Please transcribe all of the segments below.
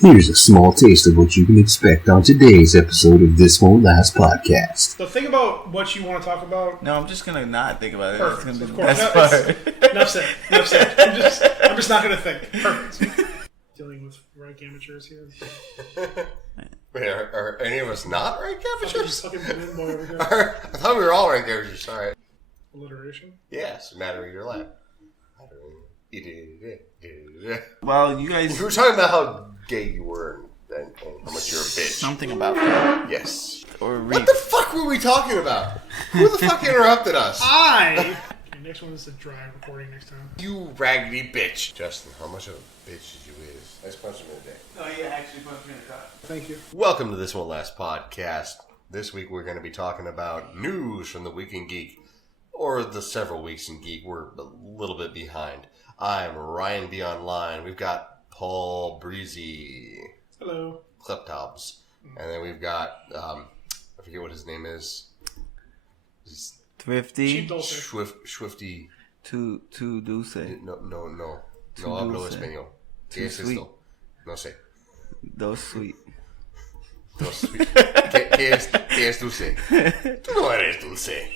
Here's a small taste of what you can expect on today's episode of This Won't Last podcast. So think about what you want to talk about. No, I'm just going to not think about it. Perfect. It's going to be the best part. Enough said. I'm just not going to think. Perfect. Dealing with rank amateurs here. Wait, are any of us not rank amateurs? Fucking boy over here. I thought we were all rank amateurs. Sorry. Alliteration? Yes, matter of your life. Well, you guys... You were talking about how gay you were and how much you're a bitch. Something about that. Yes. Or what the fuck were we talking about? Who the fuck interrupted us? Okay, next one is a dry recording next time. You raggedy bitch. Justin, how much of a bitch did you is? Nice punching in the day. Oh, yeah, actually punched me in the top. Thank you. Welcome to This Won't Last podcast. This week we're going to be talking about news from the Week in Geek. Or the several weeks in Geek. We're a little bit behind. I'm Ryan B. Online. We've got Paul Breezy. Hello. Kleptobs. And then we've got, I forget what his name is. Thrifty. Swifty. To dulce. No hablo español. ¿Qué es esto? No sé. Dos sweet. Dos sweet. ¿Qué es dulce? Tú no eres dulce.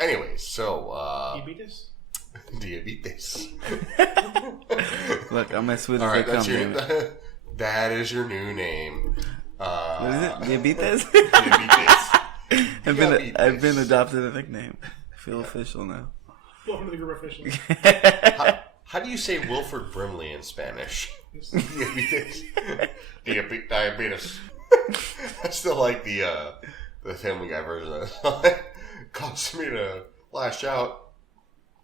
Anyways, so, Diabetes. Look, I'm as sweet as they come. Right, that is your new name. What is it? Diabetes? Diabetes. I've been adopted a nickname. I feel official now. Welcome to the group officially. How do you say Wilford Brimley in Spanish? Diabetes. Diabetes. I still like the Family Guy version of it. Caused me to lash out.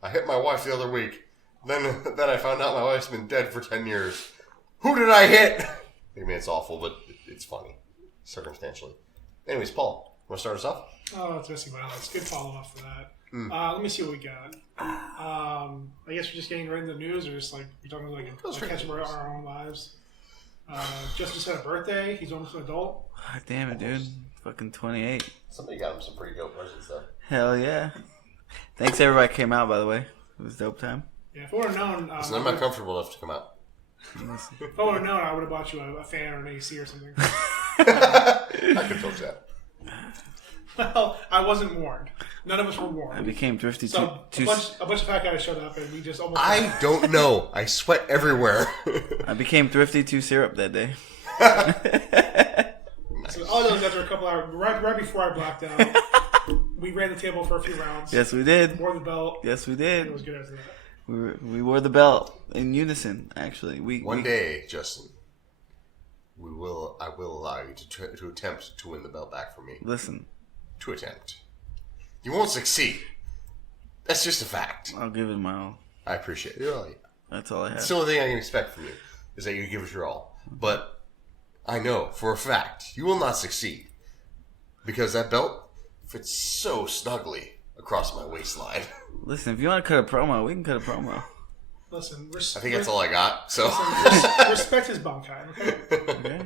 I hit my wife the other week. Then I found out my wife's been dead for 10 years. Who did I hit? I mean, it's awful, but it's funny, circumstantially. Anyways, Paul, want to start us off? Oh, it's missing violence. Good follow-up for that. Let me see what we got. I guess we're just getting right into the news, or just like we're talking like catching our own lives. Justin just had a birthday. He's almost an adult. God damn it, dude. Fucking 28. Somebody got him some pretty dope presents, though. Hell yeah. Thanks everybody came out, by the way. It was a dope time. Yeah, if I would have known... I'm not comfortable enough to come out. If I would have known, I would have bought you a fan or an AC or something. I could filter that. Well, I wasn't warned. None of us were warned. I became thrifty so a bunch of fat guys showed up and we just almost... I don't know. I sweat everywhere. I became thrifty to syrup that day. Nice. So all those guys were a couple hours... Right before I blacked out. We ran the table for a few rounds. Yes, we did. Wore the belt. Yes, we did. It was good after that. We wore the belt in unison, actually. One day, Justin, I will allow you to attempt to win the belt back from me. Listen. To attempt. You won't succeed. That's just a fact. I'll give it my all. I appreciate it. Really. That's all I have. It's the only thing I can expect from you is that you give it your all. But I know for a fact you will not succeed because that belt fits so snugly across my waistline. Listen, if you want to cut a promo, we can cut a promo. Listen, I think that's all I got. So respect his Bankai. Okay.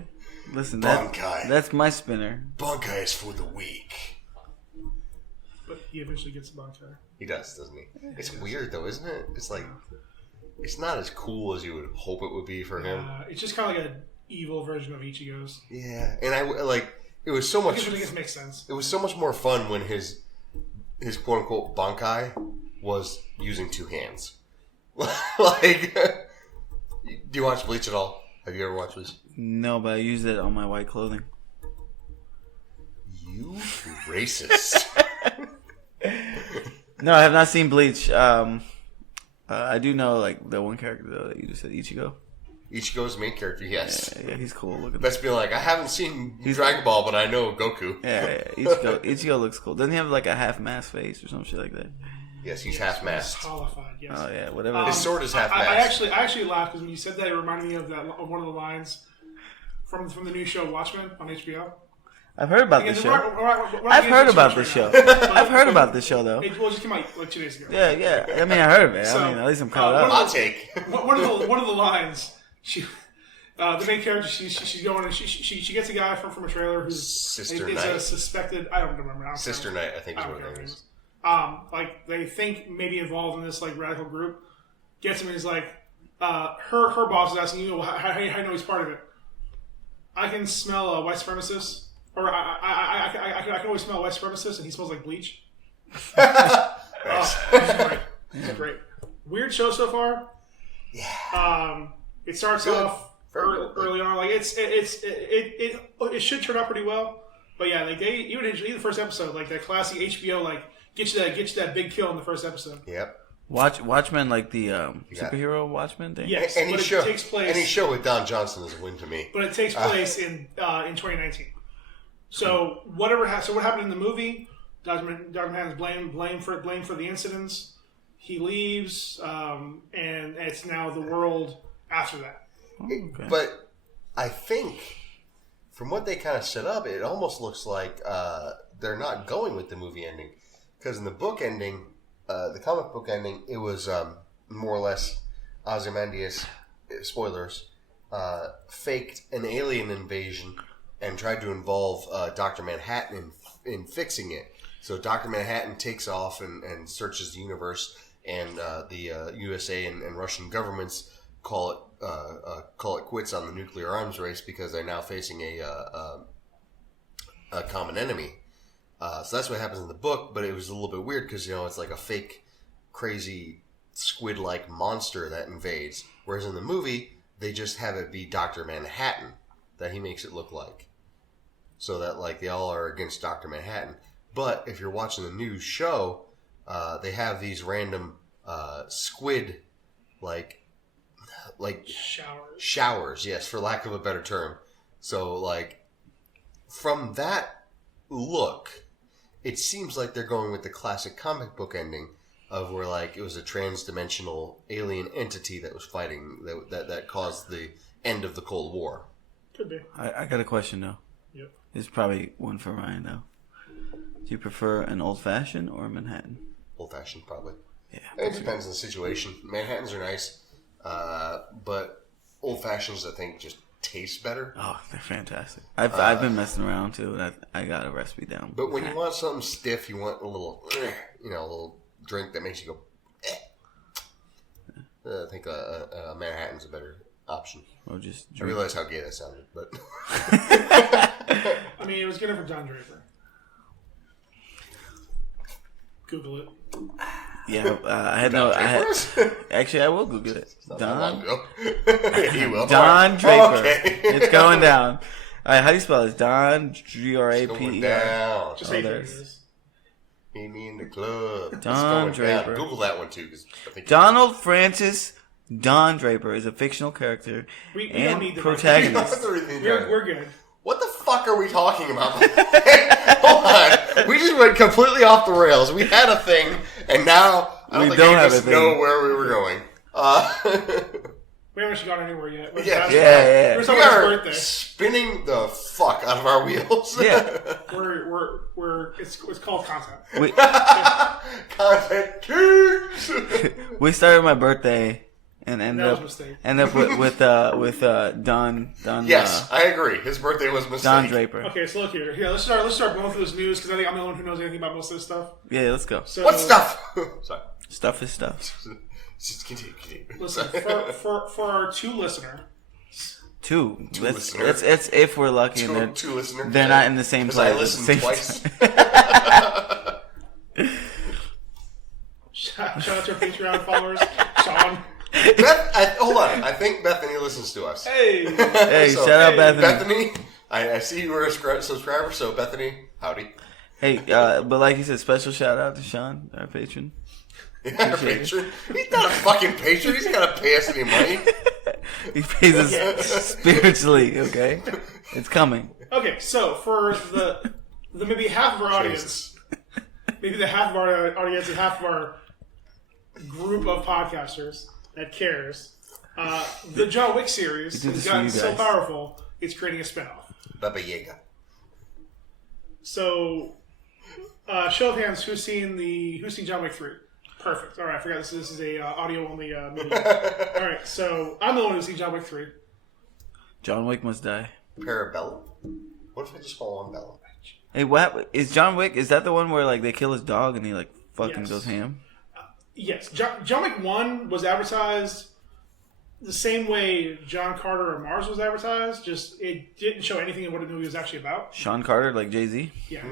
Listen, that's my spinner. Bankai is for the weak. But he eventually gets a Bankai. He does, doesn't he? It's weird though, isn't it? It's like it's not as cool as you would hope it would be for him. It's just kind of like an evil version of Ichigo's. Yeah, and I like. It was so much. I guess it makes sense. It was so much more fun when his quote unquote Bankai was using two hands. Like, do you watch Bleach at all? Have you ever watched Bleach? No, but I use it on my white clothing. You racist. No, I have not seen Bleach. I do know like the one character though that you just said, Ichigo. Ichigo's main character, yes. Yeah, he's cool looking. Best be like, I haven't seen Dragon Ball, but I know Goku. Yeah. Ichigo looks cool. Doesn't he have like a half mask face or some shit like that? Yes, he's half masked. Holified, yes. Oh yeah, whatever. His sword is half masked. I actually laughed because when you said that, it reminded me of one of the lines from the new show Watchmen on HBO. I've heard about this show. I've heard about this show. I've heard about this show though. It just came out like 2 days ago. Yeah. I mean, I heard of it. So, I mean, at least I'm caught up. Partake. One of the lines. The main character, she's going and she gets a guy from a trailer who's Sister is Knight. A suspected. I don't remember. Sister Knight, I think is what it is. Like they think maybe involved in this like radical group. Gets him and he's like, her boss is asking, how do you know he's part of it? I can smell a white supremacist, or I can always smell a white supremacist, and he smells like bleach. It's great. Weird show so far. Yeah. It starts off early on, like it should turn out pretty well. But yeah, like even the first episode, like that classic HBO, like get you that big kill in the first episode. Yep. Watchmen, like the superhero Watchmen thing. Yes, any but show, it takes place. Any show with Don Johnson is a win to me. But it takes place in 2019. So what happened in the movie? Dr. Manhattan's blamed for the incidents. He leaves, and it's now the world after that. Okay. But I think from what they kind of set up, it almost looks like they're not going with the movie ending, because in the book ending. The comic book ending, it was more or less Ozymandias, spoilers, faked an alien invasion and tried to involve Dr. Manhattan in fixing it. So Dr. Manhattan takes off and searches the universe, and the USA and Russian governments call it quits on the nuclear arms race because they're now facing a common enemy. So that's what happens in the book, but it was a little bit weird because, it's like a fake, crazy, squid-like monster that invades. Whereas in the movie, they just have it be Dr. Manhattan that he makes it look like. So that, like, they all are against Dr. Manhattan. But if you're watching the new show, they have these random squid, like showers, yes, for lack of a better term. So, like, from that look, it seems like they're going with the classic comic book ending of where, like, it was a trans-dimensional alien entity that was fighting that caused the end of the Cold War. Could be. I got a question though. Yep. This is probably one for Ryan though. Do you prefer an old-fashioned or a Manhattan? Old-fashioned, probably. Yeah. It depends on the situation. Manhattans are nice, but old-fashions, I think, just taste better. Oh, they're fantastic. I've been messing around too, and I got a recipe down. But when you want something stiff, you want a little, a little drink that makes you go. I think a Manhattan's a better option. Or just I realize how gay that sounded, but I mean, it was good for Don Draper. Google it. Yeah, I had actually, I will Google it. Don. He will. Don Draper. Okay. It's going down. All right, how do you spell it? Don Draper. Going down. Just say it. Meet me in the club. Don Draper. Google that one too. I think Donald Francis Don Draper is a fictional character we and don't need the protagonist. We're good. What the fuck are we talking about? Hold on. We just went completely off the rails. We had a thing, and now I don't think any of us know where we were going. We haven't actually gone anywhere yet. Yeah. We're We talking about are his birthday. spinning the fuck out of our wheels. Yeah. It's called content. Content kings. We started my birthday and ended That was up a mistake. with Don. Yes, I agree. His birthday was a mistake. Don Draper. Okay, so look here. Yeah, let's start going through this news because I think I'm the one who knows anything about most of this stuff. Yeah, let's go. So, What stuff? Sorry. Stuff is stuff. Just continue. Listen, for our two listeners. Two. listeners. It's if we're lucky. and Two listeners. they're not in the same place. I listened twice. Shout out to our Patreon followers, Sean. Hold on. I think Bethany listens to us. Hey, Hey, So, shout out Bethany. Bethany, I see you were a subscriber, so Bethany, howdy. Hey, but like you said, special shout out to Sean, our patron. Our patron. He's not a fucking patron. He's not gonna pay us any money. He pays us spiritually. Okay, it's coming. okay. So for the maybe half of our audience, maybe the half of our audience and half of our group of podcasters that cares, the John Wick series We do has this for gotten you so guys. powerful, it's creating a spinoff. Baba Yaga. So, show of hands, who's seen John Wick 3? Perfect. All right, I forgot this is a audio only medium. All right, so I'm the one who's seen John Wick 3. John Wick must die. Parabellum. What if I just fall on Bellum? Hey, what is John Wick? Is that the one where like they kill his dog and he like fucking Yes. goes ham? Yes, John Wick 1 was advertised the same way John Carter of Mars was advertised, just it didn't show anything of what the movie was actually about. Sean Carter, like Jay-Z? Yeah.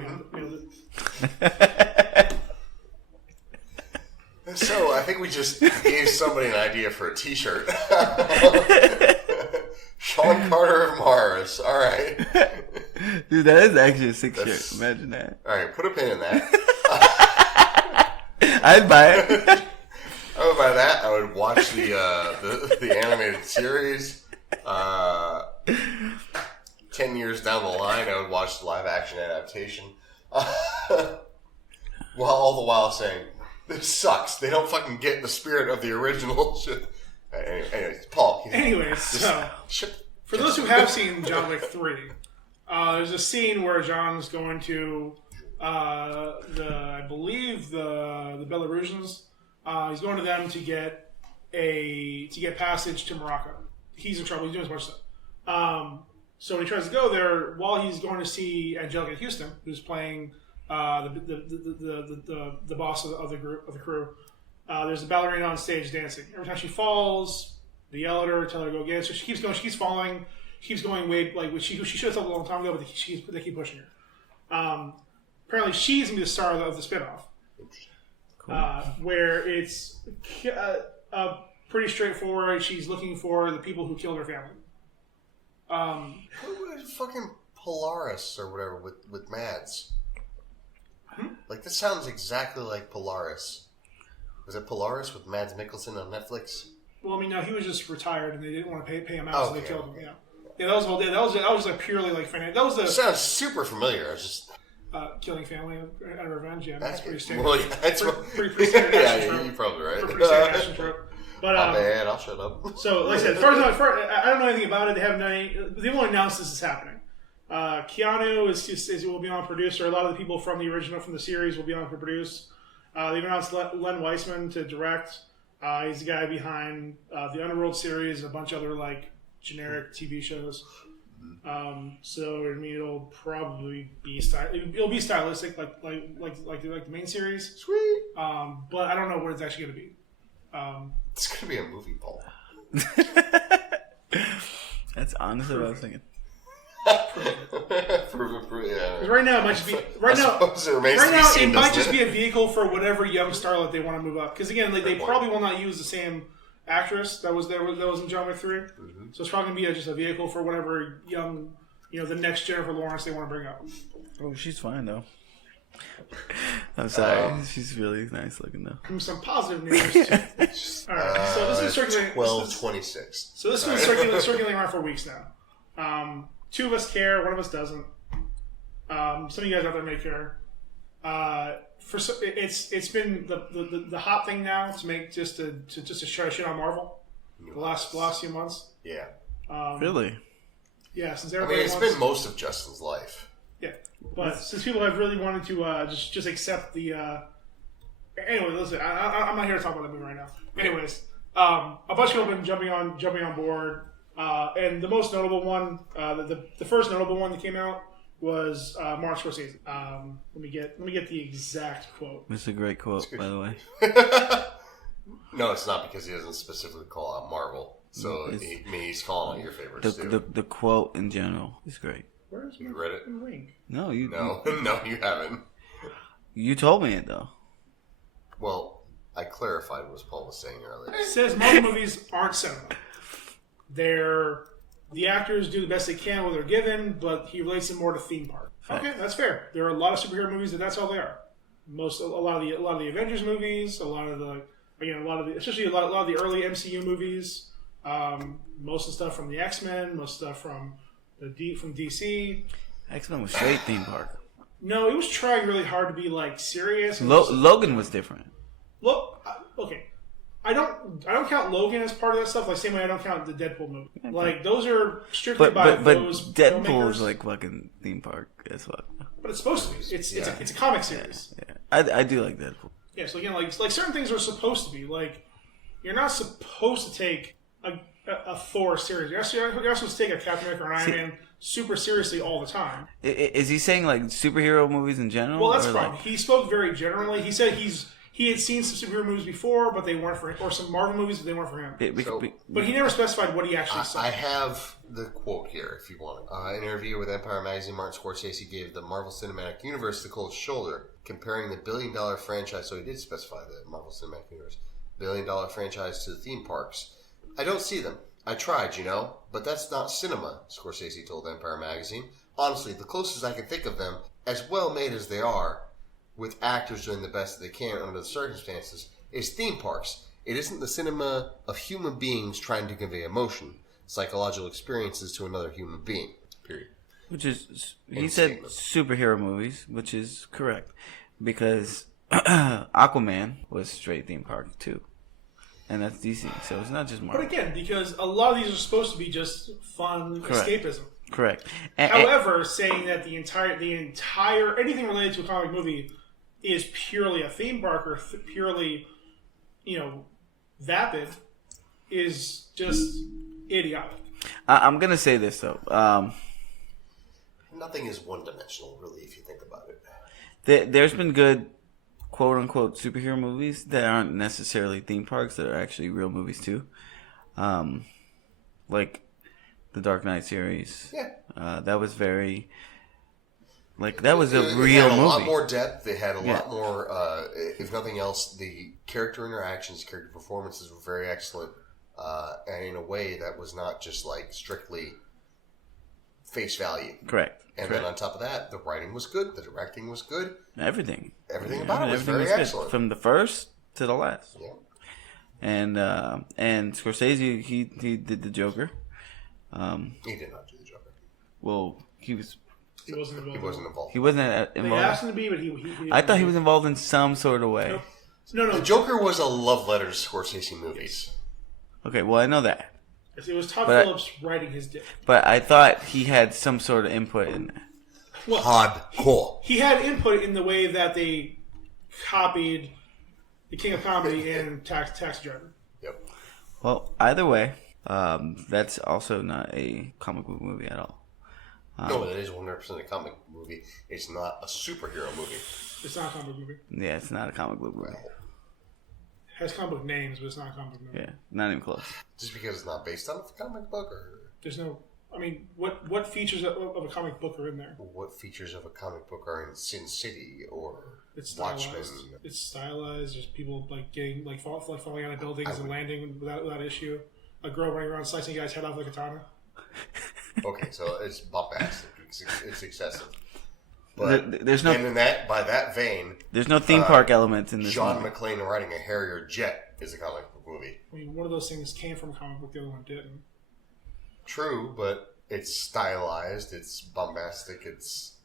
So, I think we just gave somebody an idea for a t-shirt. Sean Carter of Mars. All right. Dude, that is actually a sick shirt. Imagine that. All right, put a pin in that. I'd buy it. I would buy that. I would watch the animated series. 10 years down the line, I would watch the live action adaptation. While all the while saying, this sucks. They don't fucking get the spirit of the original shit. Anyways, Paul. For those who have seen John Wick 3, there's a scene where John's going to I believe the Belarusians. He's going to them to get passage to Morocco. He's in trouble. He's doing a bunch of stuff. So when he tries to go there, while he's going to see Angelica Houston, who's playing the boss of the crew, there's a ballerina on stage dancing. Every time she falls, they yell at her, tell her to go again. So she keeps going. She keeps falling. She keeps going way she should have stopped a long time ago, but they keep pushing her. Apparently, she's gonna be the star of the spinoff, cool. Where it's pretty straightforward. She's looking for the people who killed her family. Fucking Polaris or whatever with Mads. Like, this sounds exactly like Polaris. Was it Polaris with Mads Mikkelsen on Netflix? Well, I mean, no, he was just retired, and they didn't want to pay him out, so they killed him. Yeah, that was whole. That was like purely like financial. That was the. It sounds super familiar. It's just killing family out of revenge. Yeah, that's pretty standard. Well, yeah, that's pretty standard action trope. You're probably right. Pretty standard action trope. But bad. I'll shut up. So, like I said, first, I don't know anything about it. They haven't done any. They've only announced this is happening. Keanu will be on producer. A lot of the people from the original from the series will be on to produce. They've announced Len Weissman to direct. He's the guy behind the Underworld series and a bunch of other like generic TV shows. So I mean, it'll probably be stylistic like the main series. Sweet. But I don't know what it's actually going to be. It's going to be a movie, Paul. That's honestly what I was thinking. Prove it. Yeah. Right now, it might just be it might just be a vehicle for whatever young starlet they want to move up. Because again, like they probably will not use the same actress that was in John Wick 3. Mm-hmm. So it's probably gonna be just a vehicle for whatever young, the next Jennifer Lawrence they want to bring up. Oh, she's fine though. I'm sorry, she's really nice looking though. Some positive news too. All right, so this is circulating. 12/26. So this has been circulating around for weeks now. Two of us care, one of us doesn't. Some of you guys out there may care. It's been the hot thing now to make just to try to shit on Marvel the last few months. Yeah. Really? Yeah, since it's been most of Justin's life. Yeah, but since people have really wanted to just accept the. Anyway, listen, I'm not here to talk about that movie right now. Anyways, a bunch of people have been jumping on board. And the most notable one, the first notable one that came out was Martin Scorsese. Let me get the exact quote. It's a great quote, by the way. No, it's not because he doesn't specifically call out Marvel. So he's calling out your favorites too. The quote in general is great. Where's you read it? Link? No, No, you haven't. You told me it though. Well, I clarified what Paul was saying earlier. It says Marvel movies aren't cinema. The actors do the best they can with what they're given, but he relates them more to theme park. Okay, that's fair. There are a lot of superhero movies that's all they are. A lot of the Avengers movies, especially a lot of the early MCU movies. Most of the stuff from the X-Men, most stuff from DC. X-Men was straight theme park. No, it was trying really hard to be like serious. Logan was different. Okay. I don't count Logan as part of that stuff. Like same way I don't count the Deadpool movie. Like those are strictly by those Deadpool filmmakers. is like fucking theme park as well. But it's supposed to be. It's a comic series. Yeah. I do like Deadpool. Yeah. So again, like certain things are supposed to be like you're not supposed to take a Thor series. You're supposed to take a Captain America or an Iron Man super seriously all the time. Is he saying like superhero movies in general? Well, that's fine. He spoke very generally. He said he's he had seen some superhero movies before, but they weren't for him, or some Marvel movies, but they weren't for him. But he never specified what he actually saw. I have the quote here, if you want it. In an interview with Empire Magazine, Martin Scorsese gave the Marvel Cinematic Universe the cold shoulder, comparing the billion-dollar franchise, so he did specify the Marvel Cinematic Universe, billion-dollar franchise to the theme parks. I don't see them. I tried, but that's not cinema, Scorsese told Empire Magazine. Honestly, the closest I can think of them, as well made as they are, with actors doing the best that they can under the circumstances, is theme parks. It isn't the cinema of human beings trying to convey emotion, psychological experiences to another human being. Period. Which is, he said superhero movies, which is correct. Because Aquaman was straight theme park too. And that's DC, so it's not just Marvel. But again, because a lot of these are supposed to be just fun escapism. Correct. However, saying that the entire anything related to a comic movie is purely a theme park or purely, vapid, is just idiotic. I'm gonna say this though. Nothing is one-dimensional, really, if you think about it. There's been good, quote-unquote, superhero movies that aren't necessarily theme parks, that are actually real movies, too. Like the Dark Knight series. Yeah. That was very... that was a real movie. They had a lot more depth. They had a lot more... if nothing else, the character interactions, character performances were very excellent. And in a way that was not just, strictly face value. Correct. And then on top of that, the writing was good, the directing was good. Everything about it was very excellent. From the first to the last. Yeah. And Scorsese, he did the Joker. He did not do the Joker. Well, He wasn't involved. He wasn't involved. They asked him to be, but he I thought he was involved in some sort of way. No. The Joker was a love letter to Scorsese movies. Okay, well, I know that. It was Todd Phillips writing his dick. But I thought he had some sort of input in that. Well, hardcore. He had input in the way that they copied The King of Comedy and Taxi Driver. Yep. Well, either way, that's also not a comic book movie at all. No, it is 100% a comic book movie. It's not a superhero movie. It's not a comic book movie. Yeah, it's not a comic book movie. It has comic book names, but it's not a comic book movie. Yeah, not even close. Just because it's not based on a comic book, or there's no. I mean, what features of a comic book are in there? What features of a comic book are in Sin City or it's Watchmen? It's stylized. There's people getting falling out of buildings and landing without issue. A girl running around slicing a guy's head off with a katana. Okay, so it's bombastic. It's excessive. But there's no, and by that vein, there's no theme park elements in this. John McClane riding a Harrier jet is a comic book movie. I mean, one of those things came from a comic book, the other one didn't. True, but it's stylized, it's bombastic, it's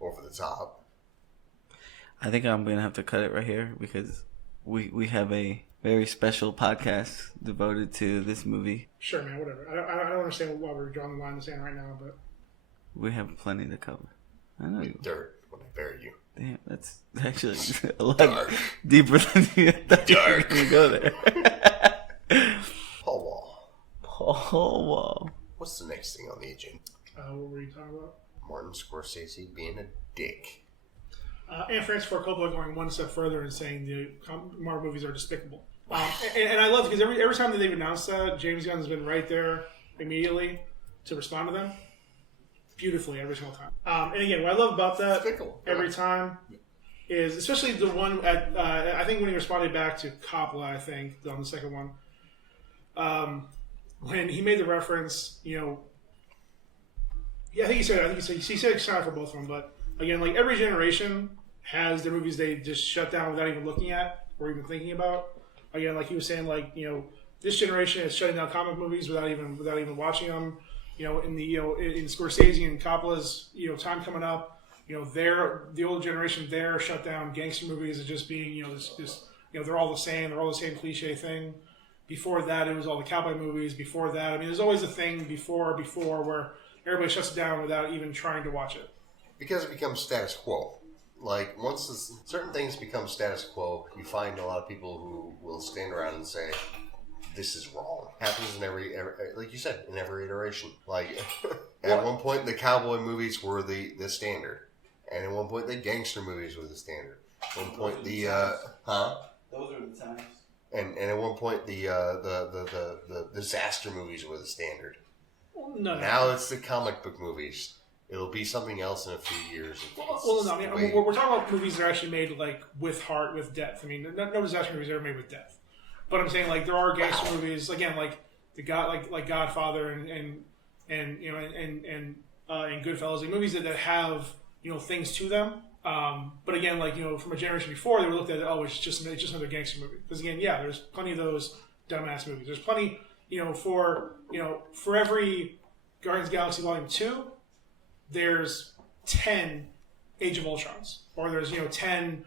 over the top. I think I'm gonna have to cut it right here because we have a very special podcast devoted to this movie. Sure, man. Whatever. I don't understand why we're drawing the line in the sand right now, but we have plenty to cover. I know you. Dirt when I bury you. Damn, that's actually a lot deeper than you thought. Dark. You go there. Paul Wall. What's the next thing on the agenda? What were you talking about? Martin Scorsese being a dick. And Francis Ford Coppola going one step further and saying the Marvel movies are despicable. And I love it because every time that they've announced that, James Gunn's been right there immediately to respond to them. Beautifully every single time. And again, what I love about that every time is, especially the one at, I think when he responded back to Coppola, I think, on the second one, when he made the reference, I think he said it's not for both of them, but again, every generation has their movies they just shut down without even looking at or even thinking about. Again, he was saying, this generation is shutting down comic movies without even watching them. In Scorsese and Coppola's time coming up, the old generation there shut down gangster movies as just being they're all the same, they're all the same cliche thing. Before that, it was all the cowboy movies. Before that, I mean, there's always a thing before where everybody shuts it down without even trying to watch it. Because it becomes status quo. Once certain things become status quo, you find a lot of people who will stand around and say, this is wrong. Happens in every like you said, in every iteration. At one point, the cowboy movies were the standard. And at one point, the gangster movies were the standard. At one point, Those are the times. And at one point, the disaster movies were the standard. No. Now it's the comic book movies. It'll be something else in a few years. Well, no. I mean, we're talking about movies that are actually made like with heart, with depth. I mean, no disaster movies are ever made with depth. But I'm saying like there are gangster movies again, like the like Godfather and Goodfellas, like movies that have things to them. But again, like from a generation before, they were looked at it's just another gangster movie. Because again, yeah, there's plenty of those dumbass movies. There's plenty, for every Guardians of the Galaxy Volume 2, there's 10 Age of Ultrons, or there's 10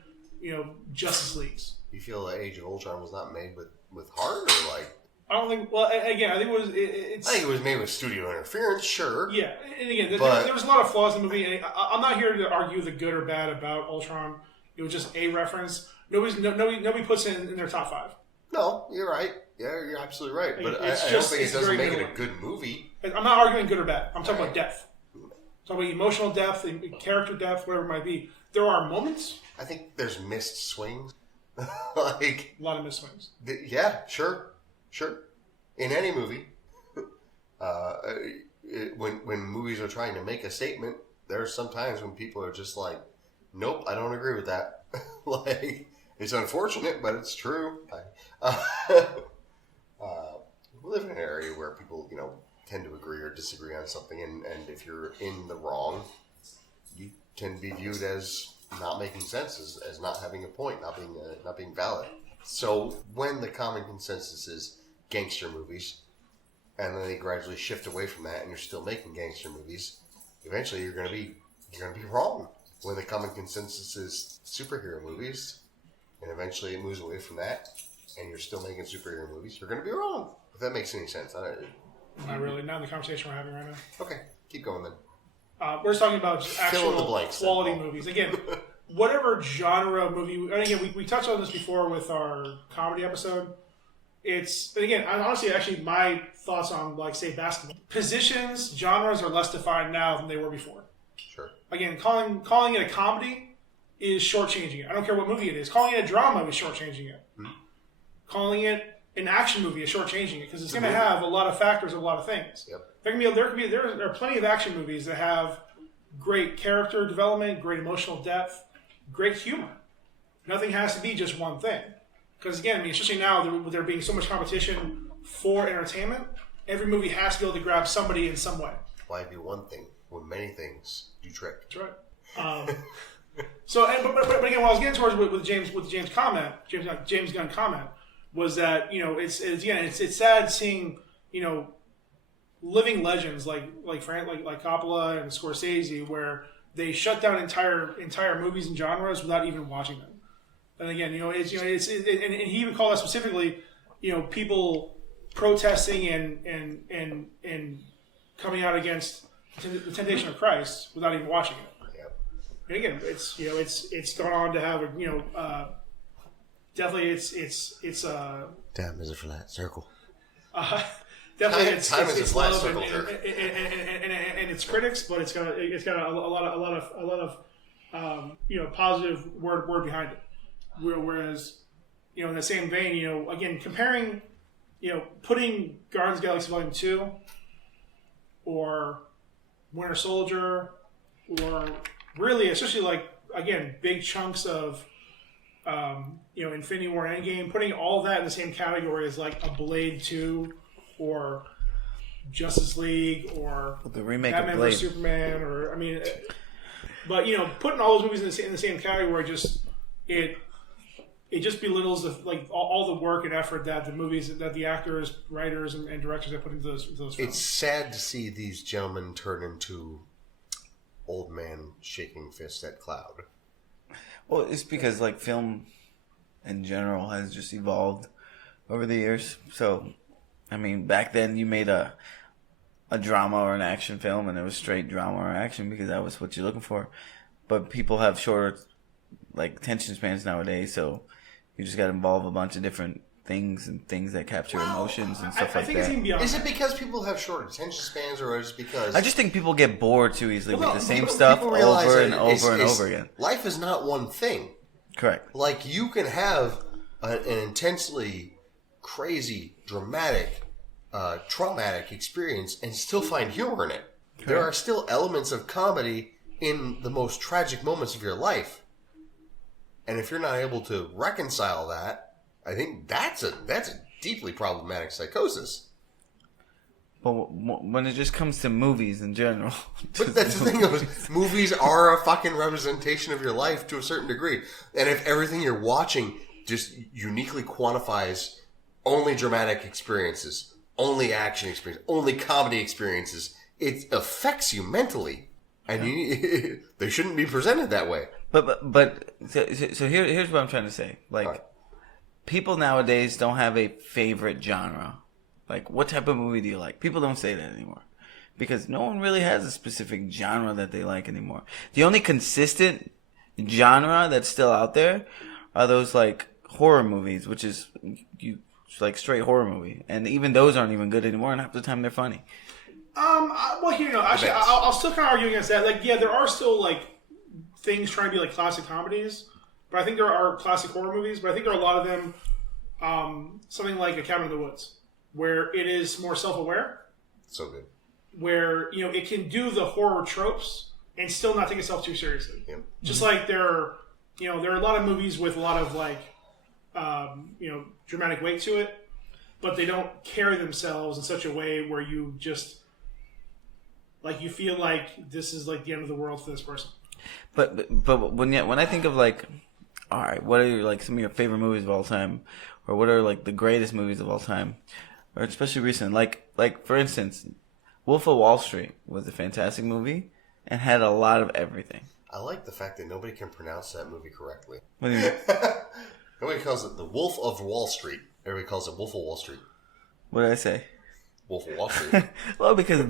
Justice Leagues. You feel that Age of Ultron was not made with heart, or like? I don't think. Well, again, I think it was. I think it was made with studio interference. Sure. Yeah, and again, there was a lot of flaws in the movie. And I'm not here to argue the good or bad about Ultron. It was just a reference. Nobody puts it in their top 5. No, you're right. Yeah, you're absolutely right. But I don't think it doesn't make it a good movie. I'm not arguing good or bad. I'm talking about depth. I'm talking about emotional depth, character depth, whatever it might be. There are moments. I think there's missed swings. Like a lot of missed swings. Yeah, sure. In any movie, when movies are trying to make a statement, there are some times when people are just like, "Nope, I don't agree with that." Like, it's unfortunate, but it's true. We live in an area where people, tend to agree or disagree on something, and if you're in the wrong, you can be viewed as not making sense, as not having a point, not being valid. So when the common consensus is gangster movies, and then they gradually shift away from that, and you're still making gangster movies, eventually you're gonna be wrong. When the common consensus is superhero movies, and eventually it moves away from that, and you're still making superhero movies, you're gonna be wrong. If that makes any sense. Not really. Not in the conversation we're having right now. Okay, keep going then. We're just talking about just actual quality movies. Again, whatever genre movie, and again, we touched on this before with our comedy episode. Honestly, my thoughts on, like, say, basketball. Positions, genres are less defined now than they were before. Sure. Again, calling it a comedy is shortchanging it. I don't care what movie it is. Calling it a drama is shortchanging it. Mm-hmm. Calling it an action movie is shortchanging it, because it's going to have a lot of factors, a lot of things. Yep. There are plenty of action movies that have great character development, great emotional depth, great humor. Nothing has to be just one thing. Because again, especially now with there being so much competition for entertainment, every movie has to be able to grab somebody in some way. Why do one thing when many things do trick? That's right. But again, what I was getting towards with the James Gunn comment, was that it's sad seeing living legends like Coppola and Scorsese, where they shut down entire movies and genres without even watching them. And again, and he even called out specifically, people protesting and coming out against the Temptation of Christ without even watching it. Yep. And again, it's gone on to have definitely it's time is a flat circle. Definitely, time is a flat circle, and its critics, but it's got a lot of positive word behind it. Whereas, in the same vein, again, comparing, putting Guardians of the Galaxy Volume 2 or Winter Soldier, or really, especially big chunks of Infinity War and Endgame, putting all that in the same category as like a Blade 2 or Justice League or the remake Batman of Blade. vs Superman, or but putting all those movies in the same category it just belittles all the work and effort that the actors, writers, and directors have put into those films. It's sad to see these gentlemen turn into old man shaking fist at cloud. Well, it's because film in general has just evolved over the years. So, I mean, back then you made a drama or an action film, and it was straight drama or action because that was what you're looking for. But people have shorter attention spans nowadays, so you just got to involve a bunch of different things and things that capture emotions and stuff like that. It's even beyond is it because people have short attention spans, or is it because... I just think people get bored too easily with the same stuff over and over and over again. Life is not one thing. Correct. You can have an intensely crazy, dramatic, traumatic experience and still find humor in it. Okay. There are still elements of comedy in the most tragic moments of your life. And if you're not able to reconcile that, I think that's a deeply problematic psychosis. But when it just comes to movies in general. But that's the thing. Movies are a fucking representation of your life to a certain degree. And if everything you're watching just uniquely quantifies only dramatic experiences, only action experiences, only comedy experiences, it affects you mentally. And they shouldn't be presented that way. So here's what I'm trying to say. Like, right. People nowadays don't have a favorite genre. Like, what type of movie do you like? People don't say that anymore. Because no one really has a specific genre that they like anymore. The only consistent genre that's still out there are those, like, horror movies, which is, like, straight horror movie. And even those aren't even good anymore, and half the time they're funny. Well, you know, actually, I'll still kind of argue against that. Like, yeah, there are still, like, things trying to be, like, classic comedies. But I think there are classic horror movies. But I think there are a lot of them, something like A Cabin in the Woods, where it is more self-aware. So good. Where, you know, it can do the horror tropes and still not take itself too seriously. Yep. Just like there are a lot of movies with a lot of, like, dramatic weight to it, but they don't carry themselves in such a way where you just, like, you feel like this is, like, the end of the world for this person. But when I think of, like, all right, what are, like, some of your favorite movies of all time? Or what are, like, the greatest movies of all time? Or especially recent, like for instance, Wolf of Wall Street was a fantastic movie and had a lot of everything. I like the fact that nobody can pronounce that movie correctly. What do you mean? Nobody calls it the Wolf of Wall Street. Everybody calls it Wolf of Wall Street. What did I say? Wolf of Wall Street. Well, because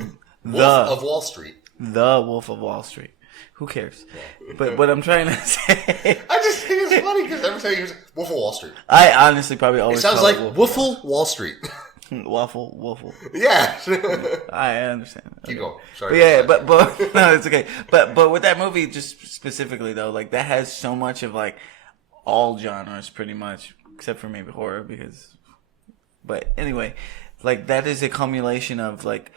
Wolf of Wall Street. The Wolf of Wall Street. Who cares? Yeah. But what I'm trying to say... I just think it's funny because every time you say Wolf of Wall Street. I honestly probably always it sounds like Woofle Wall Street. Waffle. Yeah. I understand. Keep going. Sorry. But no, it's okay. But with that movie, just specifically though, like that has so much of like all genres pretty much, except for maybe horror but anyway, like that is a culmination of like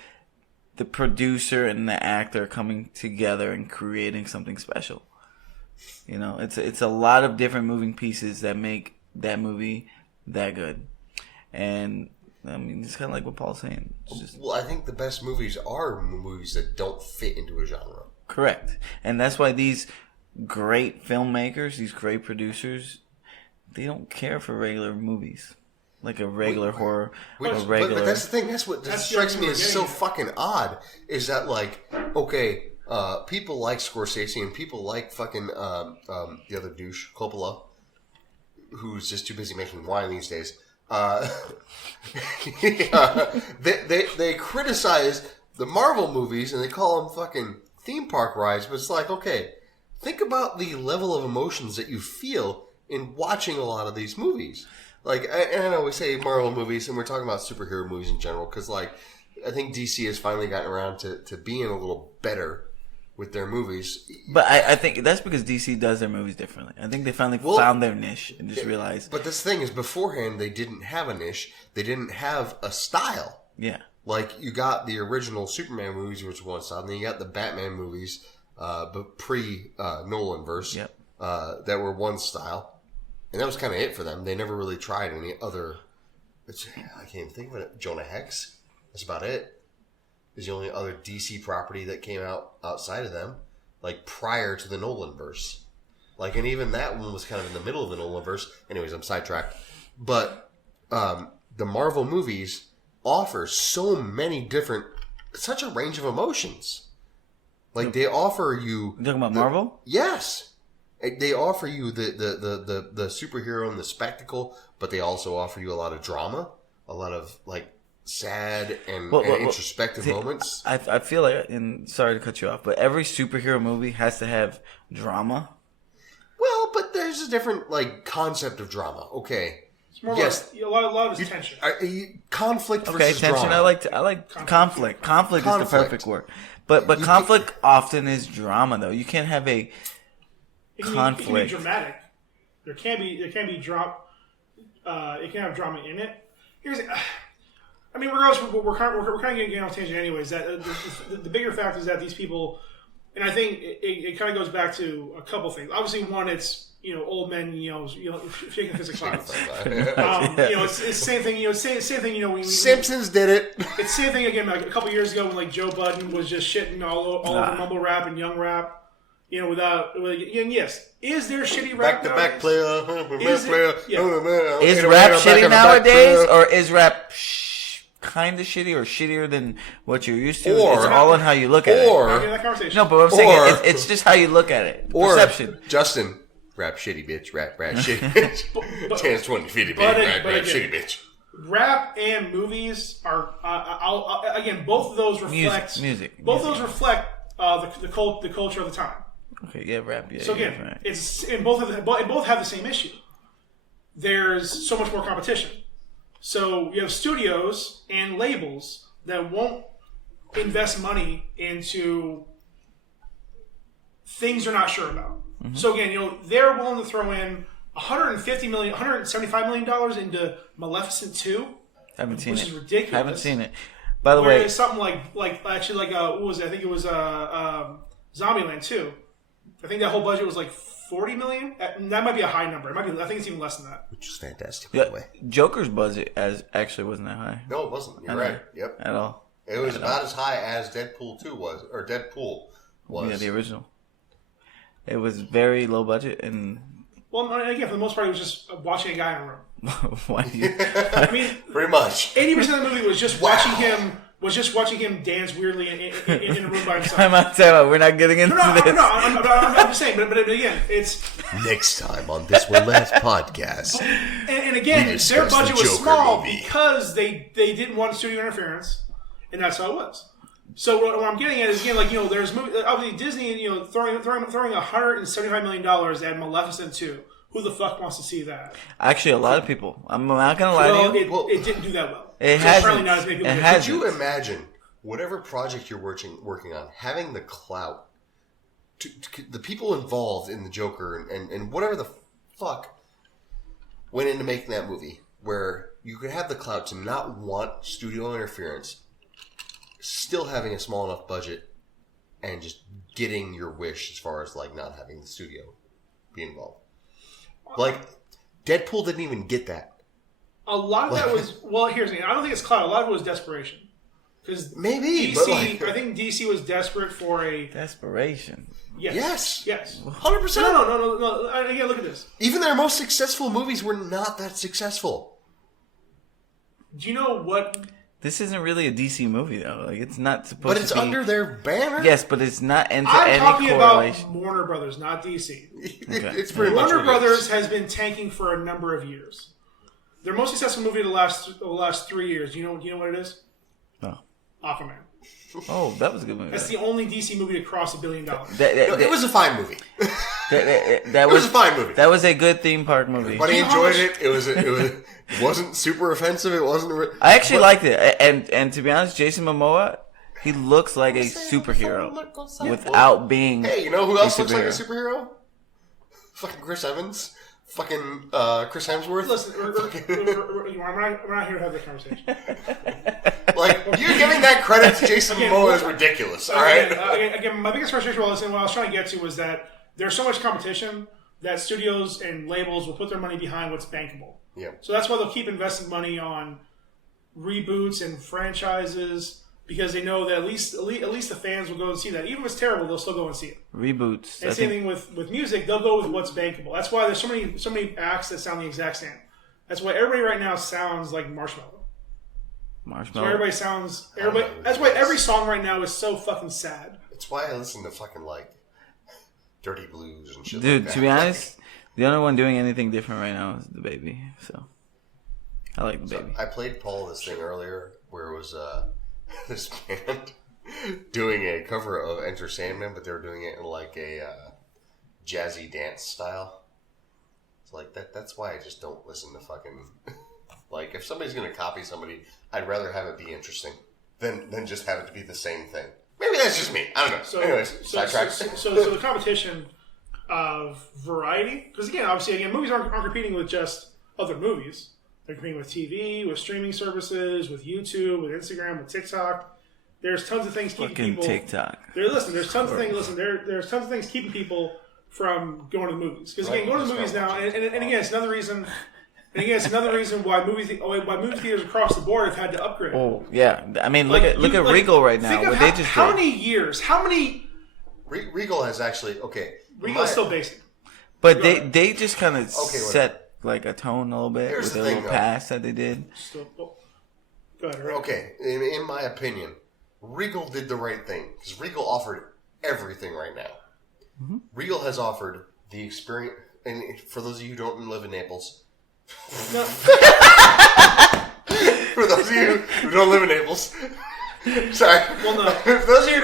the producer and the actor coming together and creating something special. You know, it's a lot of different moving pieces that make that movie that good. And I mean, it's kind of like what Paul's saying. Well, I think the best movies are movies that don't fit into a genre. Correct. And that's why these great filmmakers, these great producers, they don't care for regular movies. Like a regular horror. But that's the thing. That's what strikes me as so fucking odd. Is that like, okay, people like Scorsese and people like fucking the other douche, Coppola, who's just too busy making wine these days. They criticize the Marvel movies and they call them fucking theme park rides, but it's like, okay, think about the level of emotions that you feel in watching a lot of these movies. Like, and I know we say Marvel movies and we're talking about superhero movies in general because, like, I think DC has finally gotten around to being a little better with their movies. But I think that's because DC does their movies differently. I think they finally found their niche and just realized. But this thing is, beforehand, they didn't have a niche. They didn't have a style. Yeah. Like, you got the original Superman movies, which was one style, and then you got the Batman movies, but pre-Nolan-verse, that were one style. And that was kind of it for them. They never really tried any other... I can't even think of it. Jonah Hex. That's about it. Is the only other DC property that came out outside of them, like prior to the Nolan-verse. Like, and even that one was kind of in the middle of the Nolan-verse. Anyways, I'm sidetracked. But the Marvel movies offer so many different, such a range of emotions. Like, they offer you... You're talking about Marvel? Yes. They offer you the superhero and the spectacle, but they also offer you a lot of drama, a lot of, like, sad and introspective moments. I feel like, and sorry to cut you off, but every superhero movie has to have drama. Well, but there's a different, like, concept of drama. Okay. It's more like a lot of tension. Conflict versus tension. drama. I like conflict. Conflict is the perfect word. But conflict often is drama, though. You can't have a conflict. It can be dramatic. There can be drama. it can have drama in it. I mean, regardless, we're kind of getting off tangent anyways. That the bigger fact is that these people, and I think it kind of goes back to a couple things. Obviously, one, it's old men, shaking physics clouds. It's the same thing. Same thing. Simpsons did it. It's the same thing again. Like a couple years ago, when like Joe Budden was just shitting all over mumble rap and young rap. And yes, is there shitty rap back to back player? Is rap shitty nowadays, or is rap kind of shitty or shittier than what you're used to? It's all in how you look at it. No, but I'm saying it's just how you look at it. Perception. Justin, rap shitty bitch, rap shitty bitch. Chance 20 feet, rap shitty bitch. Rap and movies are again, both of those reflect music. Both of those reflect the culture of the time. Okay, yeah, rap. Yeah. So again, right. it's and both have the same issue. There's so much more competition. So you have studios and labels that won't invest money into things they're not sure about. Mm-hmm. So again, they're willing to throw in $175 million into Maleficent 2, Haven't seen it. Which is ridiculous. Haven't seen it. By the way, something like what was it? I think it was Zombieland 2. I think that whole budget was like $40 million. That might be a high number. I think it's even less than that. Which is fantastic, by the way. Joker's budget actually wasn't that high. No, it wasn't. You're right. Yep. At all. It was about as high as Deadpool 2 was, or Deadpool was. Yeah, the original. It was very low budget and. Well, again, for the most part, it was just watching a guy in a room. Why do you? I mean, pretty much 80% of the movie was just watching him. Was just watching him dance weirdly in a room by himself. Time out. We're not getting into this. I'm just saying. But again, it's next time on This One Last podcast. And again, their budget was small because they didn't want studio interference, and that's how it was. So what I'm getting at is again, like there's obviously Disney, throwing $175 million at Maleficent 2. Who the fuck wants to see that? Actually, a lot of people. I'm not gonna lie to you. It didn't do that well. It hasn't. Not as many people Could you imagine whatever project you're working on, having the clout, to the people involved in the Joker and whatever the fuck went into making that movie, where you could have the clout to not want studio interference, still having a small enough budget, and just getting your wish as far as like not having the studio be involved. Like Deadpool didn't even get that. A lot of that was here's the thing. I don't think it's clout. A lot of it was desperation. Because maybe DC, I think DC was desperate for a desperation. Yes. 100%. No. Again, look at this. Even their most successful movies were not that successful. Do you know what? This isn't really a DC movie though. Like it's not supposed to be. But it's under their banner. Yes, but it's not into I'm any talking correlation. about Warner Brothers, not DC. Okay. It's pretty much Warner Brothers has been tanking for a number of years. Their most successful movie of the last 3 years. Do you know what it is? Oh. Aquaman. Oh, that was a good movie. That's the only DC movie to cross $1 billion. It was a fine movie. It was a fine movie. That was a good theme park movie. Everybody enjoyed it. It wasn't super offensive. It wasn't. I actually liked it, and to be honest, Jason Momoa, he looks like a superhero without being. Hey, you know who else looks like a superhero? Fucking Chris Evans. Fucking Chris Hemsworth. Listen, we're not here to have this conversation. Like, you giving that credit to Jason Momoa is ridiculous. All right. Again, my biggest frustration with all this, and what I was trying to get to, was that there's so much competition that studios and labels will put their money behind what's bankable. Yeah. So that's why they'll keep investing money on reboots and franchises, because they know that at least the fans will go and see that. Even if it's terrible, they'll still go and see it. Reboots. And same thing with music, they'll go with what's bankable. That's why there's so many acts that sound the exact same. That's why everybody right now sounds like Marshmello. Marshmello. Everybody sounds. That's why every song right now is so fucking sad. It's why I listen to fucking like Dirty Blues and shit. Dude, like that. to be honest, the only one doing anything different right now is the Baby. So I like the Baby. I played Paul this thing earlier where it was this band doing a cover of Enter Sandman, but they were doing it in like a jazzy dance style. It's like that's why I just don't listen to fucking. Like, if somebody's going to copy somebody, I'd rather have it be interesting than just have it to be the same thing. Maybe that's just me. I don't know. So, anyways, sidetrack. So the competition of variety, because again, obviously, movies aren't competing with just other movies. They're competing with TV, with streaming services, with YouTube, with Instagram, with TikTok. There's tons of things keeping people. TikTok. There's tons of things. There's tons of things keeping people from going to the movies. Because again, going to the movies now, and again, it's another reason. And again, it's another reason why movie theaters across the board have had to upgrade. Oh yeah, I mean, look at Regal right now. What they just how many years? How many? Regal has actually Regal's still basic, but they just kind of set like a tone a little bit Here's with the their thing, little pass that they did. go ahead. Right? Okay, in my opinion, Regal did the right thing because Regal offered everything right now. Mm-hmm. Regal has offered the experience, and for those of you who don't live in Naples. No. For those of you who don't live in Naples, sorry. Well, no. For those of you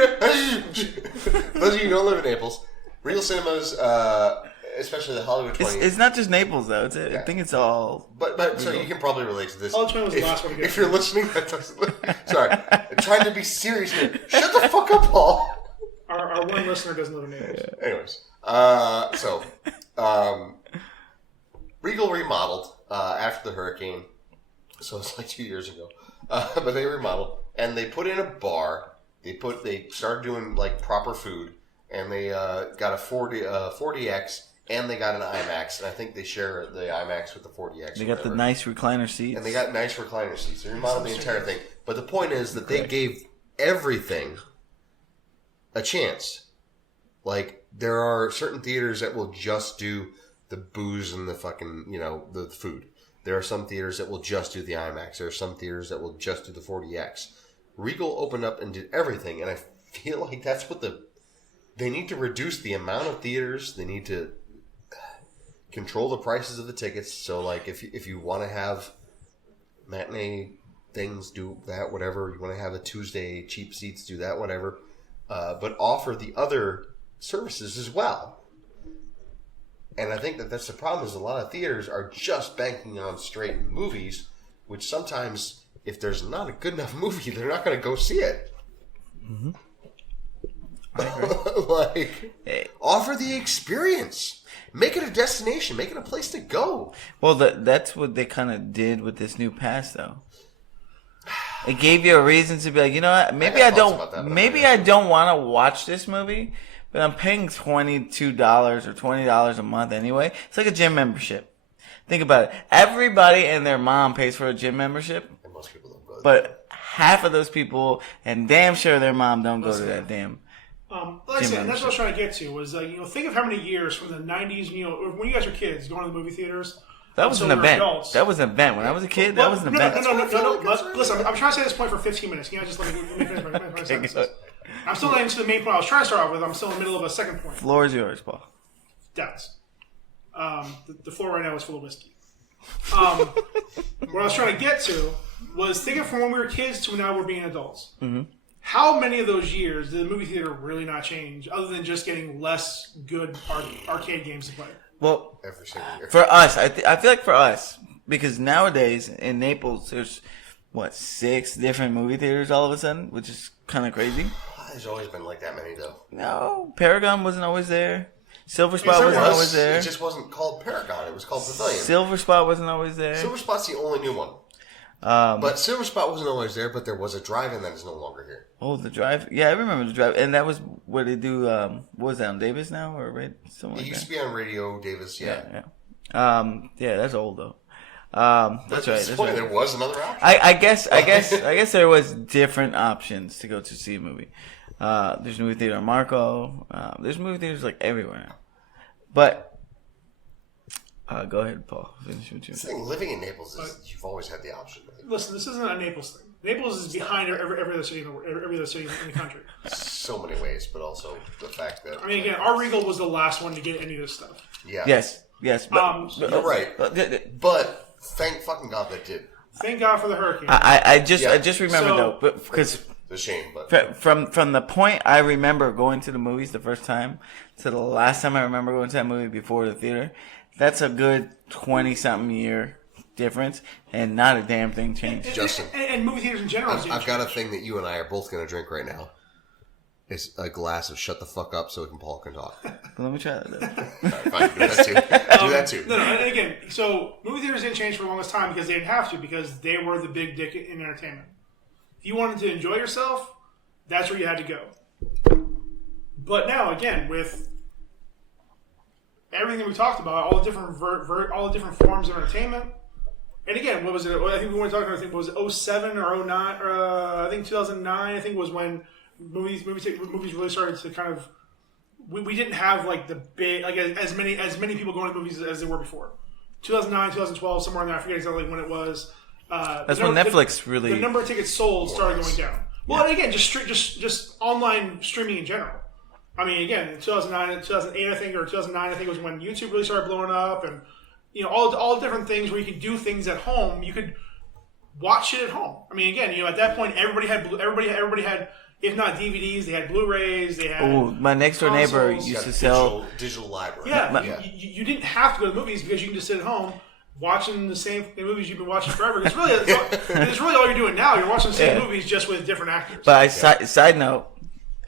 who don't live in Naples, Regal Cinemas, especially the Hollywood 20. It's not just Naples though. I think it's all. But so you can probably relate to this. Hollywood 20 was the last one to get. If you're listening, sorry, I'm trying to be serious here. Shut the fuck up, Paul. Our one listener doesn't live in Naples. Yeah. Anyways, Regal remodeled after the hurricane, so it's like 2 years ago. But they remodeled and they put in a bar. They started doing like proper food, and they got a 40X, and they got an IMAX, and I think they share the IMAX with the 40X. They got the nice recliner seats, and they got nice recliner seats. They remodeled the entire thing. But the point is that they gave everything a chance. Like there are certain theaters that will just do the booze and the fucking, the food. There are some theaters that will just do the IMAX. There are some theaters that will just do the 40X. Regal opened up and did everything, and I feel like that's what they need to reduce the amount of theaters. They need to control the prices of the tickets. So, like, if you want to have matinee things, do that, whatever. You want to have a Tuesday cheap seats, do that, whatever. But offer the other services as well. And I think that's the problem is a lot of theaters are just banking on straight movies, which sometimes, if there's not a good enough movie, they're not going to go see it. Mm-hmm. Offer the experience. Make it a destination. Make it a place to go. Well, that's what they kind of did with this new pass, though. It gave you a reason to be like, you know what? Maybe I don't want to watch this movie. But I'm paying $22 or $20 a month anyway. It's like a gym membership. Think about it. Everybody and their mom pays for a gym membership. And most people don't go there. But half of those people, and damn sure their mom don't go to that damn like I said, that's what I was trying to get to, was think of how many years from the 90s, when you guys were kids, going to the movie theaters. That was an event. Adults. That was an event. When I was a kid, that was an event. No. Listen, I'm trying to say this point for 15 minutes. Can you just let me finish my sentence? I'm still not into the main point I was trying to start off with. I'm still in the middle of a second point. Floor is yours, Paul. That's. The floor right now is full of whiskey. What I was trying to get to was thinking from when we were kids to now we're being adults. Mm-hmm. How many of those years did the movie theater really not change, other than just getting less good arcade games to play? Well, every single year. For us, I feel like for us, because nowadays in Naples there's 6 different movie theaters all of a sudden, which is kind of crazy. There's always been like that many, though. No, Paragon wasn't always there. Silver Spot wasn't always there. It just wasn't called Paragon. It was called Pavilion. Silver Spot wasn't always there. Silver Spot's the only new one. But Silver Spot wasn't always there, but there was a drive-in that is no longer here. Oh, the drive? Yeah, I remember the drive. And that was where they do, what was that, on Davis now? Or right? It used to be on Radio Davis, yeah. Yeah, that's old, though. That's right. There was another option. I guess there was different options to go to see a movie. There's movie theater in Marco. There's movie theaters like everywhere now. But go ahead, Paul. Finish what you saying. Living in Naples you've always had the option. Listen, this isn't a Naples thing. Naples is behind every other city in the country. So many ways, but also the fact that again, our Regal was the last one to get any of this stuff. Yeah. Yes. But, you're right. But thank fucking God that did. Thank God for the hurricane. I just remember though, because it's a shame, but from the point I remember going to the movies the first time to the last time I remember going to that movie before the theater, that's a good 20-something year difference, and not a damn thing changed. Justin, and movie theaters in general. I've got a thing that you and I are both going to drink right now. is a glass of shut the fuck up so Paul can talk. Let me try that, though. All right, fine. Do that too. Do that too. No, and again, so movie theaters didn't change for the longest time because they didn't have to, because they were the big dick in entertainment. If you wanted to enjoy yourself, that's where you had to go. But now, again, with everything we talked about, all the different forms of entertainment, and again, what was it? I think we want to talk about. I think it was 07 or 09. I think 2009. I think was when movies really started to kind of. We didn't have like the big as many people going to movies as there were before. 2009, 2012, somewhere in there. I forget exactly when it was. That's when Netflix really. The number of tickets sold started going down. Well, and again, just online streaming in general. I mean, again, in 2009, 2008, I think, or 2009, I think was when YouTube really started blowing up, and all different things where you could do things at home. You could watch it at home. I mean, again, at that point, everybody had, if not DVDs, they had Blu-rays. They had. Oh, my next door neighbor used to sell digital library. Yeah, you didn't have to go to the movies because you can just sit at home watching the same movies you've been watching forever. It's really all you're doing now. You're watching the same movies just with different actors. But side note.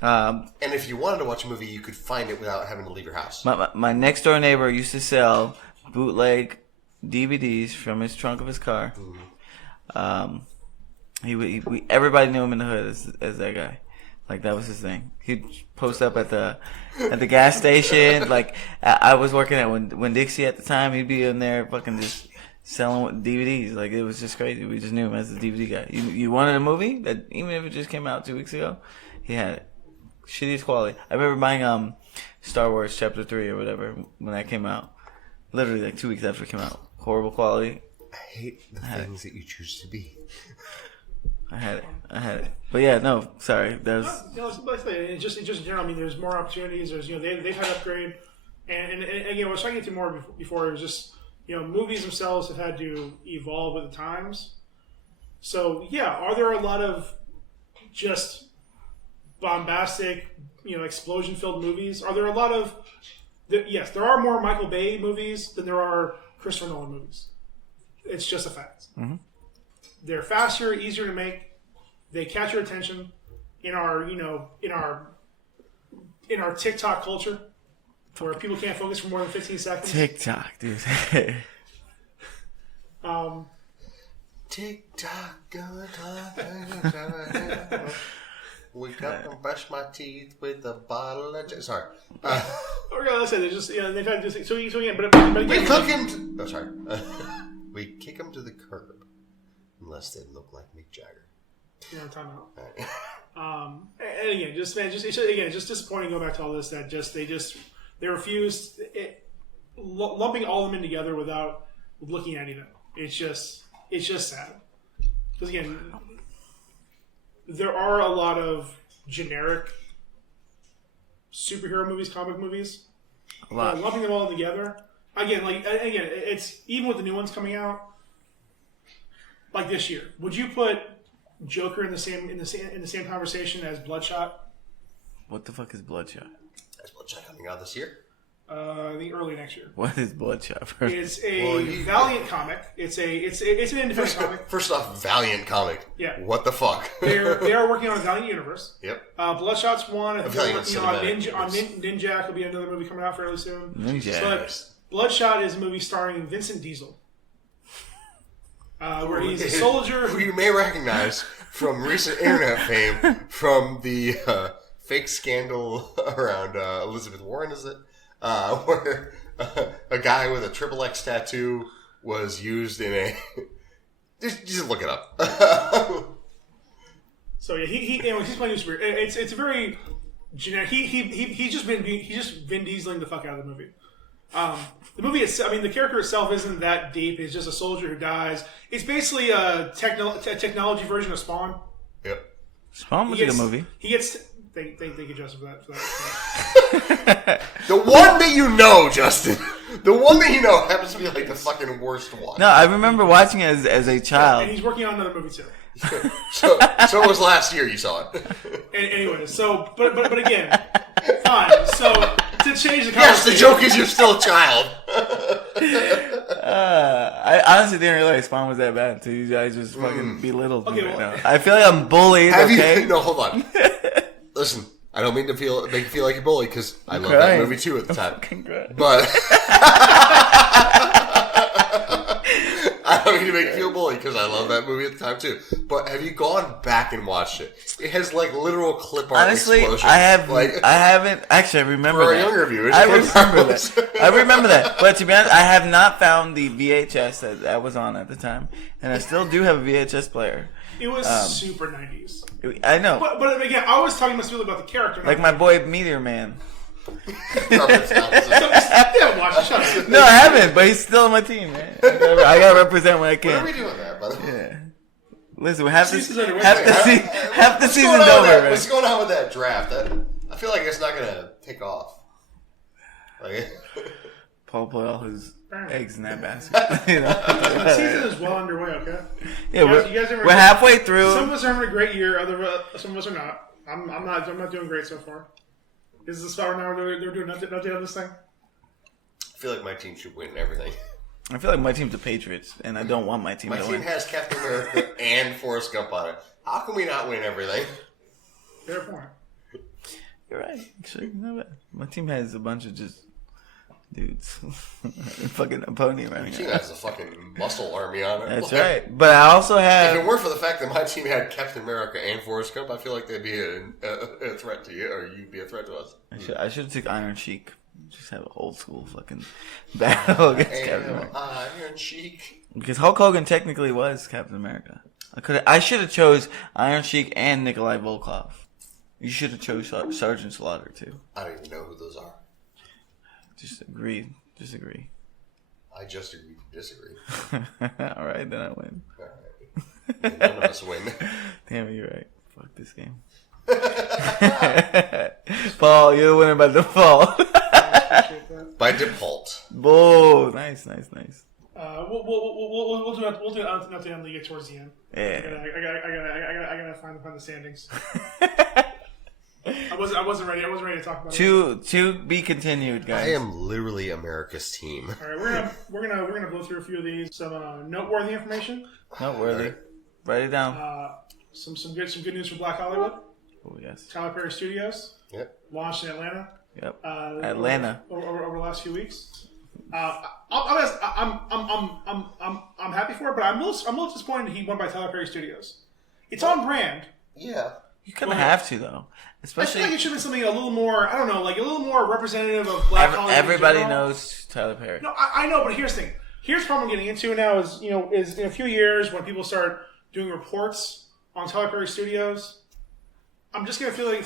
And if you wanted to watch a movie, you could find it without having to leave your house. My next door neighbor used to sell bootleg DVDs from his trunk of his car. Everybody knew him in the hood as that guy. Like, that was his thing. He'd post up at the gas station. Like, I was working at Winn-Dixie at the time. He'd be in there fucking just selling DVDs. Like, it was just crazy. We just knew him as the DVD guy. You wanted a movie that, even if it just came out 2 weeks ago, he had it. Shittiest quality. I remember buying Star Wars Chapter 3 or whatever when that came out. Literally like 2 weeks after it came out. Horrible quality. I hate the things that you choose to be. I had it. But yeah, no, sorry. That was... It's just in general. I mean, there's more opportunities. There's they've had upgrade, and again, what I was trying to get to more before, it was just movies themselves have had to evolve with the times. So yeah, are there a lot of just bombastic, explosion-filled movies? Are there a lot of? Yes, there are more Michael Bay movies than there are Christopher Nolan movies. It's just a fact. Mm-hmm. They're faster, easier to make. They catch your attention in our TikTok culture, where people can't focus for more than 15 seconds. TikTok, dude. TikTok, gonna talk. Wake up and brush my teeth with a bottle of... Sorry. Let's say they're just, they've had this... So again, but again... We cook him... sorry. We kick him to the curb. Unless they look like Mick Jagger. Time out. And again, it's just disappointing going back to all this, that they refused... lumping all of them in together without looking at any of them. It's just sad. Because again... There are a lot of generic superhero movies, comic movies. A lot. Lumping them all together. Again, it's even with the new ones coming out. Like this year, would you put Joker in the same conversation as Bloodshot? What the fuck is Bloodshot? Is Bloodshot coming out this year? I think early next year. What is Bloodshot? It's a Valiant comic. It's an independent comic. First off, Valiant comic. Yeah. What the fuck? They are working on a Valiant universe. Yep. Bloodshot's one. I think on Ninja. Ninjak will be another movie coming out fairly soon. Ninjak. But Bloodshot is a movie starring Vincent Diesel, where he's a soldier who you may recognize from recent internet fame from the fake scandal around Elizabeth Warren. Is it? Where a guy with a XXX tattoo was used in a... just look it up. So yeah, he's playing super. It's a very generic. He's just Vin Dieseling the fuck out of the movie. The movie itself, the character itself isn't that deep. It's just a soldier who dies. It's basically a technology version of Spawn. Yep. Spawn was a good movie. He gets. Thank you, Justin, for that. The one that you know, Justin. The one that you know happens to be like the fucking worst one. No, I remember watching it as a child. And he's working on another movie too. So it was last year you saw it. Anyway, but again, fine. So to change the conversation, yes, the joke is you're still a child. I honestly didn't realize Spawn was that bad until you guys just fucking belittled me right now. I feel like I'm bullied. No, hold on. Listen, I don't mean to make you feel like you're bullied because I love that movie too at the time. But I don't mean to make you feel bullied because I love that movie at the time too. But have you gone back and watched it? It has like literal clip art explosions. I haven't. Actually, I remember for that. our younger viewers. I remember that. But to be honest, I have not found the VHS that was on at the time, and I still do have a VHS player. It was super 90s. I know. But again, I was talking about the character. Like my boy Meteor Man. You haven't watched it, shut up. No, I haven't, but he's still on my team, man. I gotta represent when I can. What are we doing there, brother? Yeah. Listen, half the season's over, man. What's going on with that draft? I feel like it's not gonna take off. Like, Paul put all his eggs in that basket. You know? The season is well underway, okay? Yeah, we're halfway through. Some of us are having a great year, some of us are not. I'm not doing great so far. Is this spot now where they're doing an update on this thing? I feel like my team should win everything. I feel like my team's the Patriots, and I don't want my team to win. My team has Captain America and Forrest Gump on it. How can we not win everything? Fair point. You're right. Actually, not bad. My team has a bunch of just dudes. Fucking a pony running. Your team has a fucking muscle army on it. That's right. But I also have... If it weren't for the fact that my team had Captain America and Forrest Gump, I feel like they'd be a threat to you, or you'd be a threat to us. I should have took Iron Sheik. Just have an old school fucking battle against Captain America. Iron Sheik. Because Hulk Hogan technically was Captain America. I should have chose Iron Sheik and Nikolai Volkov. You should have chose Sergeant Slaughter too. I don't even know who those are. Disagree. I just agree to disagree. All right, then I win. All right. None of us win. Damn it, you're right. Fuck this game. Paul, you're the winner by default. By default. Whoa, nice. We'll do an update on the league towards the end. Yeah. I gotta find the standings. I wasn't ready. I wasn't ready to talk about it. To be continued, guys. I am literally America's team. All right, we're gonna blow through a few of these. Some noteworthy information. Noteworthy. Right. Write it down. Some good news for Black Hollywood. Oh yes. Tyler Perry Studios. Yep. Launched in Atlanta. Yep. Atlanta. Over the last few weeks. I'm happy for it, but I'm a little disappointed he went by Tyler Perry Studios. It's on brand. Yeah. You kind of have to though, especially. I feel like it should be something a little more. I don't know, like a little more representative of Black Hollywood. Everybody knows Tyler Perry. No, I know, but here's the thing. Here's the problem I'm getting into now is is in a few years when people start doing reports on Tyler Perry Studios, I'm just gonna I'm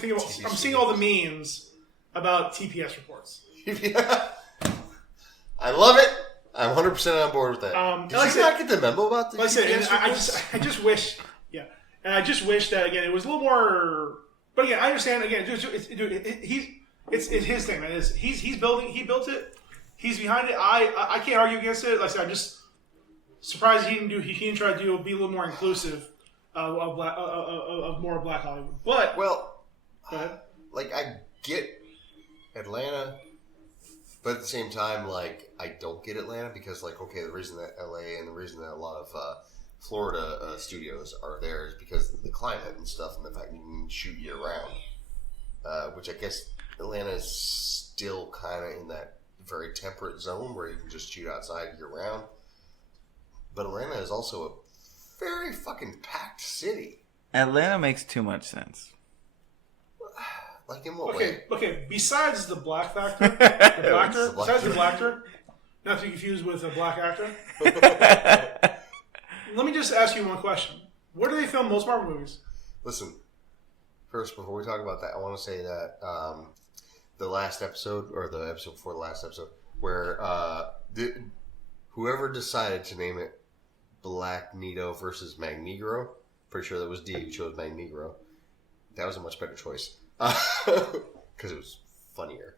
seeing all the memes about TPS reports. I love it. I'm 100% on board with that. Did you not get the memo about the TPS reports? I just wish, yeah. And I just wish that, again, it was a little more... But again, I understand, again, it's his thing, man. He built it. He's behind it. I can't argue against it. Like I said, I'm just surprised he didn't try to be a little more inclusive of more Black Hollywood. But... Well, go ahead. Like, I get Atlanta... But at the same time, like, I don't get Atlanta because, like, okay, the reason that LA and the reason that a lot of Florida studios are there is because of the climate and stuff and the fact you can shoot year round. Which I guess Atlanta is still kind of in that very temperate zone where you can just shoot outside year round. But Atlanta is also a very fucking packed city. Atlanta makes too much sense. Like in what way? Okay. Besides the black factor, not to be confused with a black actor. Let me just ask you one question: where do they film most Marvel movies? Listen, first before we talk about that, I want to say that the last episode or the episode before the last episode, where whoever decided to name it Black Nito versus Magnegro, pretty sure that was D who chose Magnegro. That was a much better choice. Because it was funnier.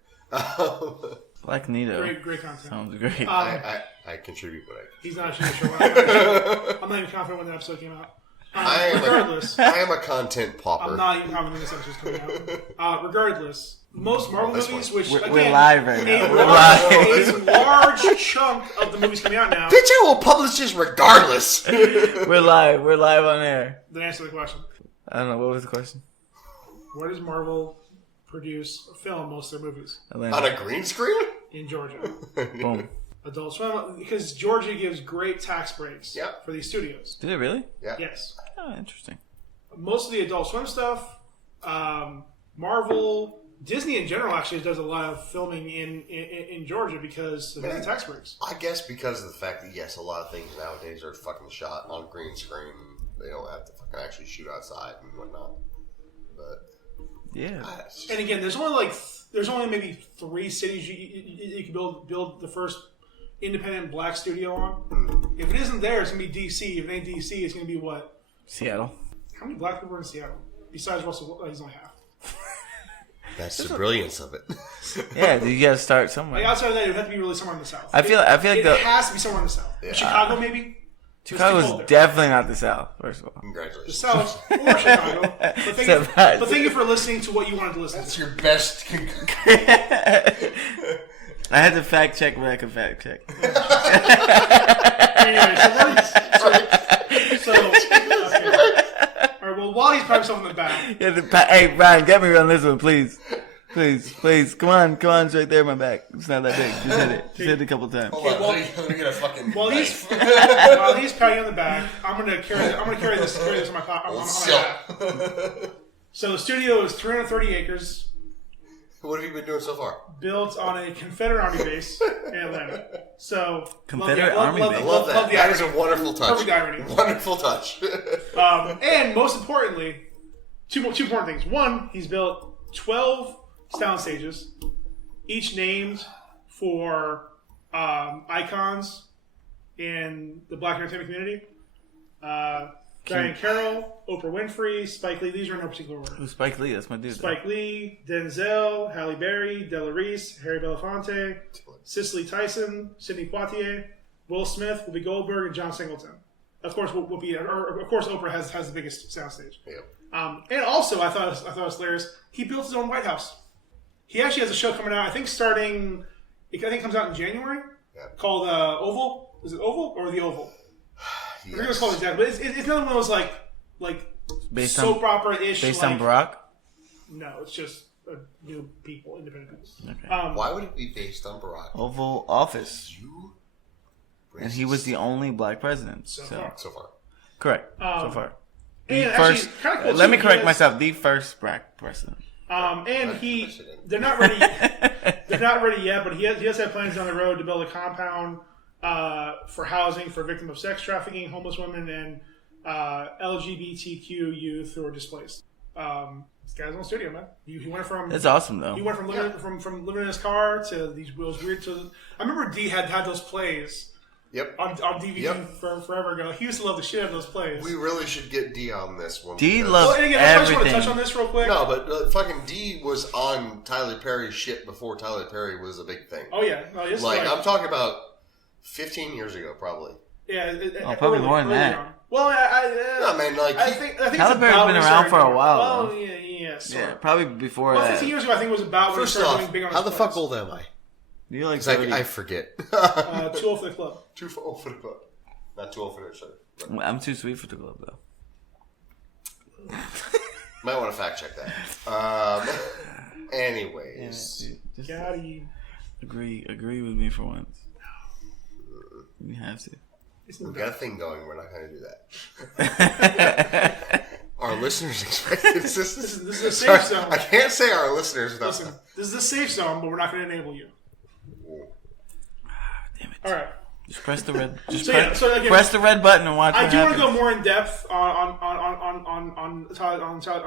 Black Nito. Great content. Sounds great. I contribute what I can. He's not sure. I'm not even confident when the episode came out. Regardless. I am a content pauper. I'm not even confident when this episode's coming out. Regardless, most Marvel movies, which we're again, live right now. We're live. A large chunk of the movies coming out now. Bitch, I will publish this regardless. We're live. We're live on air. Then answer the question. I don't know. What was the question? Where does Marvel produce or film most of their movies Atlanta. On a green screen? in Georgia. Boom. Adult Swim, because Georgia gives great tax breaks Yep. for these studios. Did it really? Yeah. Yes. Oh, interesting. Most of the Adult Swim stuff, Marvel, Disney in general actually does a lot of filming in Georgia because of the tax breaks. I guess because of the fact that, yes, a lot of things nowadays are fucking shot on green screen. They don't have to fucking actually shoot outside and whatnot. But Yeah. And again, there's only maybe 3 cities you can build the first independent black studio on. If it isn't there, it's gonna be DC. If it ain't DC, it's gonna be what? Seattle. How many black people are in Seattle? Besides Russell, he's only half. that's the brilliance of it. Yeah, you got to start somewhere. Like outside of that, it would have to be really somewhere in the south. I feel like it has to be somewhere in the south. Yeah. Chicago, maybe. Chicago's definitely not the South. First of all, The Congratulations. south or Chicago. But thank you for listening to what you wanted to listen That's to. your best. I had to fact check what I could fact check. Anyway, okay. All right. Well, while he's patting himself on the back, Yeah, hey, Brian, get me on this one, please. Please. Come on. It's right there in my back. It's not that big. Just hit it. Just hit it a couple times. Hold on, let me get a fucking while knife. he's patting on the back, I'm gonna carry this on my on my back. So the studio is 330 acres, What have you been doing so far? built on a Confederate Army base in Atlanta. So Confederate Army base. I love that. Love the That is irony. a wonderful touch. Perfect irony. Wonderful touch. And most importantly, two important things. One, he's built 12 sound stages, each named for icons in the black entertainment community. Diane Carroll, Oprah Winfrey, Spike Lee. These are in no particular order. Who's Spike Lee? That's my dude. Spike Lee, Denzel, Halle Berry, Della Reese, Harry Belafonte, Cicely Tyson, Sidney Poitier, Will Smith, Whoopi Goldberg, and John Singleton. Of course, Oprah has the biggest soundstage. Yep. And also, I thought it was hilarious. He built his own White House. He actually has a show coming out. I think it comes out in January. Yeah. Called Oval. Is it Oval or the Oval? Yes. I think it's called exactly. But it's another one of those like Based soap opera ish. Based on Barack? No, it's just new people, independent people. Okay. Why would it be based on Barack? Oval Office. You And he was the only black president. So So, far. so far. correct. So far. And First, actually, kind of cool let too, me correct because, myself. The first black president. And they're not ready. They're not ready yet, but he does have plans down the road to build a compound for housing for victims of sex trafficking, homeless women, and LGBTQ youth who are displaced. This guy's on studio, man. He went from That's awesome, though. he went from living from living in his car to these weird. I remember D had those plays. Yep. On DVD forever ago. He used to love the shit out of those plays. We really should get D on this one. D because- loves Well, and again, I just want to everything. touch on this real quick. No, but fucking D was on Tyler Perry's shit before Tyler Perry was a big thing. Oh yeah, no, this is Like, I'm talking about 15 years ago, probably. yeah, probably more than that. on. Well, No, man, like, I think Tyler it's Perry's about been when he around started for a doing- while, Well, though. yeah, sort Yeah, of. probably before Well, that. 15 years ago, I think it was about when he first started off, doing big on how his the fuck plays. old am I? You're like 'Cause 30. I forget. Too old for the club. Too old for the club. Not too old for the show. I'm too sweet for the club, though. Might want to fact check that. Anyways. Just Got him. agree with me for once. You have to. We got a thing going. We're not going to do that. Our listeners expect this. This is a safe zone. I can't say our listeners without. Listen, this is a safe zone, but we're not going to enable you. Damn it. All right. Just press the red. Just So, press, yeah, so again, press the red button and watch I what do want happens. to go more in depth on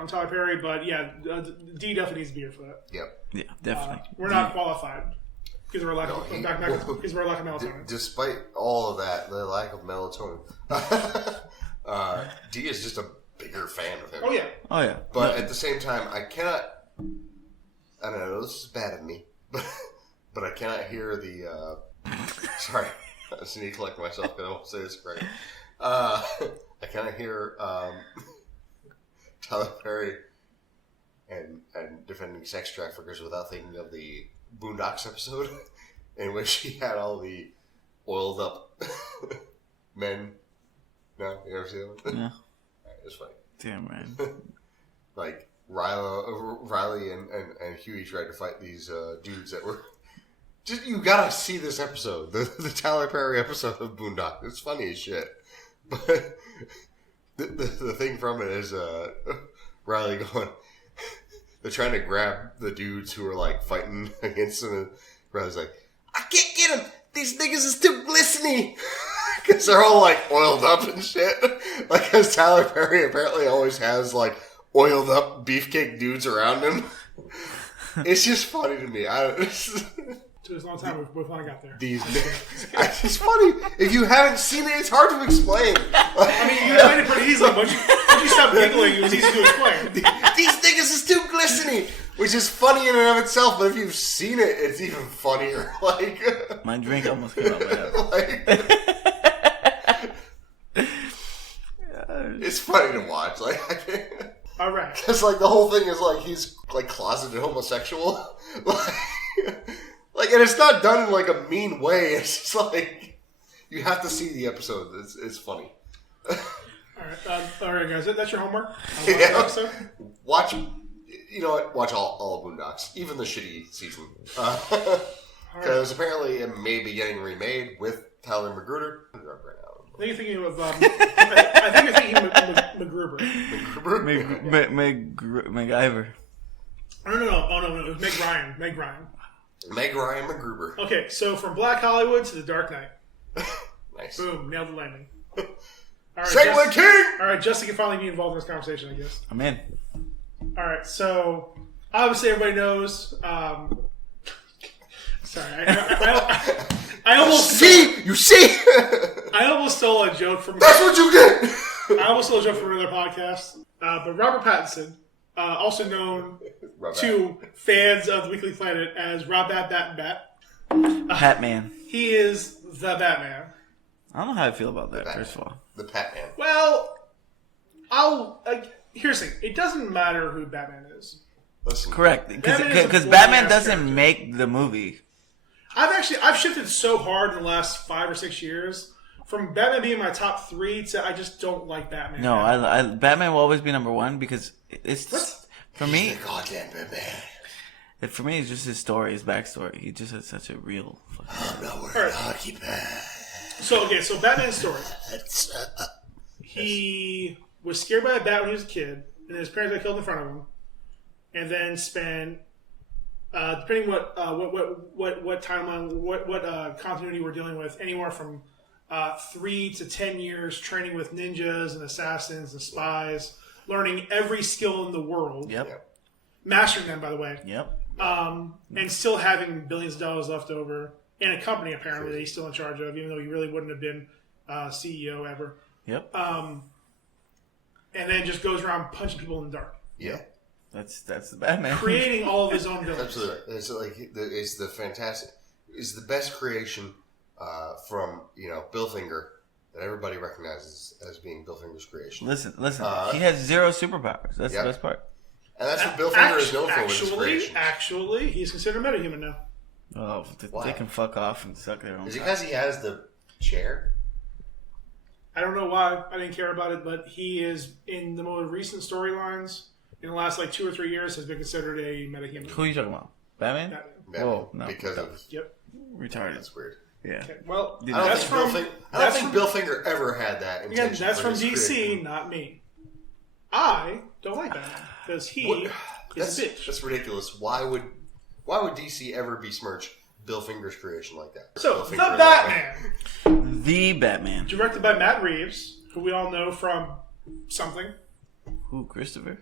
Tyler Perry, but yeah, D definitely needs to be here for that. Yep. Yeah, definitely. We're not qualified because we're a lack No, of he- because we're a lack of melatonin. Despite all of that, the lack of melatonin, D is just a bigger fan of him. Oh yeah, Oh yeah. But at the same time, I cannot. I don't know. This is bad of me, but I cannot hear the. Sorry, I just need to collect myself because I won't say this correctly. I cannot hear Tyler Perry and defending sex traffickers without thinking of the Boondocks episode in which he had all the oiled up men. No, you ever see that one? No. It's funny. Damn, man. Like Riley and Huey tried to fight these dudes that were. Just you gotta see this episode, the Tyler Perry episode of Boondock. It's funny as shit, but the thing from it is Riley going. They're trying to grab the dudes who are like fighting against them. And Riley's like, I can't get them. These niggas is too glistening. Because they're all like oiled up and shit. Like, because Tyler Perry apparently always has like oiled up beefcake dudes around him. It's just funny to me. It took us a long time before I got there. It's funny. If you haven't seen it, it's hard to explain. I mean, you explained it pretty easily. Once you stopped giggling, it was easy to explain. These niggas is too glistening. Which is funny in and of itself, but if you've seen it, it's even funnier. Like my drink almost came out my head. It's funny to watch. Like, I can't. All right. Because like the whole thing is like he's like closeted homosexual. Like, and it's not done in like a mean way. It's just like you have to see the episode. It's funny. All right, guys. That's your homework. Yeah. Watch. You know what? Watch all of Boondocks, even the shitty season, because apparently it may be getting remade with Tyler Magruder. I think you're thinking of. I think you're thinking of MacGruber. MacGyver. No. Oh no. It was Meg Ryan. Meg Ryan MacGruber. Okay, so from Black Hollywood to The Dark Knight. Nice. Boom, nailed the landing. All right, Segway King! All right, Justin can finally be involved in this conversation, I guess. I'm in. All right, so obviously everybody knows. Sorry, I almost you see. I almost stole a joke from. That's what you get. I almost stole a joke from another podcast, but Robert Pattinson, also known to fans of the Weekly Planet as Rob Bat. Batman. He is the Batman. I don't know how I feel about that, first of all. The Batman. Well, here's the thing. It doesn't matter who Batman is. Listen, correct. Because Batman Batman doesn't character. make the movie. I've shifted so hard in the last 5 or 6 years from Batman being my top 3 to I just don't like Batman. No, Batman will always be number 1 because it's for me. the goddamn Batman. For me, it's just his story, his backstory. He just has such a real. I'm not worried. I'll keep that. So Batman's story. He was scared by a bat when he was a kid, and his parents got killed in front of him, and then spent, depending what timeline, what continuity we're dealing with, anywhere from 3 to 10 years training with ninjas and assassins and spies, learning every skill in the world. Yep. Mastering them, by the way. Yep. And still having billions of dollars left over in a company apparently that he's still in charge of, even though he really wouldn't have been CEO ever. Yep. And then just goes around punching people in the dark. Yeah. That's the Batman. Creating all of his own villains. Absolutely. It's the best creation from Bill Finger that everybody recognizes as being Bill Finger's creation. Listen. He has 0 superpowers. That's the best part. And that's what Bill Finger is known for with his creations. Actually, he's considered metahuman now. Oh, they can fuck off and suck their own. Is it because he has the chair? I don't know why. I didn't care about it, but he is, in the most recent storylines, in the last 2 or 3 years, has been considered a metahuman. Who are you talking about? Batman? Whoa, no. Because of... Yep. Retarded. That's weird. Yeah. Okay. Well, I don't think Bill Finger ever had that intention. Again, that's from DC, creation. not me. I don't like Batman because he is a bitch. That's ridiculous. Why would DC ever besmirch Bill Finger's creation like that? So, Bill The Finger Batman. The Batman. Directed by Matt Reeves, who we all know from something. Who, Christopher?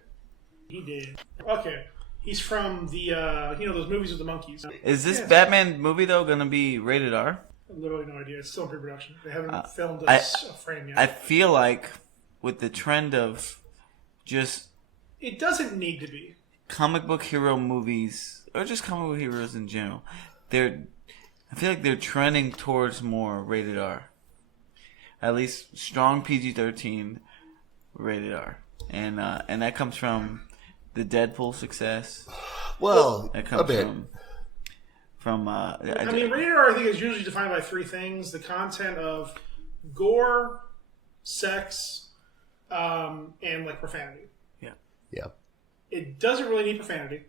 He did. Okay. He's from the, those movies with the monkeys. Is this Batman movie, though, going to be rated R? Literally no idea. It's still in pre-production. They haven't filmed I a frame yet. I feel like with the trend of just... It doesn't need to be. Comic book hero movies, or just comic book heroes in general, I feel like they're trending towards more rated R. At least strong PG-13 rated R. And that comes from the Deadpool success. Well, that comes a bit. rated R, I think, is usually defined by 3 things: the content of gore, sex, and profanity. Yeah. It doesn't really need profanity.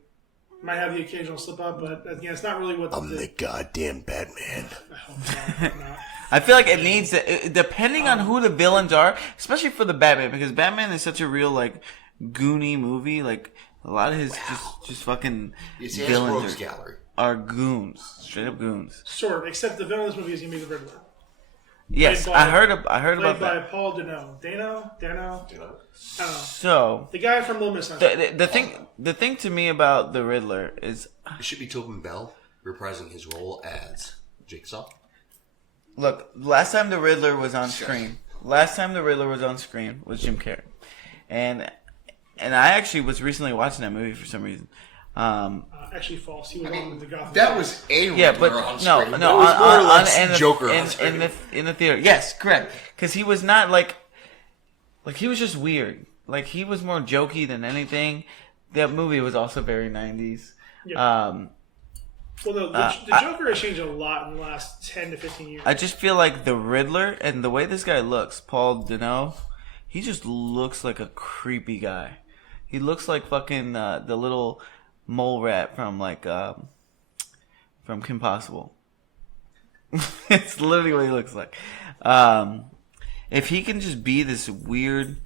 Might have the occasional slip up, but again, it's not really what I'm the goddamn Batman. I hope not. I feel like it needs to, depending on who the villains are, especially for the Batman, because Batman is such a real like goony movie. Like a lot of his just fucking villains are goons, straight up goons. Sort of, except the villain of this movie is gonna be the Riddler. Yes, I heard about that. Played by Paul Dano. Dano. I don't know. So the guy from Little Miss Sunshine. The thing to me about the Riddler is it should be Tobin Bell reprising his role as Jigsaw. Look, last time the Riddler was on screen was Jim Carrey, and I actually was recently watching that movie for some reason. Actually, false. He was on the Gotham. That was a yeah, but on screen. no, on Joker in the theater. Yes, correct. Because he was not like he was just weird. Like he was more jokey than anything. That movie was also very 90s. Yeah. Well, no, the Joker has changed a lot in the last 10 to 15 years. I just feel like the Riddler and the way this guy looks, Paul Dano, he just looks like a creepy guy. He looks like fucking the little mole rat from from Kim Possible. It's literally what he looks like. If he can just be this weird,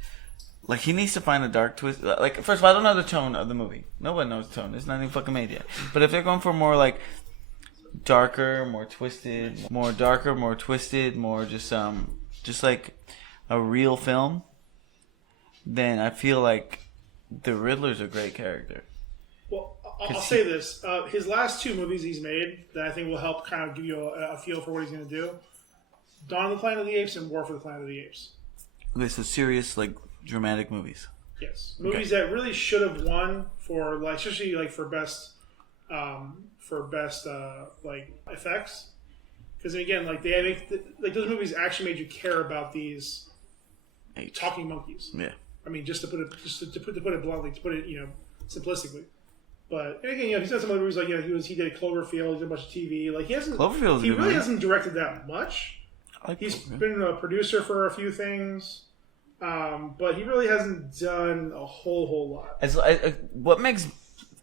like he needs to find a dark twist. Like first of all, I don't know the tone of the movie. Nobody knows the tone. It's not even fucking made yet. But if they're going for more like darker, more twisted, more just like a real film, then I feel like the Riddler's a great character. Well, I'll say this. His last two movies he's made that I think will help kind of give you a feel for what he's going to do. Dawn of the Planet of the Apes and War for the Planet of the Apes. Okay, so serious, like, dramatic movies. Yes. Movies that really should have won for, like, especially, like, for best like, effects. Because, again, like, those movies actually made you care about these talking monkeys. Yeah. I mean, just to put it bluntly, to put it, simplistically. But again, he's done some other movies like he did Cloverfield, he did a bunch of TV. Like he really hasn't directed that much. He's been a producer for a few things, but he really hasn't done a whole lot. What makes,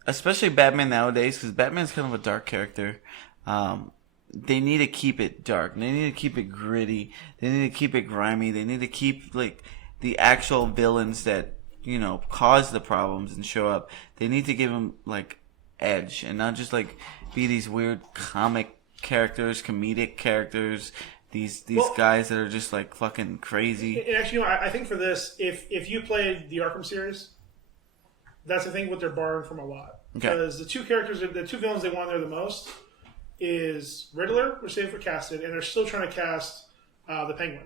especially Batman nowadays, because Batman's kind of a dark character. They need to keep it dark. They need to keep it gritty. They need to keep it grimy. They need to keep like the actual villains that cause the problems and show up. They need to give them like edge and not just like be these weird comic characters, comedic characters. These guys that are just like fucking crazy. And actually, I think for this, if you played the Arkham series, that's I think what they're borrowing from a lot. Because the two villains they want there the most is Riddler, which they've casted, and they're still trying to cast the Penguin.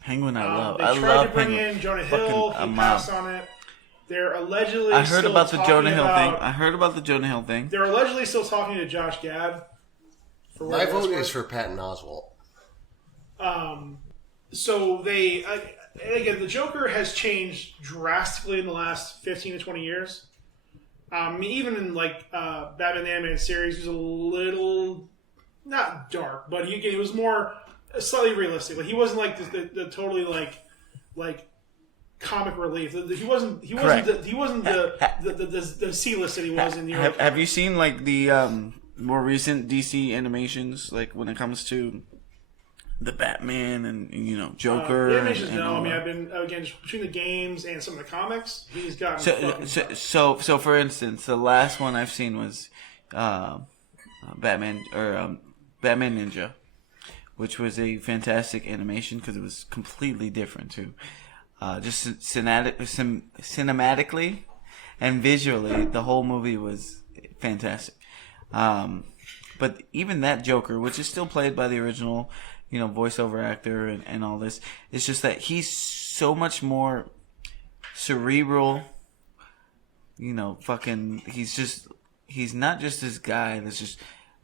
Penguin, I love. They tried to bring in Jonah Hill. He passed on it. They're allegedly. I heard about the Jonah Hill thing. They're allegedly still talking to Josh Gad. My vote is for Patton Oswalt. So they again, the Joker has changed drastically in the last 15 to 20 years. Even in like Batman the Animated Series, he was a little not dark, but he was more slightly realistic. Like he wasn't like the totally like comic relief. He wasn't the C-list that he was in the Have you seen like the more recent DC animations, like when it comes to the Batman and Joker? The animations, no. I mean, I've been just between the games and some of the comics, he's gotten so for instance, the last one I've seen was Batman Ninja, which was a fantastic animation because it was completely different too. Just cinematically and visually, the whole movie was fantastic. But even that Joker, which is still played by the original, voiceover actor and all this, it's just that he's so much more cerebral. He's not just this guy that's just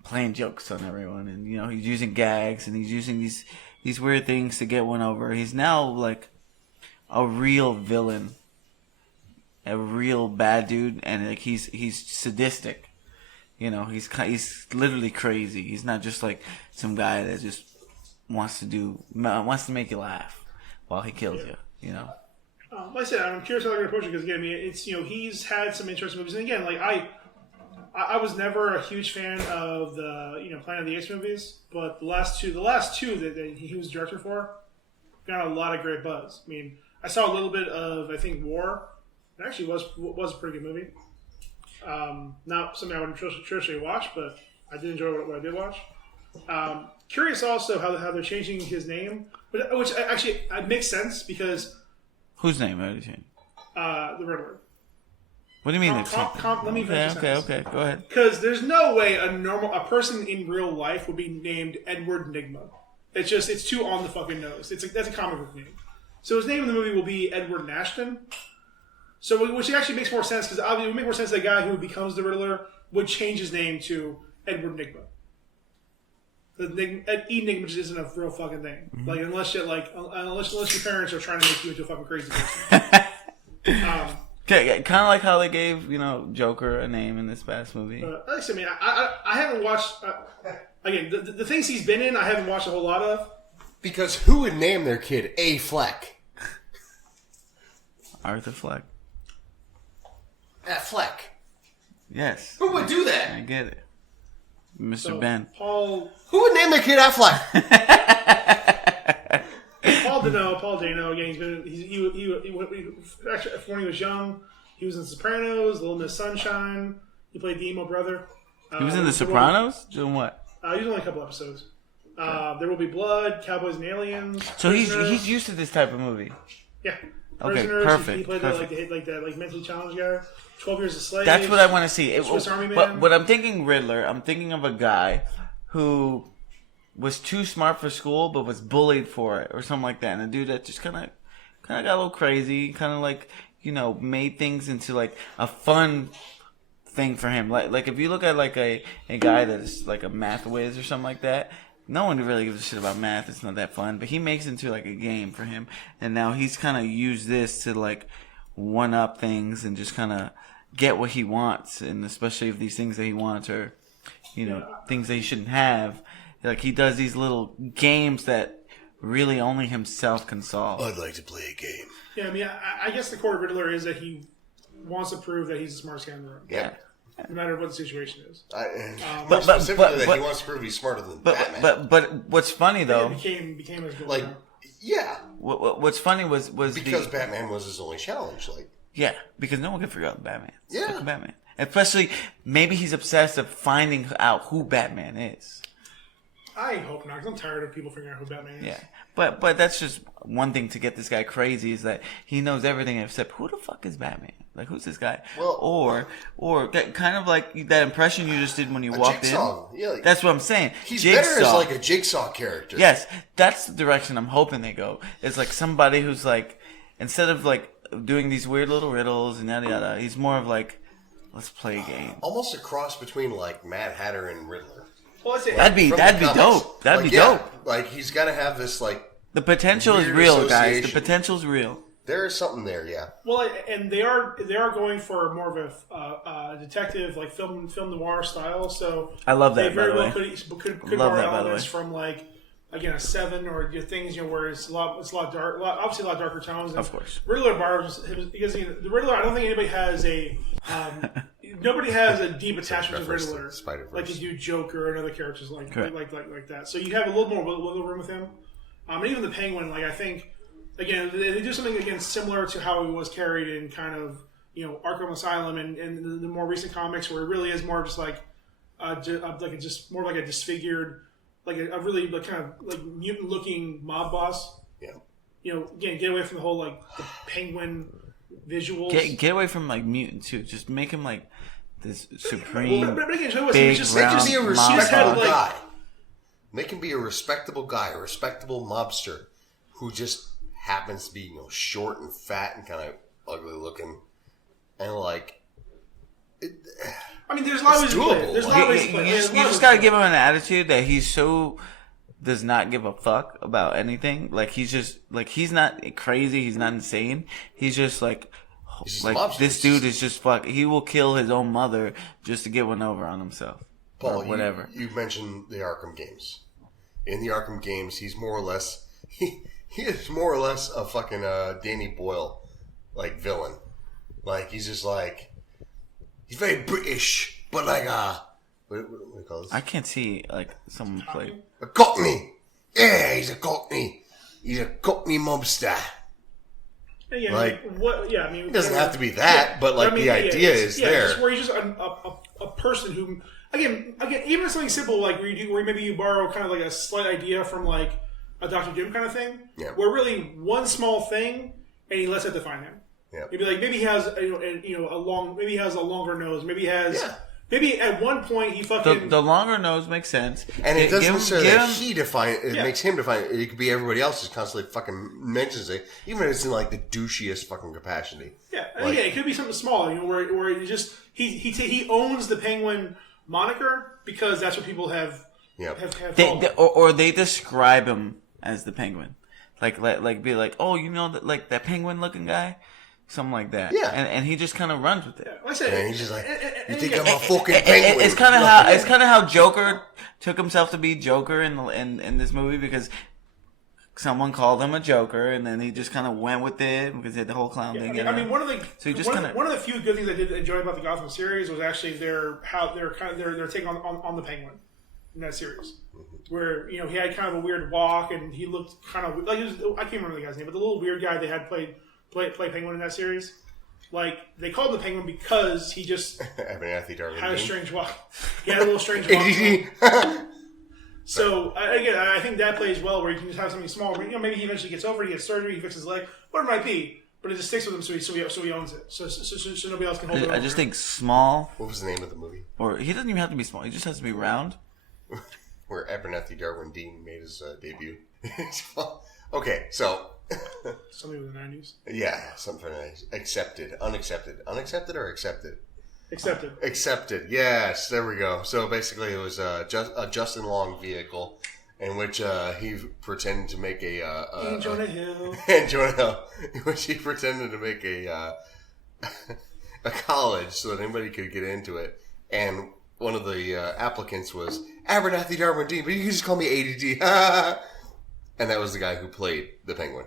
playing jokes on everyone, and he's using gags and he's using these weird things to get one over. He's now like a real villain, a real bad dude, and like he's sadistic. He's literally crazy. He's not just like some guy that just wants to make you laugh while he kills you. Like I said, I'm curious how they're going to approach it because again, I mean, it's he's had some interesting movies, and again, like I was never a huge fan of the Planet of the Apes movies, but the last two that he was director for got a lot of great buzz. I mean, I saw a little bit of I think War. It actually was a pretty good movie. Not something I would traditionally watch, but I did enjoy what I did watch. Curious also how they're changing his name, which actually makes sense because whose name are they changing? The Riddler. What do you mean? Let me finish. Okay. Go ahead. Because there's no way a person in real life would be named Edward Nygma. It's too on the fucking nose. That's a comic book name. So his name in the movie will be Edward Nashton. So which actually makes more sense because obviously it would make more sense that guy who becomes the Riddler would change his name to Edward Nygma. Enigma just isn't a real fucking thing. Mm-hmm. Like unless your parents are trying to make you into a fucking crazy person. Okay, kind of like how they gave Joker a name in this past movie. Like I said, I haven't watched. Again, the things he's been in, I haven't watched a whole lot of. Because who would name their kid A. Fleck? Arthur Fleck. Fleck. Yes. Who would do that? I get it. Mr. Ben. Paul. Who would name their kid Affleck? Paul Dano. Again, actually when he was young, he was in Sopranos, Little Miss Sunshine. He played the emo brother. He was in The Sopranos? Doing what? He was in only a couple episodes. There Will Be Blood, Cowboys and Aliens. So he's used to this type of movie. Yeah. Okay, Prisoners. perfect. He played that mentally challenged guy. 12 Years a Slave. That's what I want to see. Swiss Army Man. But when I'm thinking Riddler, I'm thinking of a guy who was too smart for school, but was bullied for it, or something like that. And a dude that just kind of got a little crazy, kind of like made things into like a fun thing for him. Like if you look at like a guy that is like a math whiz or something like that. No one really gives a shit about math. It's not that fun. But he makes it into like a game for him. And now he's kind of used this to like one up things and just kind of get what he wants. And especially if these things that he wants are, things that he shouldn't have. Like he does these little games that really only himself can solve. I'd like to play a game. Yeah, I mean, I guess the core of Riddler is that he wants to prove that he's the smartest guy in the room. Yeah. No matter what the situation is. But specifically that he wants to prove he's smarter than Batman. But what's funny though, became his good. Like, yeah. What's funny was because Batman was his only challenge. Like, yeah, because no one can figure out Batman. It's yeah, fucking Batman. Especially maybe he's obsessed of finding out who Batman is. I hope not, because I'm tired of people figuring out who Batman is. Yeah, but that's just one thing to get this guy crazy is that he knows everything except who the fuck is Batman? Like, who's this guy? Well, or that kind of like that impression you just did when you walked Jigsaw. in. Yeah, like, that's what I'm saying. He's Jigsaw. better as like a Jigsaw character. Yes, that's the direction I'm hoping they go. It's like somebody who's like, instead of like doing these weird little riddles and yada yada, he's more of like, let's play a game. Almost a cross between like Mad Hatter and Riddler. Well, that'd be dope. That'd be dope. Like he's got to have this like. The potential is real, guys. The potential's real. There is something there, yeah. Well, and they are going for more of a detective, like film noir style. So I love that. They very well could borrow that, elements from like again a Seven or things where it's a lot dark, obviously a lot darker tones. And of course, Riddler borrows because the Riddler. I don't think anybody has a nobody has a deep attachment to Riddler like you do Joker and other characters like that. So you have a little more wiggle room with him. And even the Penguin, like I think. Again, they do something again similar to how he was carried in kind of Arkham Asylum and the more recent comics, where it really is more just like more like a disfigured, like a really like kind of like mutant looking mob boss. Yeah. Again, get away from the whole like the Penguin visuals. Get away from like mutant too. Just make him like this supreme. But again, big, round, be a respectable guy. Make him be a respectable guy, a respectable mobster who just happens to be short and fat and kind of ugly looking, and like I mean, there's a lot of ways to play it. There's a lot of ways to play it. You just gotta give him an attitude that he's so does not give a fuck about anything. Like he's just like he's not crazy. He's not insane. He's just like this dude is just fuck. He will kill his own mother just to get one over on himself. Paul, or whatever. You mentioned the Arkham games. In the Arkham games, he's more or less he is more or less a fucking Danny Boyle like villain. Like he's just like he's very British, but like what do you call this? I can't see like someone play A Cockney. Yeah, he's a Cockney. He's a Cockney mobster. Yeah, like what? Yeah, I mean, it doesn't have to be that, but like the idea is there. Just where he's just a person who, again, even something simple like where maybe you borrow kind of like a slight idea from like a Dr. Doom kind of thing, where really one small thing and he lets it define him. Yeah. Maybe he has maybe he has a longer nose, maybe he has. Yeah. Maybe at one point he fucking... The longer nose makes sense. And it doesn't necessarily that he define it. It makes him define it. It could be everybody else who's constantly fucking mentions it. Even if it's in like the douchiest fucking capacity. Yeah. Like, it could be something small, where he just... He owns the Penguin moniker because that's what people have or they describe him as the Penguin. Like be like, oh, like that penguin looking guy? Something like that. Yeah. And he just kind of runs with it. Yeah, I said, and he's just like, you think I'm a fucking penguin? It's kind of how Joker took himself to be Joker in this movie because someone called him a Joker, and then he just kind of went with it because he had the whole clown thing. I mean, one of the few good things I did enjoy about the Gotham series was actually their take on the Penguin in that series, where he had kind of a weird walk and he looked kind of like I can't remember the guy's name, but the little weird guy they had play Penguin in that series. Like, they called him the Penguin because he just had a strange walk. He had a little strange walk. So, again, I think that plays well where you can just have something small. Where, maybe he eventually gets over it, he gets surgery, he fixes his leg, whatever it might be. But it just sticks with him so he owns it. So nobody else can hold it over. I just think small. What was the name of the movie? Or he doesn't even have to be small. He just has to be round. Where Abernathy Darwin Dean made his debut. Okay, so... Something with the 90s? Yeah, something nice. Accepted. Unaccepted. Unaccepted or accepted? Accepted. Accepted. Yes, there we go. So basically it was a Justin Long vehicle in which he pretended to make and Jonah Hill. And Jonah Hill. In which he pretended to make a college so that anybody could get into it. And one of the applicants was Abernathy Darwin Dean, but you can just call me ADD. And that was the guy who played the Penguin.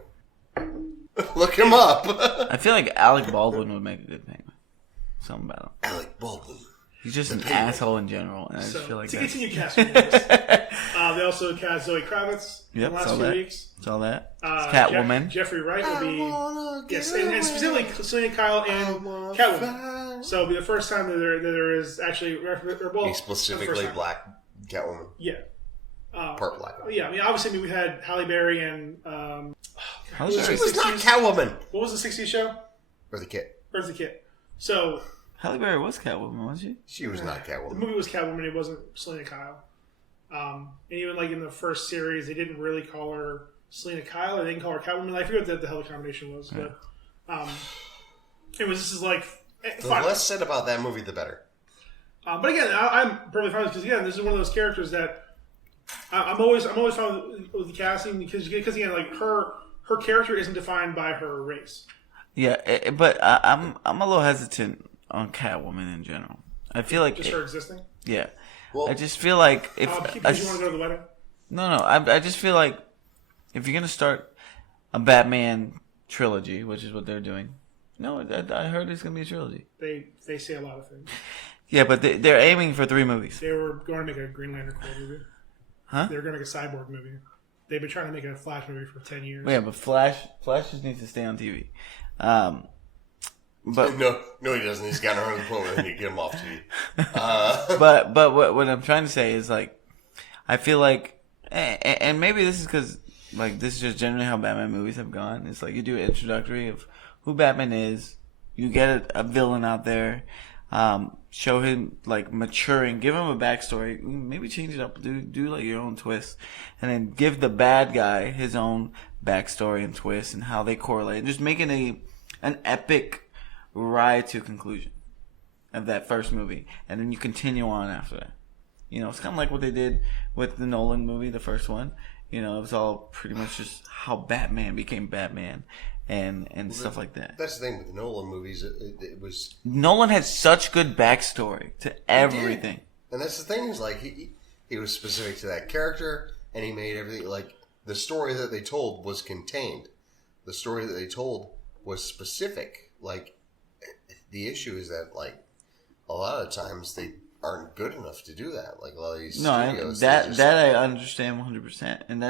Look him up. I feel like Alec Baldwin would make a good Penguin. Something about him. Alec Baldwin. He's just an asshole in general. And I just feel like to continue casting this, they also cast Zoe Kravitz in the last few weeks. Saw that. Catwoman. Jeffrey Wright will be... Yes, and specifically Selena Kyle and Catwoman. So it'll be the first time that there is actually... Well, specifically black Catwoman. Yeah. Part black. Yeah, I mean, obviously we had Halle Berry and... she was not Catwoman. What was the 60s show? Eartha Kitt. Eartha Kitt. So... Halle Berry was Catwoman, wasn't she? She was not Catwoman. The movie was Catwoman. It wasn't Selena Kyle. And even like in the first series, they didn't really call her Selena Kyle. Or they didn't call her Catwoman. I forget what the hell the combination was. Yeah. But anyways, this is like... The less said about that movie, the better. But again, I'm perfectly fine because again, this is one of those characters that I'm always fine with the casting because again, like her character isn't defined by her race. Yeah, but I'm a little hesitant on Catwoman in general. I feel like just her existing. Yeah, well, I just feel like if because you want to go to the wedding. No, I just feel like if you're gonna start a Batman trilogy, which is what they're doing. No, I heard it's gonna be a trilogy. They say a lot of things. Yeah, but they're aiming for 3 movies. They were going to make a Green Lantern movie. Huh? They were going to make a Cyborg movie. They've been trying to make a Flash movie for 10 years. Yeah, but Flash just needs to stay on TV. But no, he doesn't. He's got to run the point where he get him off TV. But what I'm trying to say is like, I feel like, and maybe this is because like this is just generally how Batman movies have gone. It's like you do an introductory of who Batman is, you get a villain out there. Show him like maturing, give him a backstory, maybe change it up, do like your own twist, and then give the bad guy his own backstory and twist and how they correlate, and just making an epic ride to conclusion of that first movie, and then you continue on after that. It's kind of like what they did with the Nolan movie, the first one. It was all pretty much just how Batman became Batman. And stuff like that. That's the thing with the Nolan movies. It was Nolan had such good backstory to everything. And that's the thing is like he was specific to that character, and he made everything like the story that they told was contained. The story that they told was specific. Like, the issue is that, like, a lot of times they aren't good enough to do that. Like, a lot of these studios... that I understand 100%. And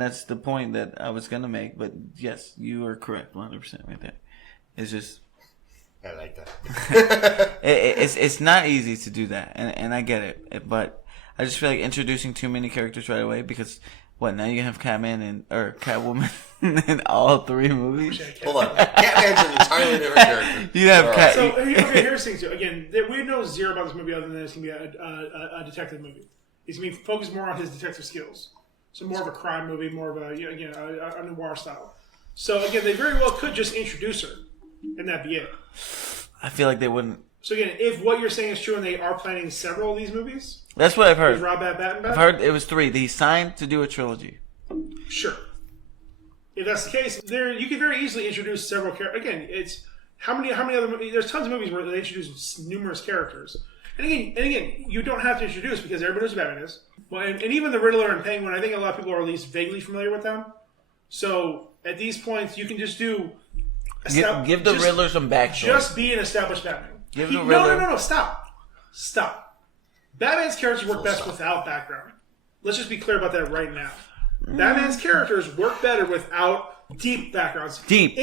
that's the point that I was going to make. But, yes, you are correct 100% right there. It's just... I like that. it's not easy to do that. And I get it. But I just feel like introducing too many characters right away because... What, now you have Catwoman in all 3 movies? Hold on. Catman's an entirely different character. You have Cat... So, okay, here's the thing, too. Again, we know zero about this movie other than it's going to be a detective movie. He's going to be focused more on his detective skills. So more of a crime movie, more of a noir style. So, again, they very well could just introduce her, and that'd be it. I feel like they wouldn't... So, again, if what you're saying is true and they are planning several of these movies... That's what I've heard. Is Rob Batman back? I've heard it was 3. He signed to do a trilogy. Sure. If that's the case, you could very easily introduce several characters. Again, it's how many other movies? There's tons of movies where they introduce numerous characters. And again, you don't have to introduce because everybody knows who Batman is. Well, and even the Riddler and Penguin, I think a lot of people are at least vaguely familiar with them. So at these points, you can just do give the Riddler some backstory. Just be an established Batman. Give the Riddler. No! Stop. Batman's characters work best without background. Let's just be clear about that right now. Batman's characters work better without deep backgrounds. Deep,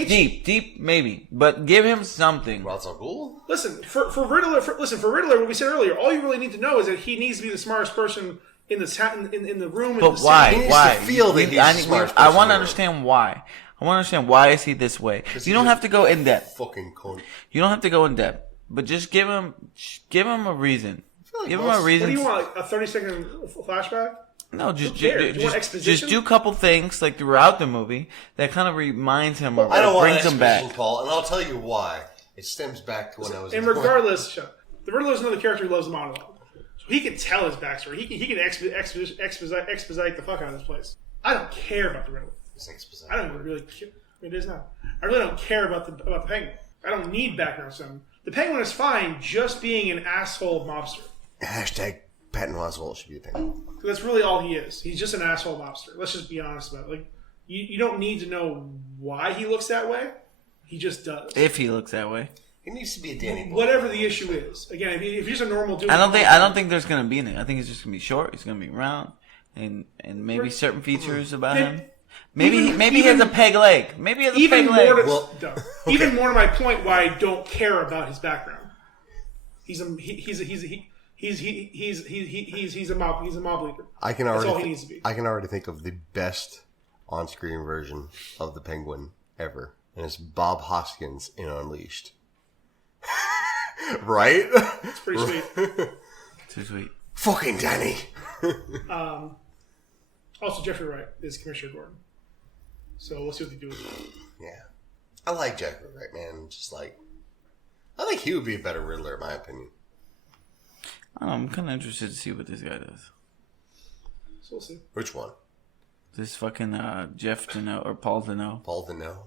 maybe. But give him something. Well, that's all cool. Listen, for Riddler, what we said earlier, all you really need to know is that he needs to be the smartest person in the room. But why? He needs Why? to feel that he's the smartest person. I want to understand why. I want to understand why is he this way. You don't have to go in depth. Fucking cunt. You don't have to go in depth. But just give him a reason. Give him a reason. What do you want? Like a 30-second flashback? No, just do a couple things like throughout the movie that kind of reminds him or brings him back. Paul, and I'll tell you why. It stems back to when I was. And regardless, the Riddler's another character who loves the monologue, so he can tell his backstory. He can expedite the fuck out of this place. I don't care about the Riddler. I don't really. It is now. I really don't care about the Penguin. I don't need background on him. The Penguin is fine just being an asshole mobster. Hashtag Patton Oswalt should be a Penguin. That's really all he is. He's just an asshole mobster. Let's just be honest about it. Like, you don't need to know why he looks that way. He just does. If he looks that way. He needs to be a Danny Boy. Whatever the issue is. Again, if he's just a normal dude. I don't think there's going to be anything. I think he's just going to be short. He's going to be round. And maybe certain features about him. Maybe he has a peg leg. Maybe he has a peg leg. Even more to my point, why I don't care about his background. He's a mob leader. That's all he needs to be. I can already think of the best on-screen version of the Penguin ever, and it's Bob Hoskins in Unleashed. Right? It's pretty sweet. Too sweet. Fucking Danny. Also, Jeffrey Wright is Commissioner Gordon. So we'll see what they do with it. Yeah. I like Jeffrey Wright, man. Just like, I think he would be a better Riddler, in my opinion. I'm kind of interested to see what this guy does. So we'll see. Which one? This fucking Jeff Deneau or Paul Deneau. Paul Deneau.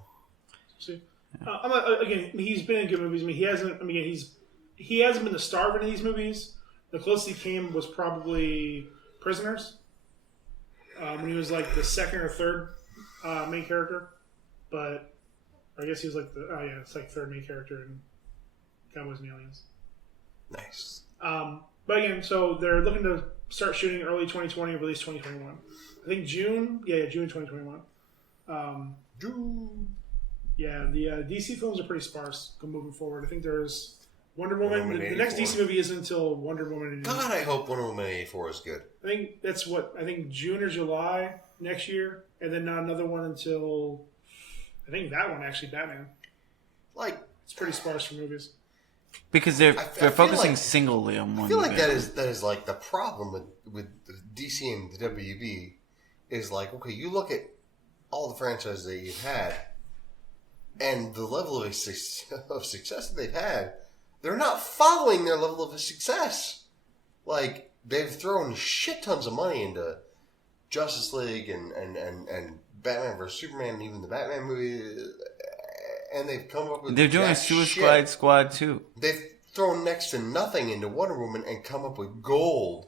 See, again, he's been in good movies. I mean, he hasn't. I mean, he hasn't been the star of any of these movies. The closest he came was probably Prisoners, when he was like the second or third main character. But I guess he was like it's like third main character in Cowboys and Aliens. Nice. But again, so they're looking to start shooting early 2020, release 2021. I think June. Yeah, June 2021. June. Yeah, the DC films are pretty sparse moving forward. I think there's Wonder Woman. The next 84. DC movie isn't until Wonder Woman. God, I hope Wonder Woman 84 is good. I think that's June or July next year, and then not another one until I think that one actually Batman. Like, it's pretty sparse for movies. Because they're focusing singly on one. I feel like that is like the problem with DC and the WB is like, okay, you look at all the franchises that you've had and the level of success that they've had, they're not following their level of success. Like, they've thrown shit tons of money into Justice League and Batman vs Superman and even the Batman movie, and they've come up with... They're doing Suicide Squad too. They've thrown next to nothing into Wonder Woman and come up with gold.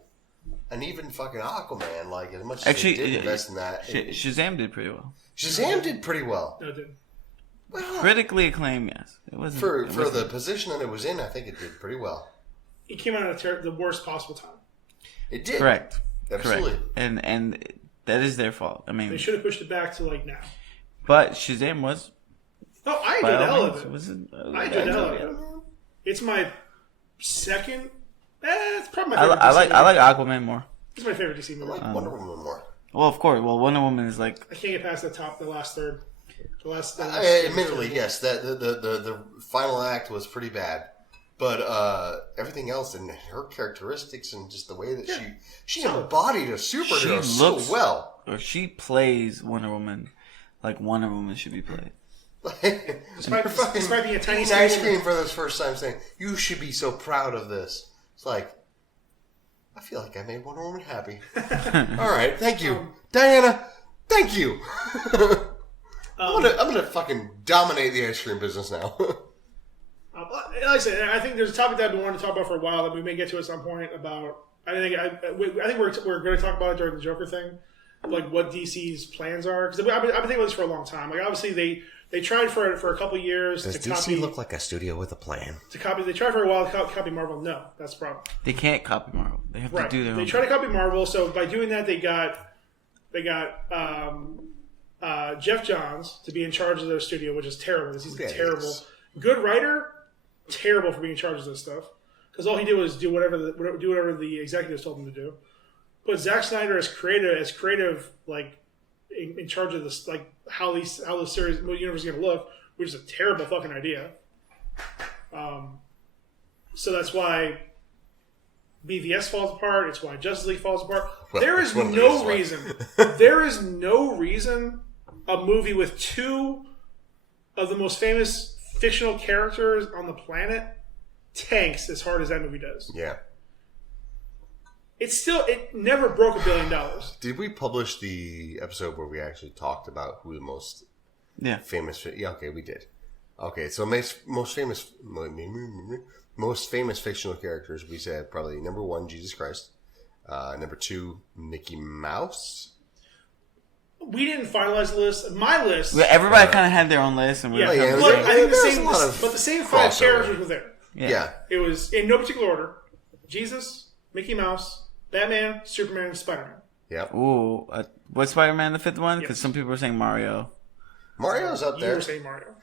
And even fucking Aquaman, like, as much as they did invest in that... Shazam did pretty well. Shazam did pretty well. No, it didn't. Well, Critically acclaimed, yes. It wasn't for the position that it was in. I think it did pretty well. It came out at the worst possible time. It did. Correct. Absolutely. Correct. And that is their fault. I mean, They should have pushed it back to like now. but Shazam was. Oh, I by enjoyed the all hell means, of it. was I enjoyed the hell of it. It's my second. It's probably my favorite. I like Aquaman more. It's my favorite DC I movie. like Wonder Woman more. Well, of course. Well, Wonder Woman is like. I can't get past the last third. The last Admittedly, yes, that the final act was pretty bad, but everything else and her characteristics and just the way that she embodied a superhero so well. Or she plays Wonder Woman like Wonder Woman should be played. Despite being a tiny ice cream for the first time, saying you should be so proud of this. It's like I feel like I made Wonder Woman happy. All right, thank you, Diana. Thank you. I'm gonna fucking dominate the ice cream business now. Like I said, I think there's a topic that I've been wanting to talk about for a while that we may get to at some point. About I think we're going to talk about it during the Joker thing, like what DC's plans are. Because I've been thinking about this for a long time. Like obviously they tried for a couple of years Does to DC copy. look like a studio with a plan? They tried for a while to copy Marvel. No, that's the problem. They can't copy Marvel. They have to do their own. They try to copy Marvel. So by doing that, they got Jeff Johns to be in charge of their studio, which is terrible. He's terrible. Good writer, terrible for being in charge of this stuff. Because all he did was do whatever the executives told him to do. Put Zack Snyder as creative, like in charge of this, like how the series universe is going to look, which is a terrible fucking idea. So that's why BVS falls apart. It's why Justice League falls apart. Well, there is no reason. There is no reason a movie with two of the most famous fictional characters on the planet tanks as hard as that movie does. Yeah. It never broke $1 billion. Did we publish the episode where we actually talked about who the most famous? Yeah, okay, we did. Okay, so most famous fictional characters, we said probably number 1, Jesus Christ. Number 2, Mickey Mouse. We didn't finalize the list. My list. Everybody kind of had their own list, and but I think the same 5 characters were there. Yeah. It was in no particular order: Jesus, Mickey Mouse, Batman, Superman, and Spider-Man. Yep. Ooh, what's Spider-Man the 5th one? Because some people are saying Mario. Mario's up there. You were saying Mario.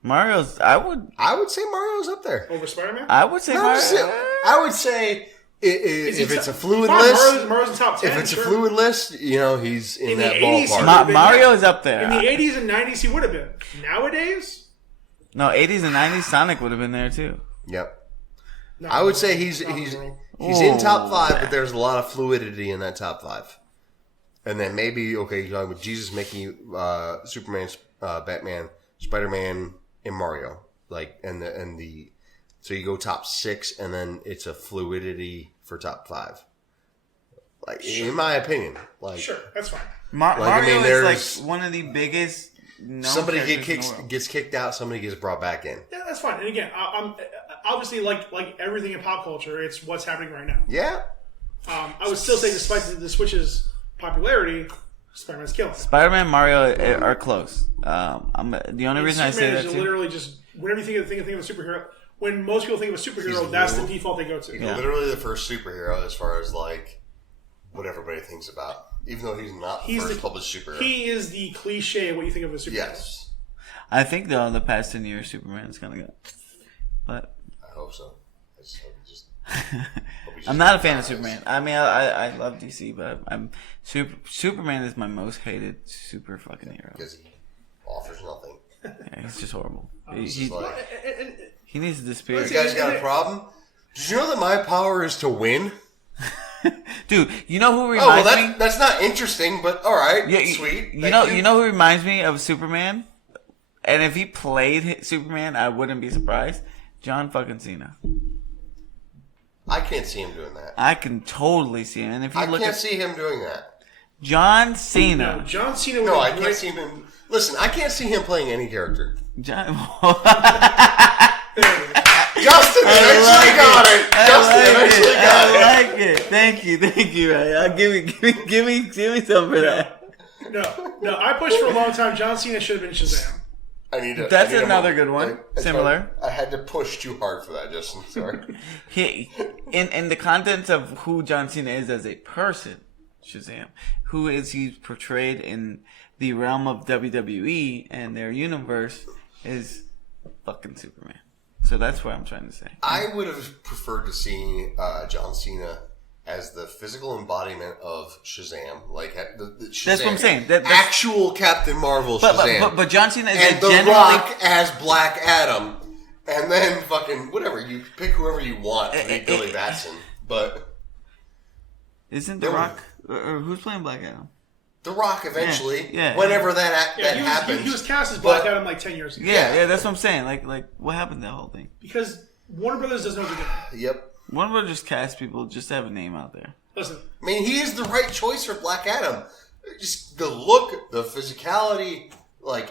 Mario's. I would say Mario's up there. Over Spider-Man? I would say Mario. I would say if it's a fluid list. Mario's in top 10. If it's a fluid list, he's in that the 80s, ballpark. Mario's up there. In the 80s and 90s, he would have been. Nowadays? No, 80s and 90s, Sonic would have been there too. Yep. I would say he's in top 5, but there's a lot of fluidity in that top 5. And then maybe you're talking with Jesus, Mickey, Superman, Batman, Spider-Man, and Mario. So you go top 6, and then it's a fluidity for top 5. Sure. In my opinion, sure, that's fine. Mario is like one of the biggest. Somebody gets kicked out, somebody gets brought back in. Yeah, that's fine. And again, I'm obviously like everything in pop culture, it's what's happening right now. Yeah. I would still say, despite the Switch's popularity, Spider-Man's killing it. Spider-Man, Mario are close. The only reason I say that is literally just whenever you think of a superhero. When most people think of a superhero, that's the default they go to. He's literally the first superhero as far as what everybody thinks about. Even though he's not the first published superhero. He is the cliche of what you think of as a superhero. Yes. I think, though, the past 10 years, Superman is going to go. But I hope so. I'm not a fan of Superman. I mean, I love DC, but Superman is my most hated super fucking hero. Because he offers nothing. Yeah, he's just horrible. He needs to disappear. You guys got a problem? Did you know that my power is to win? Dude, you know who reminds me? That's not interesting, but all right, sweet. You know who reminds me of Superman? And if he played Superman, I wouldn't be surprised. John fucking Cena. I can't see him doing that. I can totally see him. And if you can't see him doing that. John Cena. No, John Cena. No, I can't see him. Listen, I can't see him playing any character. Justin actually got it. I like it. Thank you. Give me some for that. No. I pushed for a long time. John Cena should have been Shazam. That's another good one. Similar. I had to push too hard for that, Justin. Sorry. In the contents of who John Cena is as a person, Shazam, who is he portrayed in the realm of WWE and their universe is fucking Superman. So that's what I'm trying to say. I would have preferred to see John Cena as the physical embodiment of Shazam, like the Shazam. That's what I'm saying. That's actual Captain Marvel Shazam. But John Cena is and The Rock as Black Adam, and then fucking whatever you pick, whoever you want to be Billy Batson. But isn't The Rock or who's playing Black Adam? The Rock eventually, yeah. whenever that happens. He was cast as Black Adam like 10 years ago. Yeah, that's what I'm saying. Like what happened to that whole thing? Because Warner Brothers doesn't know what they're doing. Yep. Warner Brothers just cast people just to have a name out there. Listen. I mean, he is the right choice for Black Adam. Just the look, the physicality,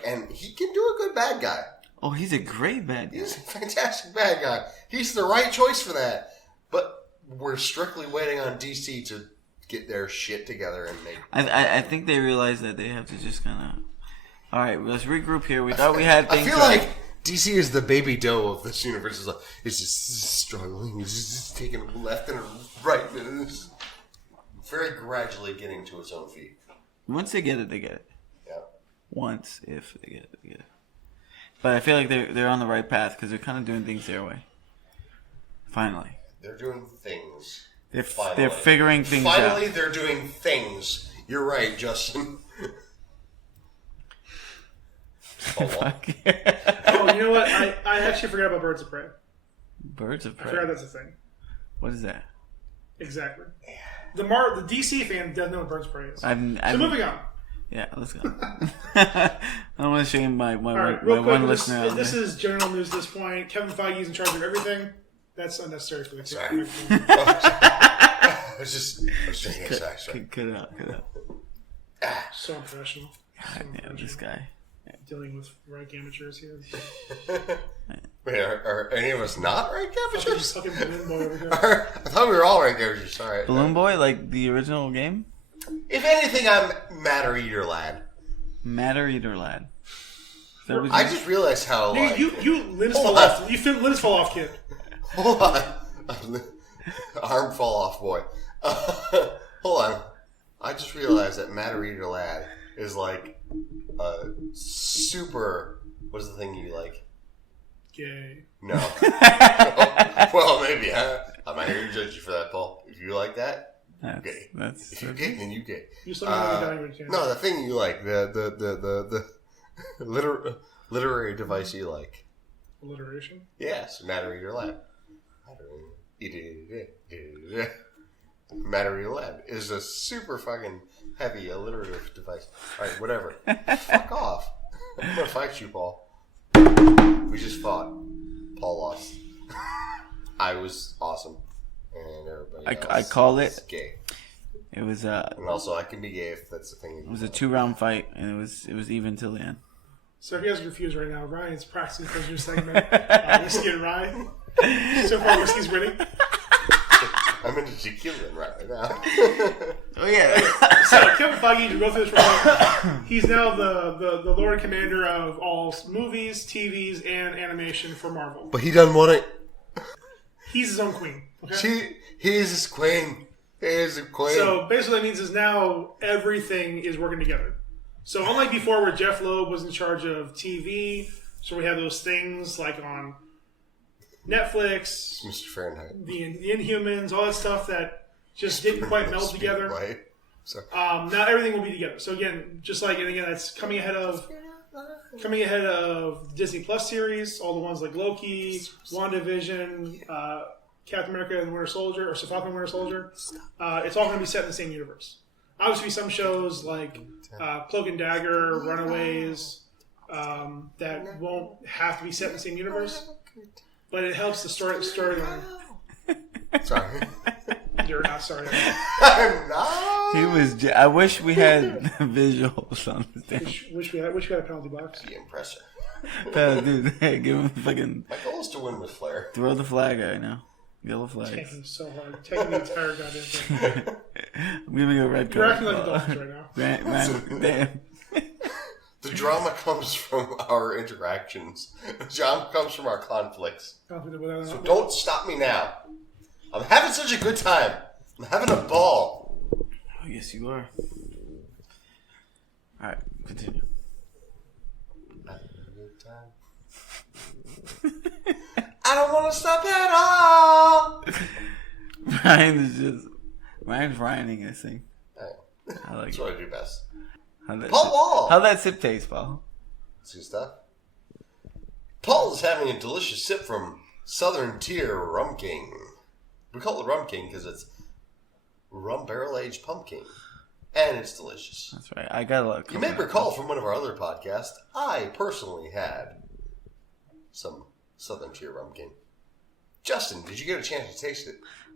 and he can do a good bad guy. Oh, he's a great bad guy. He's a fantastic bad guy. He's the right choice for that. But we're strictly waiting on DC to get their shit together and make. I think they realize that they have to just kind of. All right, let's regroup here. We thought we had things. I feel like DC is the baby doe of this universe. It's just struggling. It's just taking left and right. And it's very gradually getting to its own feet. Once they get it, they get it. Yeah. Once, if they get it, they get it. But I feel like they're on the right path because they're kind of doing things their way. Finally. They're doing things. They're figuring things out. Finally, they're doing things. You're right, Justin. Oh, you know what? I actually forgot about Birds of Prey. Birds of Prey? I forgot that's a thing. What is that? Exactly. The DC fan doesn't know what Birds of Prey is. So moving on. Yeah, let's go. I don't want to shame my right, one listener. This is general news at this point. Kevin Feige is in charge of everything. That's unnecessary for the Sorry. I was just sorry. Cut it out. So unprofessional. God damn, this guy. Dealing with rank amateurs here. Wait, are any of us not rank amateurs? Fucking Balloon Boy over here. I thought we were all rank amateurs. Sorry. Balloon Boy, like the original game? If anything, I'm Matter Eater Lad. Matter Eater Lad. I just realized how. You limbs fall off. You feel limbs fall off, kid. Hold on. Arm fall off, boy. Hold on. I just realized that Matter Eater Lad is like a super. What is the thing you like? Gay. No. Well, maybe. Huh? I'm not here to judge you for that, Paul. If you like that, gay. If you're gay, then you gay. You still have no, the thing you like, the literary device you like. Alliteration. Yes, Matter Eater Lad. Matter Eater Lad is a super fucking heavy alliterative device. Alright, whatever. Fuck off. I'm gonna fight you, Paul. We just fought. Paul lost. I was awesome. And everybody else I called it. Gay. It was and also I can be gay if that's the thing. It was a 2-round fight, and it was even till the end. So if you guys are confused right now, Ryan's practicing for your segment. Whiskey and Ryan. So far, Whiskey's winning. I'm into tequila right now. Oh yeah. So Kevin Feige, to go through this right now, he's now the Lord Commander of all movies, TVs, and animation for Marvel. But he doesn't want it. He's his own queen. Okay? He is his queen. He is a queen. So basically, that means is now everything is working together. So unlike before, where Jeff Loeb was in charge of TV, so we have those things like on Netflix, Mr. Fahrenheit, the Inhumans, all that stuff that just didn't quite meld together. Now everything will be together. So again, that's coming ahead of Disney Plus series, all the ones like Loki, WandaVision, Captain America and Winter Soldier, or Falcon and Winter Soldier. It's all going to be set in the same universe. Obviously, some shows like Cloak and Dagger, Runaways, that won't have to be set in the same universe, but it helps the storyline. Sorry. You're not sorry. I'm not. He was. I wish we had visuals on this thing. Wish we had a penalty box. The impressor. Dude, hey, give him fucking. My goal is to win with flair. Throw the flag right now. Yellow flags. Taking so hard. Taking the entire goddamn thing. I'm giving you a red card. You're acting like a Dolphins right now. Man, damn. The drama comes from our interactions. The drama comes from our conflicts. So don't stop me now. I'm having such a good time. I'm having a ball. Oh, yes, you are. All right, continue. Having a good time. I don't want to stop at all. Ryan's Ryaning this thing. Hey, I like that's it. what I do best. How that sip taste, Paul? That's good stuff. Paul is having a delicious sip from Southern Tier Rum King. We call it Rum King because it's rum barrel aged pumpkin, and it's delicious. That's right. I got a lot. You may recall from one of our other podcasts, I personally had some Southern Tier Rum King. Justin, did you get a chance to taste it?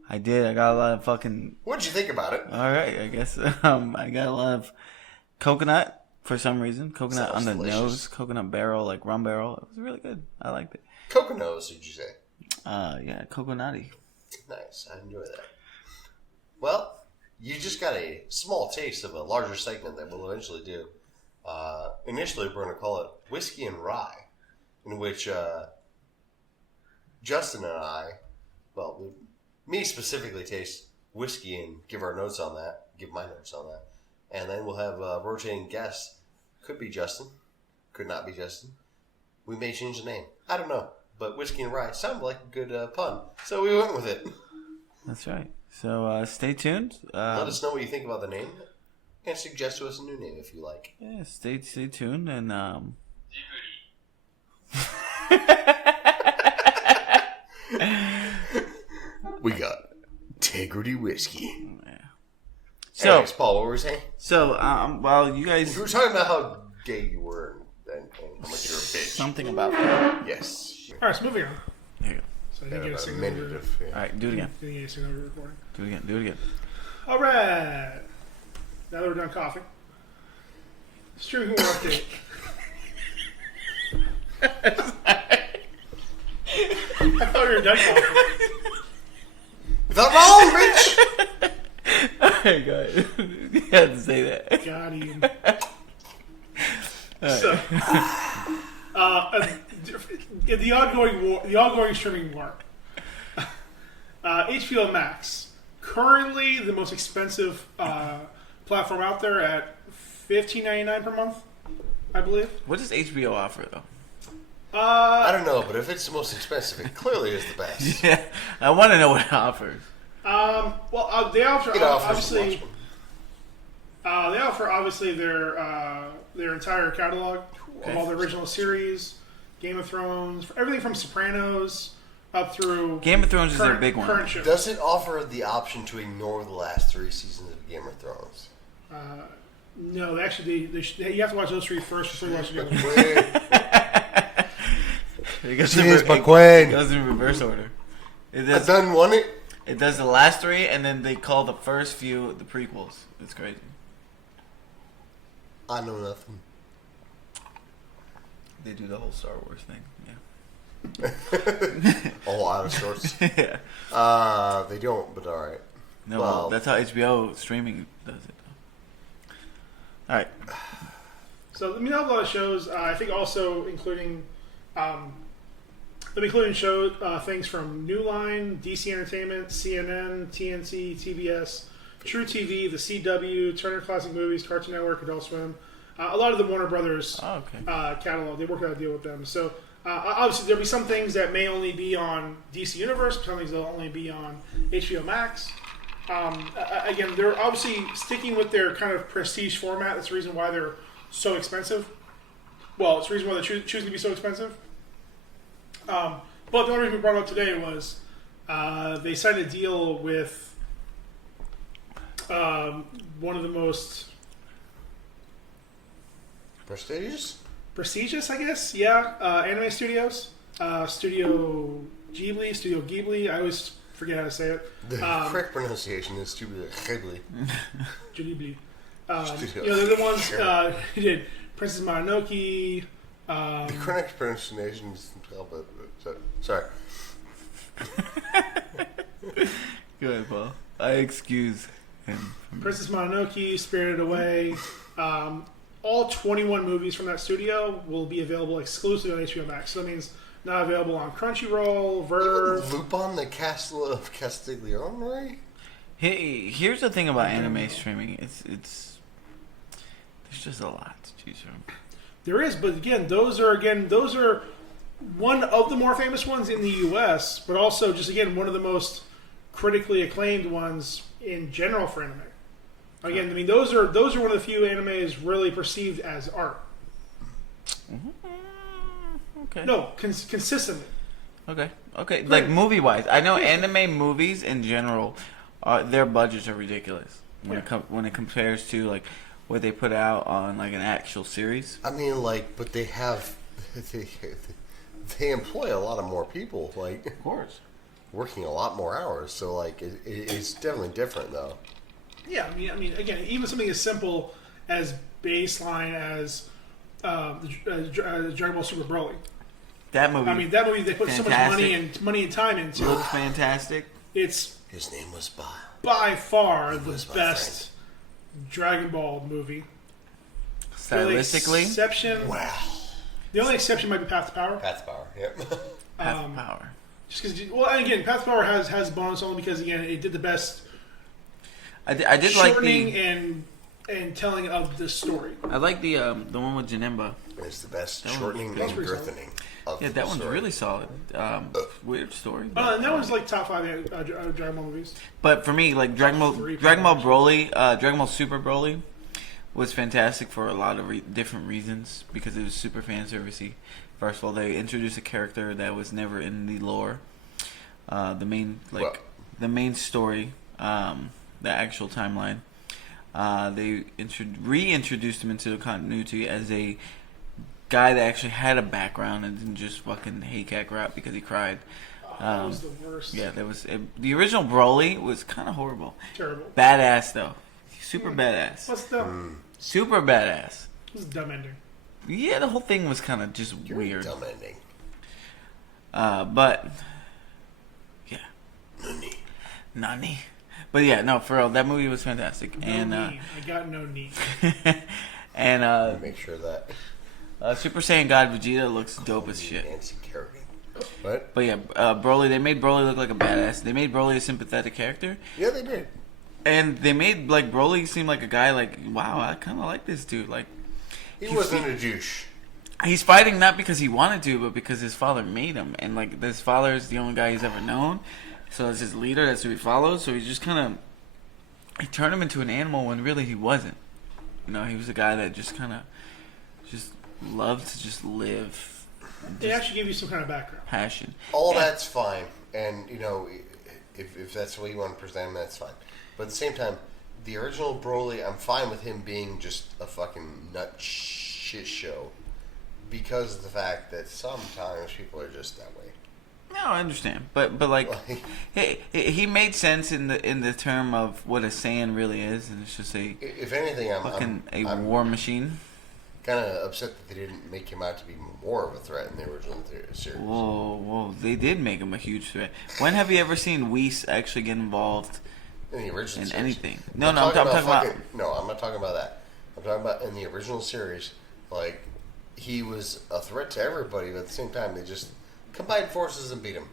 I did. I got a lot of fucking. What did you think about it? All right, I guess I got a lot of coconut for some reason. Coconut Sounds on the delicious. nose. Coconut barrel, like rum barrel. It was really good. I liked it. Coconuts, did you say? Yeah, coconutty. Nice. I enjoy that. Well, you just got a small taste of a larger segment that we'll eventually do. Initially, we're going to call it Whiskey and Rye, in which Justin and I, well, me specifically, taste whiskey and give our notes on that, give my notes on that. And then we'll have rotating guests. Could be Justin, could not be Justin. We may change the name. I don't know. But Whiskey and Rye sounded like a good pun, so we went with it. That's right. So stay tuned. Let us know what you think about the name, and suggest to us a new name if you like. Yeah, stay tuned and We got Integrity Whiskey. yeah. So, anyways, Paul, what were we saying? So well, you guys. We were talking about how gay you were and how much you're a bitch. Something about that. Yes. All right, so moving on. There you go. So I didn't get a signal. Amendment. All right, do it again. Didn't get a signal recording. Do it again. Do it again. All right. Now that we're done coughing, streaming humor update. I thought we were done coughing. Is that wrong, Rich? All right, go ahead. You had to say that. Got him. All right. So, the ongoing streaming war. HBO Max, currently the most expensive platform out there at $15.99 per month, I believe. What does HBO offer though? I don't know, but if it's the most expensive, it clearly is the best. Yeah, I want to know what it offers. Well, they offer It offers obviously. Watchmen. They offer obviously their entire catalog Okay. of all the original series, Game of Thrones, everything from Sopranos up through Game of Thrones is their current- big one. Current shows. Does it offer the option to ignore the last 3 seasons of Game of Thrones? No, they actually you have to watch those 3 first before you watch the other. It goes James it McQuaid. goes in reverse order. It I does, done won it. it does the last 3, and then they call the first few the prequels. It's crazy. I know nothing. They do the whole Star Wars thing. All out of sorts. Yeah. They don't, but all right. No, Well- well, that's how HBO streaming does it. All right. So I mean, they have a lot of shows. I think also including show things from New Line, DC Entertainment, CNN, TNT, TBS, True TV, the CW, Turner Classic Movies, Cartoon Network, Adult Swim. A lot of the Warner Brothers Oh, okay. catalog. They work out a deal with them. So obviously there'll be some things that may only be on DC Universe, some things that'll only be on HBO Max. Again, they're obviously sticking with their kind of prestige format. That's the reason why they're so expensive. Well, it's the reason why they're choosing to be so expensive. But the only reason we brought it up today was they signed a deal with one of the most prestigious, I guess, anime studios. Studio Ghibli. I always forget how to say it. The correct pronunciation is Studio Ghibli. Ghibli. Studio They're the ones Ghibli. who did Princess Mononoke. The correct pronunciation is sorry. Go ahead, Paul. I excuse him. Princess Mononoke, Spirited Away. all 21 movies from that studio will be available exclusively on HBO Max. So that means not available on Crunchyroll, Verve. Lupin, the Castle of Castiglione. Hey, here's the thing about anime streaming. It's there's just a lot to choose from. There is, but again, those are one of the more famous ones in the U.S., but also just again one of the most critically acclaimed ones in general for anime. Again, I mean those are one of the few animes really perceived as art. Okay. No, consistently. Okay. Like movie wise, I know anime movies in general, their budgets are ridiculous when it compares to like what they put out on like an actual series. I mean, like, but they have they employ a lot of more people, like, Of course. working a lot more hours. So like, it's definitely different though. Yeah, I mean, again, even something as simple as baseline as Dragon Ball Super Broly. That movie. I mean, that movie they put so much money and time into. Looks fantastic. It's His name was Bob. by far the was my best Dragon Ball movie. Stylistically, exception. Wow. The only exception might be Path to Power. Path Power. Yep. Path of Power. Just because, well, and again, Path to Power has bonus only because again it did the best. I did like shortening the and telling of the story. I like the one with Janemba. It's the best That one shortening was and pretty solid. girthening. Of Yeah, the that one's story. really solid. Weird story. And that one's like top 5 Dragon Ball movies. But for me, like Dragon Ball Broly, Dragon Ball Super Broly was fantastic for a lot of different reasons because it was super fan servicey. First of all, they introduced a character that was never in the lore. The main story, the actual timeline. They reintroduced him into the continuity as a guy that actually had a background and didn't just fucking hate cat rap because he cried. That was the worst. Yeah, the original Broly was kind of horrible. Terrible. Badass though, super badass. What's dumb? Super badass. It was a dumb ending. Yeah, the whole thing was kind of just weird. Dumb ending. But yeah, Nani. But yeah, no, for real, that movie was fantastic. No And knee. I got no knee. and Make sure that Super Saiyan God Vegeta looks dope as shit. Nancy Kerrigan. What? But yeah, Broly, they made Broly look like a badass. They made Broly a sympathetic character. Yeah, they did. And they made like Broly seem like a guy like, wow, I kind of like this dude. Like He wasn't a douche. he's fighting not because he wanted to, but because his father made him. And like his father is the only guy he's ever known. So as his leader, that's who he follows. So he's just kind of, he turned him into an animal when really he wasn't. You know, he was a guy that just kind of just loved to just live. They actually give you some kind of background. Passion. All Yeah. that's fine, and you know, if that's the way you want to present him, that's fine. But at the same time, the original Broly, I'm fine with him being just a fucking nut shit show, because of the fact that sometimes people are just that way. No, I understand, but like he made sense in the term of what a Saiyan really is, and it's just a If anything, I'm war machine. kind of upset that they didn't make him out to be more of a threat in the original series. Whoa! They did make him a huge threat. When have you ever seen Whis actually get involved In the original in series. anything? No, I'm I'm talking about. fucking- No, I'm not talking about that. I'm talking about in the original series, like, he was a threat to everybody, but at the same time, they just combined forces and beat him.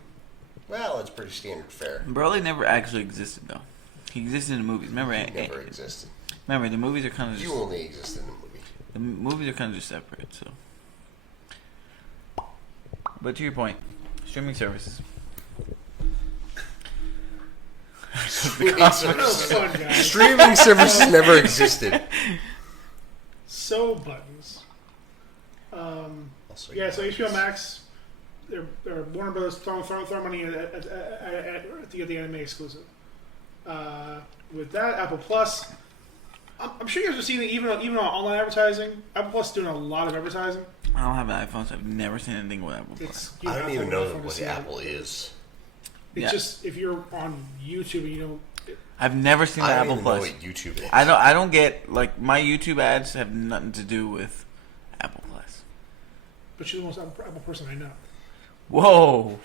Well, it's pretty standard fare. Broly never actually existed though. He existed in the movies. Remember? He never existed. Remember, the movies are kind of just. You only exist in the movie. The movies are kind of just separate, so. But to your point, streaming services. Streaming services, Fun, guys. streaming services never existed. So buttons. Yeah, so HBO Max, they're Warner Brothers throwing money to get the anime exclusive. With that, Apple Plus, I'm sure you guys have seen it even on online advertising. Apple Plus is doing a lot of advertising. I don't have an iPhone, so I've never seen anything with Apple Plus. You I have don't to even have an know iPhone to what see it. Apple is. It's Yeah. just if you're on YouTube and you don't. I've never seen the I don't Apple even know Plus. what YouTube is. I don't get like my YouTube ads have nothing to do with Apple Plus. But you're the most Apple person I know. Whoa.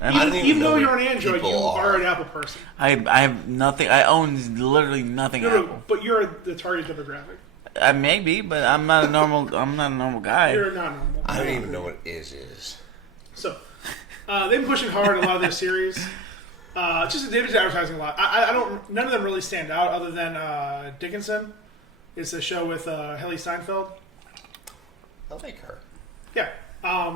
I don't Even though know you're what on Android, you people are are. an Apple person. I have nothing. I own literally nothing No, Apple. but you're the target demographic. I may be, but I'm not a normal guy. You're not normal. I don't even know what is. So, they've been pushing hard in a lot of their series. Just they've been advertising a lot. I don't. None of them really stand out, other than Dickinson. It's a show with Haley Steinfeld. I like her. Yeah.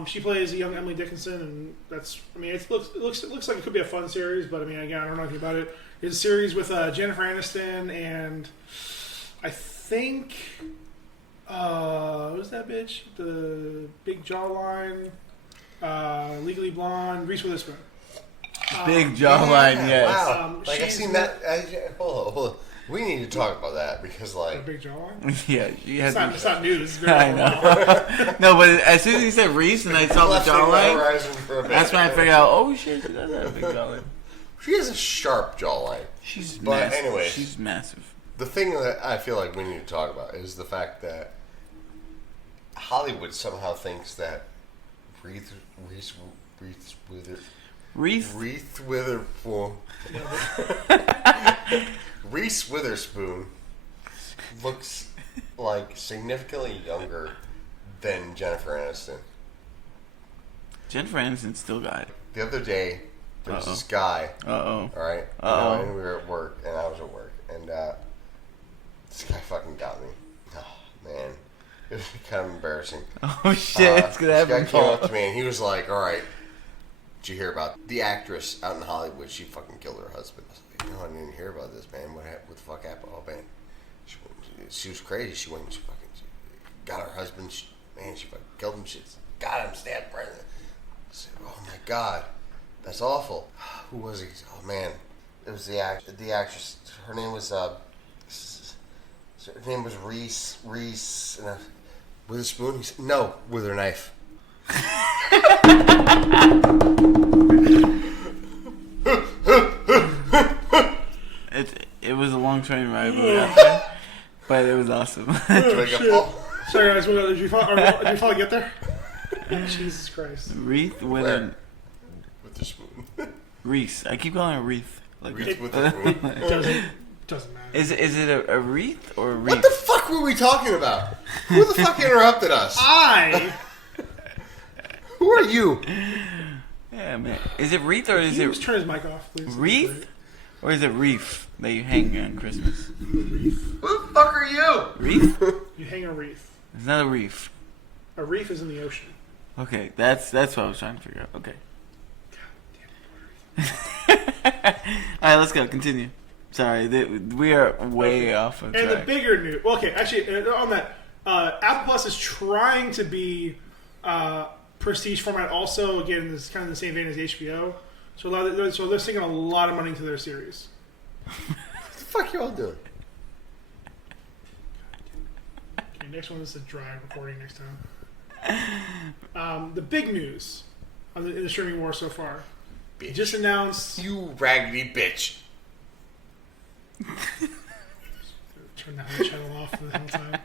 She plays a young Emily Dickinson, and that's. I mean, it looks like it could be a fun series, but I mean, again, I don't know anything about it. It's a series with Jennifer Aniston and I think who's that bitch? The big jawline, Legally Blonde, Reese Witherspoon. Big jawline, yes. Wow. I've seen that. Hold on. We need to talk about that because, like, a big jawline. Yeah, it's not news. It's very I know. No, but as soon as he said Reese and I saw the jawline, that's when I figured out. Oh shit, she does have a big jawline. She has a sharp jawline. But anyway, she's massive. The thing that I feel like we need to talk about is the fact that Hollywood somehow thinks that Reese Witherspoon looks like significantly younger than Jennifer Aniston. Jennifer Aniston still got it. The other day, there was this guy. Alright? And we were at work, and I was at work, and this guy fucking got me. Oh, man. It was kind of embarrassing. Oh, shit. It's going to happen. This guy came up to me, and he was like, alright, did you hear about the actress out in Hollywood? She fucking killed her husband. I was like, no, I didn't hear about this, man. What the fuck happened? Oh, man. She was crazy. She got her husband. She fucking killed him. She got him, stabbed pregnant. I said, oh, my God. That's awful. Who was he? Oh, man. It was the actress. Her name was Reese. With a spoon? No, with her knife. It was a long train ride, but it was awesome. Sorry guys, did you finally get there? Jesus Christ. Wreath with the spoon. Reese. I keep calling it wreath. Wreath with the spoon. Doesn't matter. Is it a wreath or a wreath? What the fuck were we talking about? Who the fuck interrupted us? Who are you? Yeah, man. Is it wreath or is it... Just turn his mic off, please. Wreath? Or is it reef that you hang on Christmas? Reef. Who the fuck are you? Reef? You hang a wreath. It's not a reef. A reef is in the ocean. Okay, that's what I was trying to figure out. Okay. Alright, let's go. Continue. Sorry, we are way off of track. And the bigger news... Well, okay, actually, on that, Apple Plus is trying to be prestige format also. Again, this is kind of the same vein as HBO. So they're sinking a lot of money into their series. What the fuck you all doing? Okay, next one is a dry recording next time. The big news in the streaming war so far. Bitch. Just announced... You raggedy bitch. Turn the channel off for the whole time.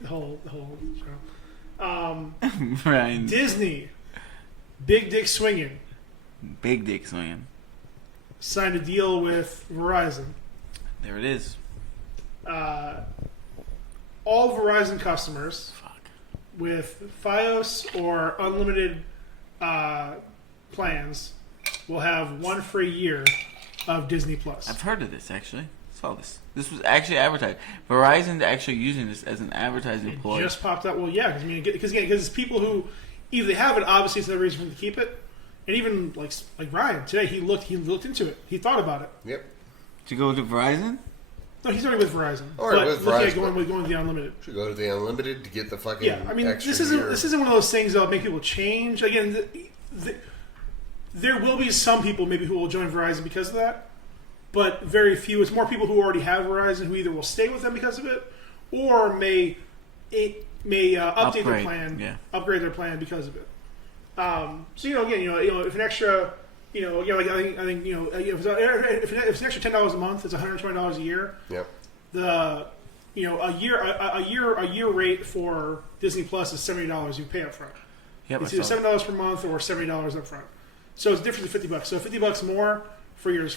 The whole show. Ryan. Disney, Big Dick Swinging. Big Dick Swinging. Signed a deal with Verizon. There it is. All Verizon customers with Fios or unlimited plans will have one free year of Disney Plus. I've heard of this, actually. I saw this. This was actually advertised. Verizon's actually using this as an advertising ploy. It just popped up. Well, yeah, because it's people who either they have it. Obviously, it's no reason for them to keep it. And even like Ryan today, he looked into it. He thought about it. Yep. To go to Verizon? No, he's already with Verizon. Already with Verizon. Going with the unlimited. Should go to the unlimited to get the fucking I mean, extra this isn't one of those things that'll make people change. Again, there will be some people maybe who will join Verizon because of that, but very few. It's more people who already have Verizon who either will stay with them because of it, or may update their plan, upgrade their plan because of it. So again, if an extra, again, like I think if it's an extra $10 a month, it's $120 a year. Yep. A year rate for Disney Plus is $70 you pay up front. Yep, it's either $7 per month or $70 up front. So it's different than $50. So $50 more for your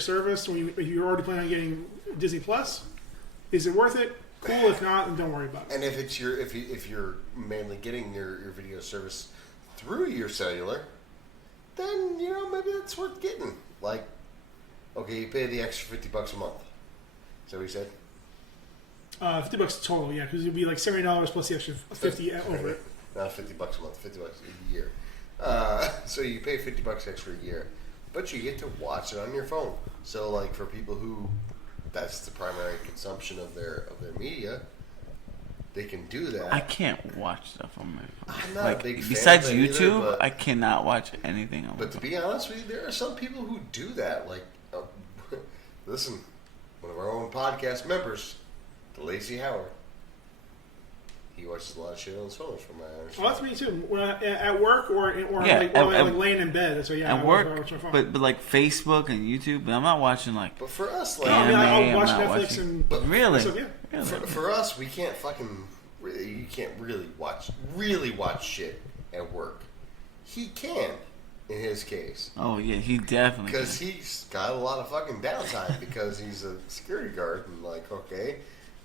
service when you're already planning on getting Disney Plus. Is it worth it? Cool. If not, then don't worry about it. And if you're mainly getting your video service through your cellular, then maybe it's worth getting. Like, okay, you pay the extra $50 a month. Is that what you said? $50 total, yeah, because it'd be like $70 plus the extra 50 over it. Not $50 a month, $50 a year. So you pay $50 extra a year, but you get to watch it on your phone. So, like, for people who that's the primary consumption of their media, they can do that. I can't watch stuff on my phone. I'm not a big fan besides of it YouTube, either, I cannot watch anything on my But to phone. be honest with you, there are some people who do that. Like, listen, one of our own podcast members, Lacey Howard, he watches a lot of shit on his phone, from my understanding. Well, that's me too. When at work or at laying in bed. So yeah, at work, but like Facebook and YouTube, but I'm not watching like. But for us, like, I'll watch I'm not Netflix watching. and But really, so, yeah. really? For us, we can't you can't really watch shit at work. He can, in his case. Oh yeah, he definitely. Because he's got a lot of fucking downtime because he's a security guard and like, okay,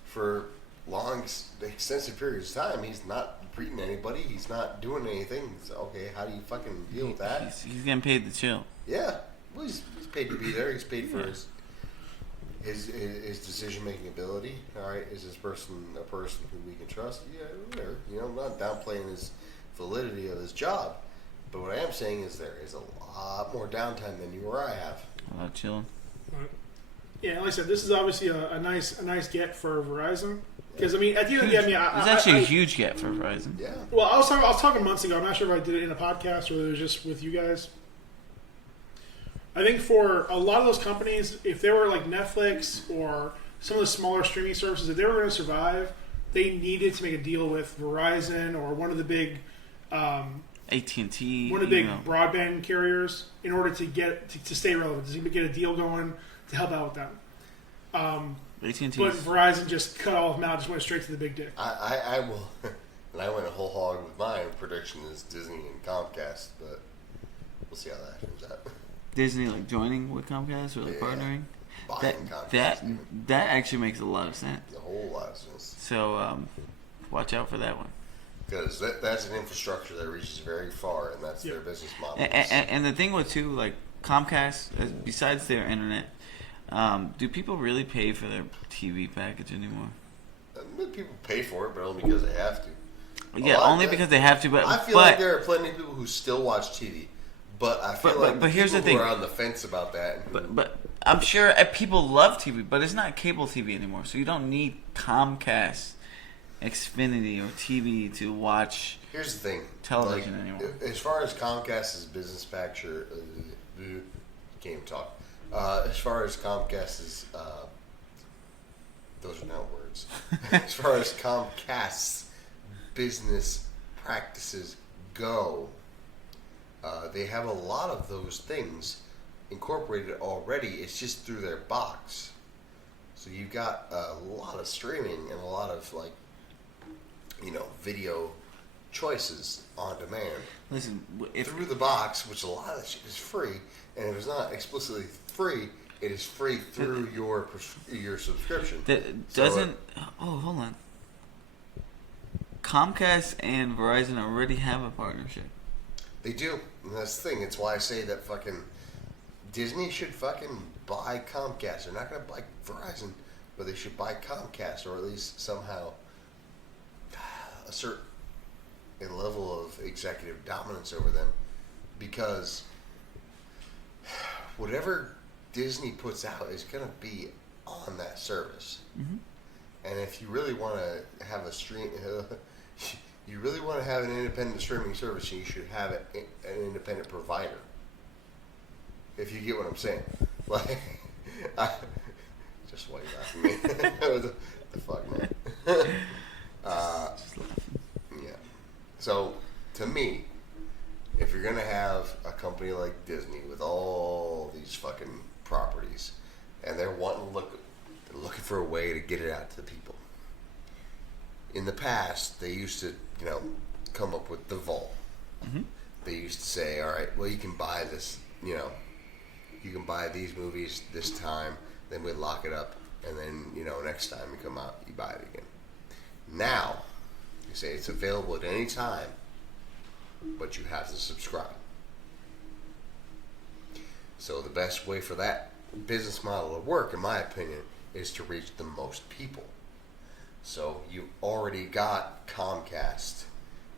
for long, extensive periods of time, he's not greeting anybody. He's not doing anything. So, okay, how do you fucking deal with that? He's getting paid to chill. Yeah, well, he's paid to be there. He's paid for his decision making ability. All right, is this person a person who we can trust? Yeah, whatever. I'm not downplaying his validity of his job, but what I am saying is there is a lot more downtime than you or I have. A lot chilling. Right. Yeah, like I said, this is obviously a nice get for Verizon. Because I mean, at the end of the day, it's actually a huge get for Verizon. Yeah. Well, I was talking months ago. I'm not sure if I did it in a podcast or it was just with you guys. I think for a lot of those companies, if they were like Netflix or some of the smaller streaming services, if they were going to survive, they needed to make a deal with Verizon or one of the big AT&T, one of the big broadband carriers in order to get to stay relevant, to get a deal going to help out with them. AT&T, but Verizon just cut all of them out, just went straight to the big dick. I will, and I went a whole hog with my prediction is Disney and Comcast, but we'll see how that turns out. Disney like joining with Comcast or like partnering. Buying Comcast. That actually makes a lot of sense. A whole lot of sense. So watch out for that one. Because that's an infrastructure that reaches very far, and that's their business model. And the thing with too, like Comcast, besides their internet, do people really pay for their TV package anymore? People pay for it, but only because they have to. Yeah, only because they have to. But I feel like there are plenty of people who still watch TV, but I feel like but here's the thing. Who are on the fence about that. But I'm sure people love TV, but it's not cable TV anymore. So you don't need Comcast, Xfinity, or TV to watch. Here's the thing: television anymore. As far as Comcast's business picture, can't even talk. As far as Comcast's, those are not words. As far as Comcast's business practices go, they have a lot of those things incorporated already. It's just through their box. So you've got a lot of streaming and a lot of video choices on demand. Listen, through the box, which a lot of that shit is free, and if it's not explicitly free, it is free through your subscription. That doesn't. Hold on. Comcast and Verizon already have a partnership. They do, and that's the thing. It's why I say that fucking Disney should fucking buy Comcast. They're not going to buy Verizon, but they should buy Comcast, or at least somehow assert a level of executive dominance over them, because whatever Disney puts out is going to be on that service. Mm-hmm. And if you really want to have a stream, you really want to have an independent streaming service, you should have an independent provider. If you get what I'm saying, like, just why you laughing at me? What the fuck, man? Just laughing. Yeah. So, to me, if you're gonna have a company like Disney with all these fucking properties, and they're looking for a way to get it out to the people. In the past, they used to, come up with the vault. Mm-hmm. They used to say, all right, well, you can buy this, you can buy these movies this time, then we'd lock it up, and then next time you come out, you buy it again. Now, you say it's available at any time, but you have to subscribe. So the best way for that business model to work, in my opinion, is to reach the most people. So you already got Comcast,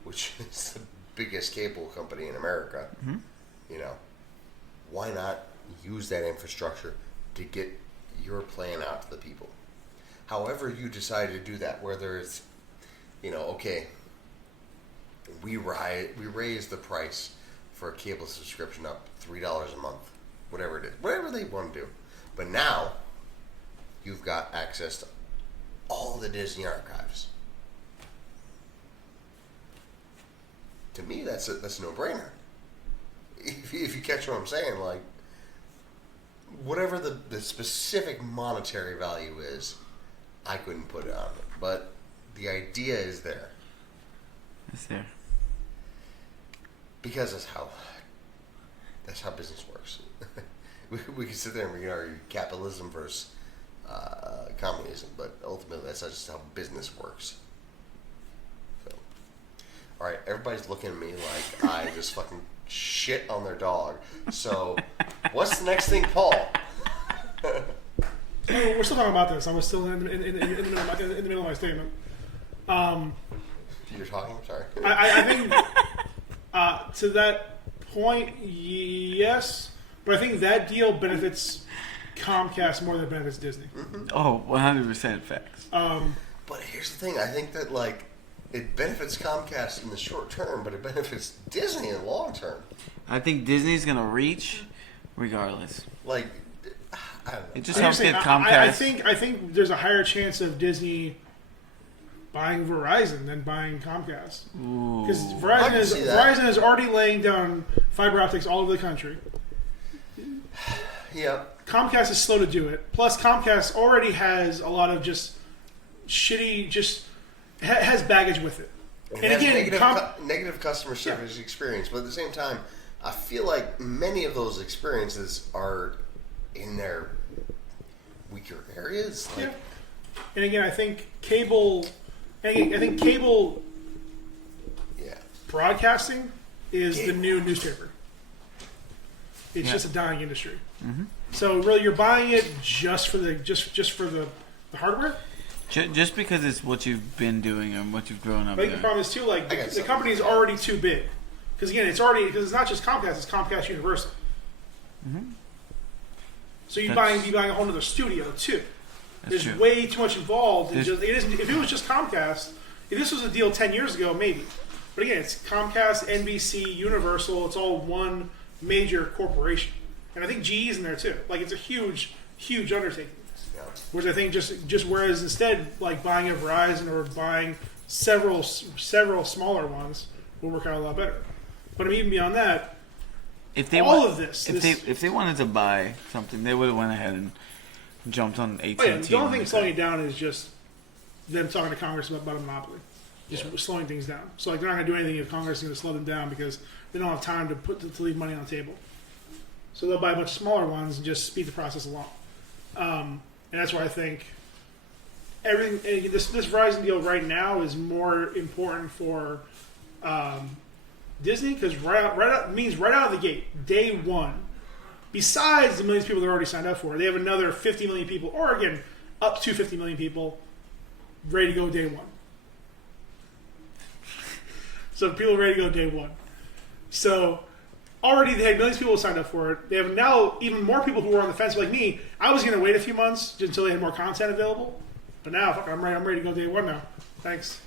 which is the biggest cable company in America. Mm-hmm. Why not use that infrastructure to get your plan out to the people? However you decide to do that, whether it's, okay, we raise the price for a cable subscription up $3 a month, whatever it is, whatever they want to do. But now you've got access to all the Disney archives. To me, that's a no-brainer. If you catch what I'm saying, like, whatever the specific monetary value is, I couldn't put it on it. But the idea is there. It's there. Because that's how business works. we can sit there and we can argue capitalism versus communism, but ultimately that's just how business works. So, all right, everybody's looking at me like I just fucking shit on their dog. So, what's the next thing, Paul? We're still talking about this. I was still in the middle of my statement. You're talking? Sorry. I think to that point, yes, but I think that deal benefits Comcast more than it benefits Disney. Mm-hmm. Oh, 100% facts. But here's the thing. I think that, like, it benefits Comcast in the short term, but it benefits Disney in the long term. I think Disney's going to reach regardless. Like, I don't know. It just helps get Comcast. I think there's a higher chance of Disney buying Verizon than buying Comcast. Because Verizon is already laying down fiber optics all over the country. Yeah. Comcast is slow to do it. Plus, Comcast already has a lot of just shitty, has baggage with it. And again, negative customer service experience. But at the same time, I feel like many of those experiences are in their weaker areas. Like, yeah. And again, I think cable broadcasting is the new newspaper. It's just a dying industry. Mm-hmm. So really, you're buying it just for the hardware. Just because it's what you've been doing and what you've grown up. I think the problem is too, like the company is already too big. Because again, it's not just Comcast; it's Comcast Universal. Mm-hmm. So you're buying a whole other studio too. There's way too much involved. If it was just Comcast, if this was a deal 10 years ago, maybe. But again, it's Comcast, NBC, Universal. It's all one major corporation, and I think GE's in there too. Like, it's a huge, huge undertaking. Yeah. Which I think just whereas instead, like, buying a Verizon or buying several smaller ones will work out a lot better. But I mean, even beyond that, if they wanted to buy something, they would have went ahead and jumped on AT&T. The only thing slowing it down is just them talking to Congress about a monopoly. Just slowing things down. So, like, they're not going to do anything if Congress is going to slow them down because they don't have time to leave money on the table. So they'll buy a bunch of smaller ones and just speed the process along. And that's why I think everything. This Verizon deal right now is more important for Disney because right out of the gate, day one. Besides the millions of people they're already signed up for, they have another 50 million people, or again, up to 50 million people, ready to go day one. So people ready to go day one. So already they had millions of people signed up for it. They have now even more people who are on the fence like me. I was going to wait a few months until they had more content available. But now, I'm ready to go day one now. Thanks.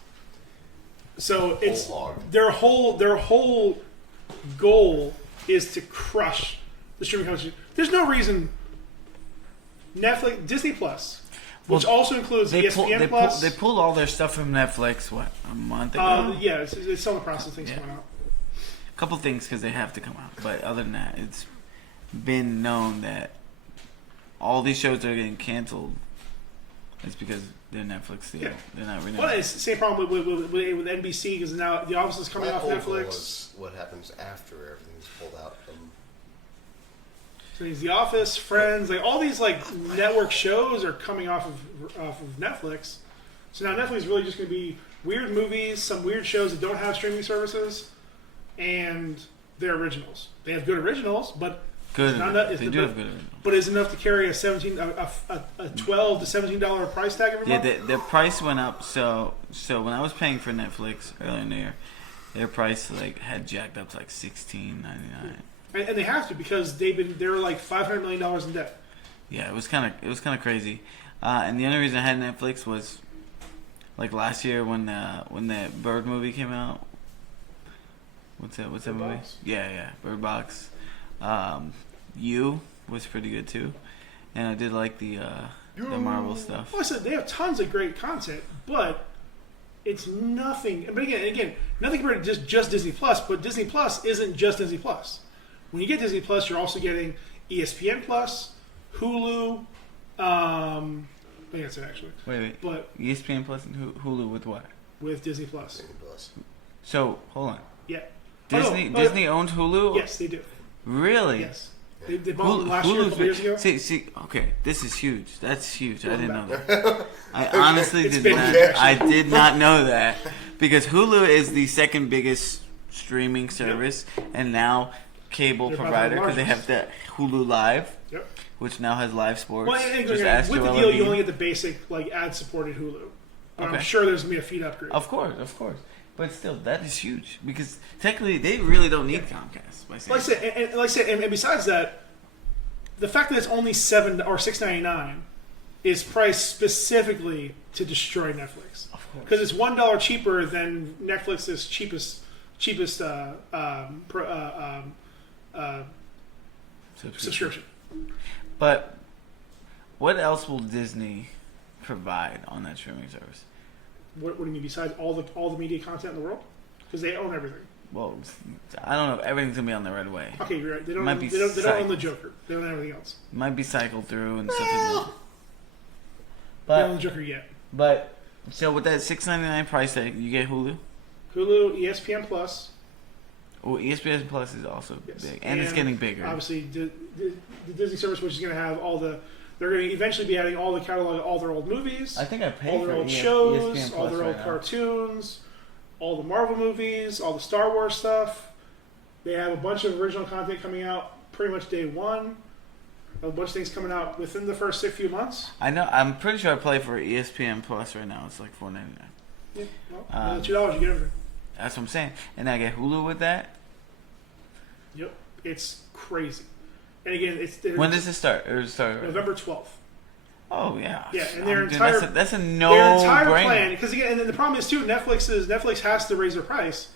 So it's their whole goal is to crush the streaming company. There's no reason Netflix, Disney Plus, which also includes ESPN Plus. They pulled all their stuff from Netflix, a month ago? Yeah, it's still in the process of things coming out. A couple things because they have to come out. But other than that, it's been known that all these shows that are getting canceled is because they're Netflix deal. Yeah. They're not renewed. Well, it's the same problem with NBC because now The Office is coming off Netflix. Was what happens after everything's pulled out. There's The Office, Friends, like all these like network shows are coming off of Netflix. So now Netflix is really just going to be weird movies, some weird shows that don't have streaming services, and their originals. They have good originals, but Good. Not, They do have good originals. But it's enough to carry a $12 to $17 price tag every month. Yeah, the price went up. So when I was paying for Netflix earlier in the year, their price like had jacked up to like $16.99. And they have to because they're like $500 million in debt. Yeah, it was kind of crazy. And the only reason I had Netflix was like last year when the Bird movie came out. What's that Bird movie? Box? Yeah, Bird Box. You was pretty good too, and I did like the Marvel stuff. Well, I said they have tons of great content, but it's nothing. But again, nothing compared to just Disney Plus. But Disney Plus isn't just Disney Plus. When you get Disney Plus, you're also getting ESPN Plus, Hulu. I think that's it actually. Wait. But ESPN Plus and Hulu with what? With Disney Plus. Disney Plus. So hold on. Yeah. Disney owns Hulu. Yes, they do. Really? Yes. They bought them last year, a couple years ago. See, okay, this is huge. That's huge. I didn't know that. I honestly It's did been not. huge. I did not know that because Hulu is the second biggest streaming service, and now cable They're about provider the because they have the Hulu Live, Yep. which now has live sports. Well, and Just again, ask with the Joel deal, you Embiid. only get the basic like ad-supported Hulu. But I'm Okay. sure there's gonna be a feed upgrade. Of course. But still, that is huge because technically they really don't need Comcast. By saying Like I said, and besides that, the fact that it's only $7 or $6.99 is priced specifically to destroy Netflix because it's $1 cheaper than Netflix's cheapest subscription. But what else will Disney provide on that streaming service? What do you mean besides all the media content in the world? Because they own everything. Well, I don't know. Everything's gonna be on the right away. Okay, you're right. They don't. Might Own, be they don't own cycled. the Joker. They don't own everything else. Might be cycled through and stuff like that. They don't own the But Joker yet. so with that $6.99 price tag, you get Hulu. Hulu, ESPN Plus. Oh, ESPN Plus is also Yes. big, and it's getting bigger. Obviously, the Disney service, which is going to have all the. They're going to eventually be adding all the catalog of all their old movies, I think I paid all for their old ESPN shows, Plus all their old right now. cartoons, all the Marvel movies, all the Star Wars stuff. They have a bunch of original content coming out pretty much day one. A bunch of things coming out within the first few months. I know. I'm pretty sure I play for ESPN Plus right now. It's like $4.99. Yeah, well, another $2 you get everything. That's what I'm saying. And I get Hulu with that. Yep, it's crazy. And again, When does it start? Or start November 12th. Oh yeah. Yeah, and their Dude, entire that's a their no entire brainer. plan, because again, and then the problem is too, Netflix has to raise their price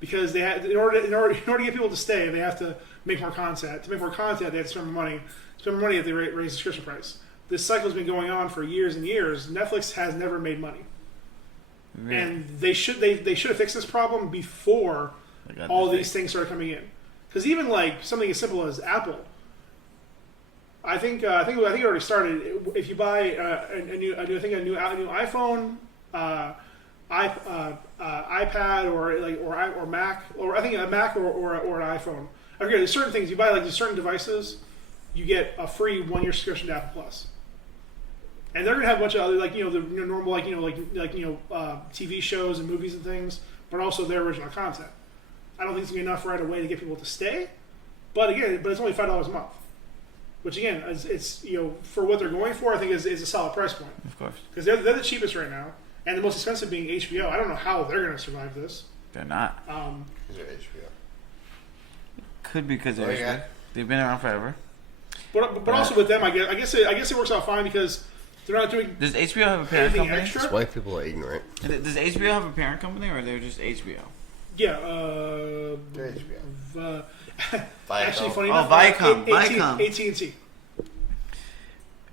because they have, in order to get people to stay, they have to make more content. To make more content, they have to spend more money. Spend more money if they raise the subscription price. This cycle has been going on for years and years. Netflix has never made money, Really? and they should have fixed this problem before I got all this these things started coming in. Because even like something as simple as Apple, I think it already started. If you buy a new iPhone, iPad, or Mac, or I think a Mac or an iPhone. I forget. There's certain things you buy, like there's certain devices, you get a free 1-year subscription to Apple Plus. And they're gonna have a bunch of other normal TV shows and movies and things, but also their original content. I don't think it's gonna be enough right away to get people to stay, but it's only $5 a month, which again it's for what they're going for, I think is a solid price point. Of course. Because they're the cheapest right now, and the most expensive being HBO. I don't know how they're gonna survive this. They're not. Is it HBO? Could be because Oh, yeah. they've been around forever. But also with them, I guess it works out fine because they're not doing Does HBO have a parent anything company? extra. That's why people are ignorant. Does HBO have a parent company or they're just HBO? Yeah. They're HBO. Actually, Viacom. funny Oh, enough, Viacom. AT&T.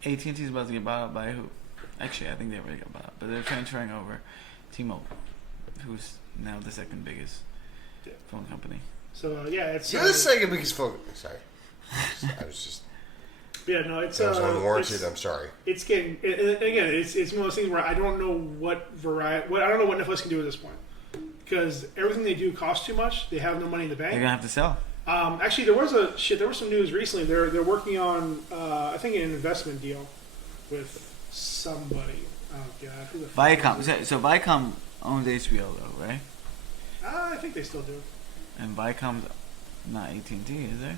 AT&T is about to get bought out by who? Actually, I think they already got bought out, but they're transferring over T-Mobile, who's now the second biggest phone company. So it's You're the second biggest phone. Sorry. I was just. yeah, no, it's I was unwarranted. it's- I'm sorry. It's getting and again. It's one of those things where I don't know what I don't know what Netflix can do at this point because everything they do costs too much. They have no money in the They're bank. gonna have to sell. Actually, there was some news recently. They're working on I think an investment deal with somebody. Oh god, who the Viacom. So Viacom owns HBO though, right? I think they still do. And Viacom's not AT&T, is there?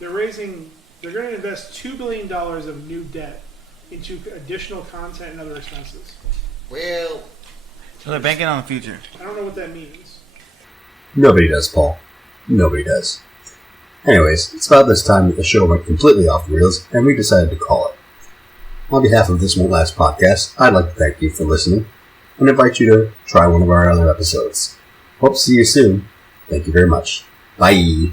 They're going to invest $2 billion of new debt into additional content and other expenses. Well, So they're banking on the future. I don't know what that means. Nobody does, Paul. Nobody does. Anyways, it's about this time that the show went completely off the rails, and we decided to call it. On behalf of This Won't Last podcast, I'd like to thank you for listening, and invite you to try one of our other episodes. Hope to see you soon. Thank you very much. Bye.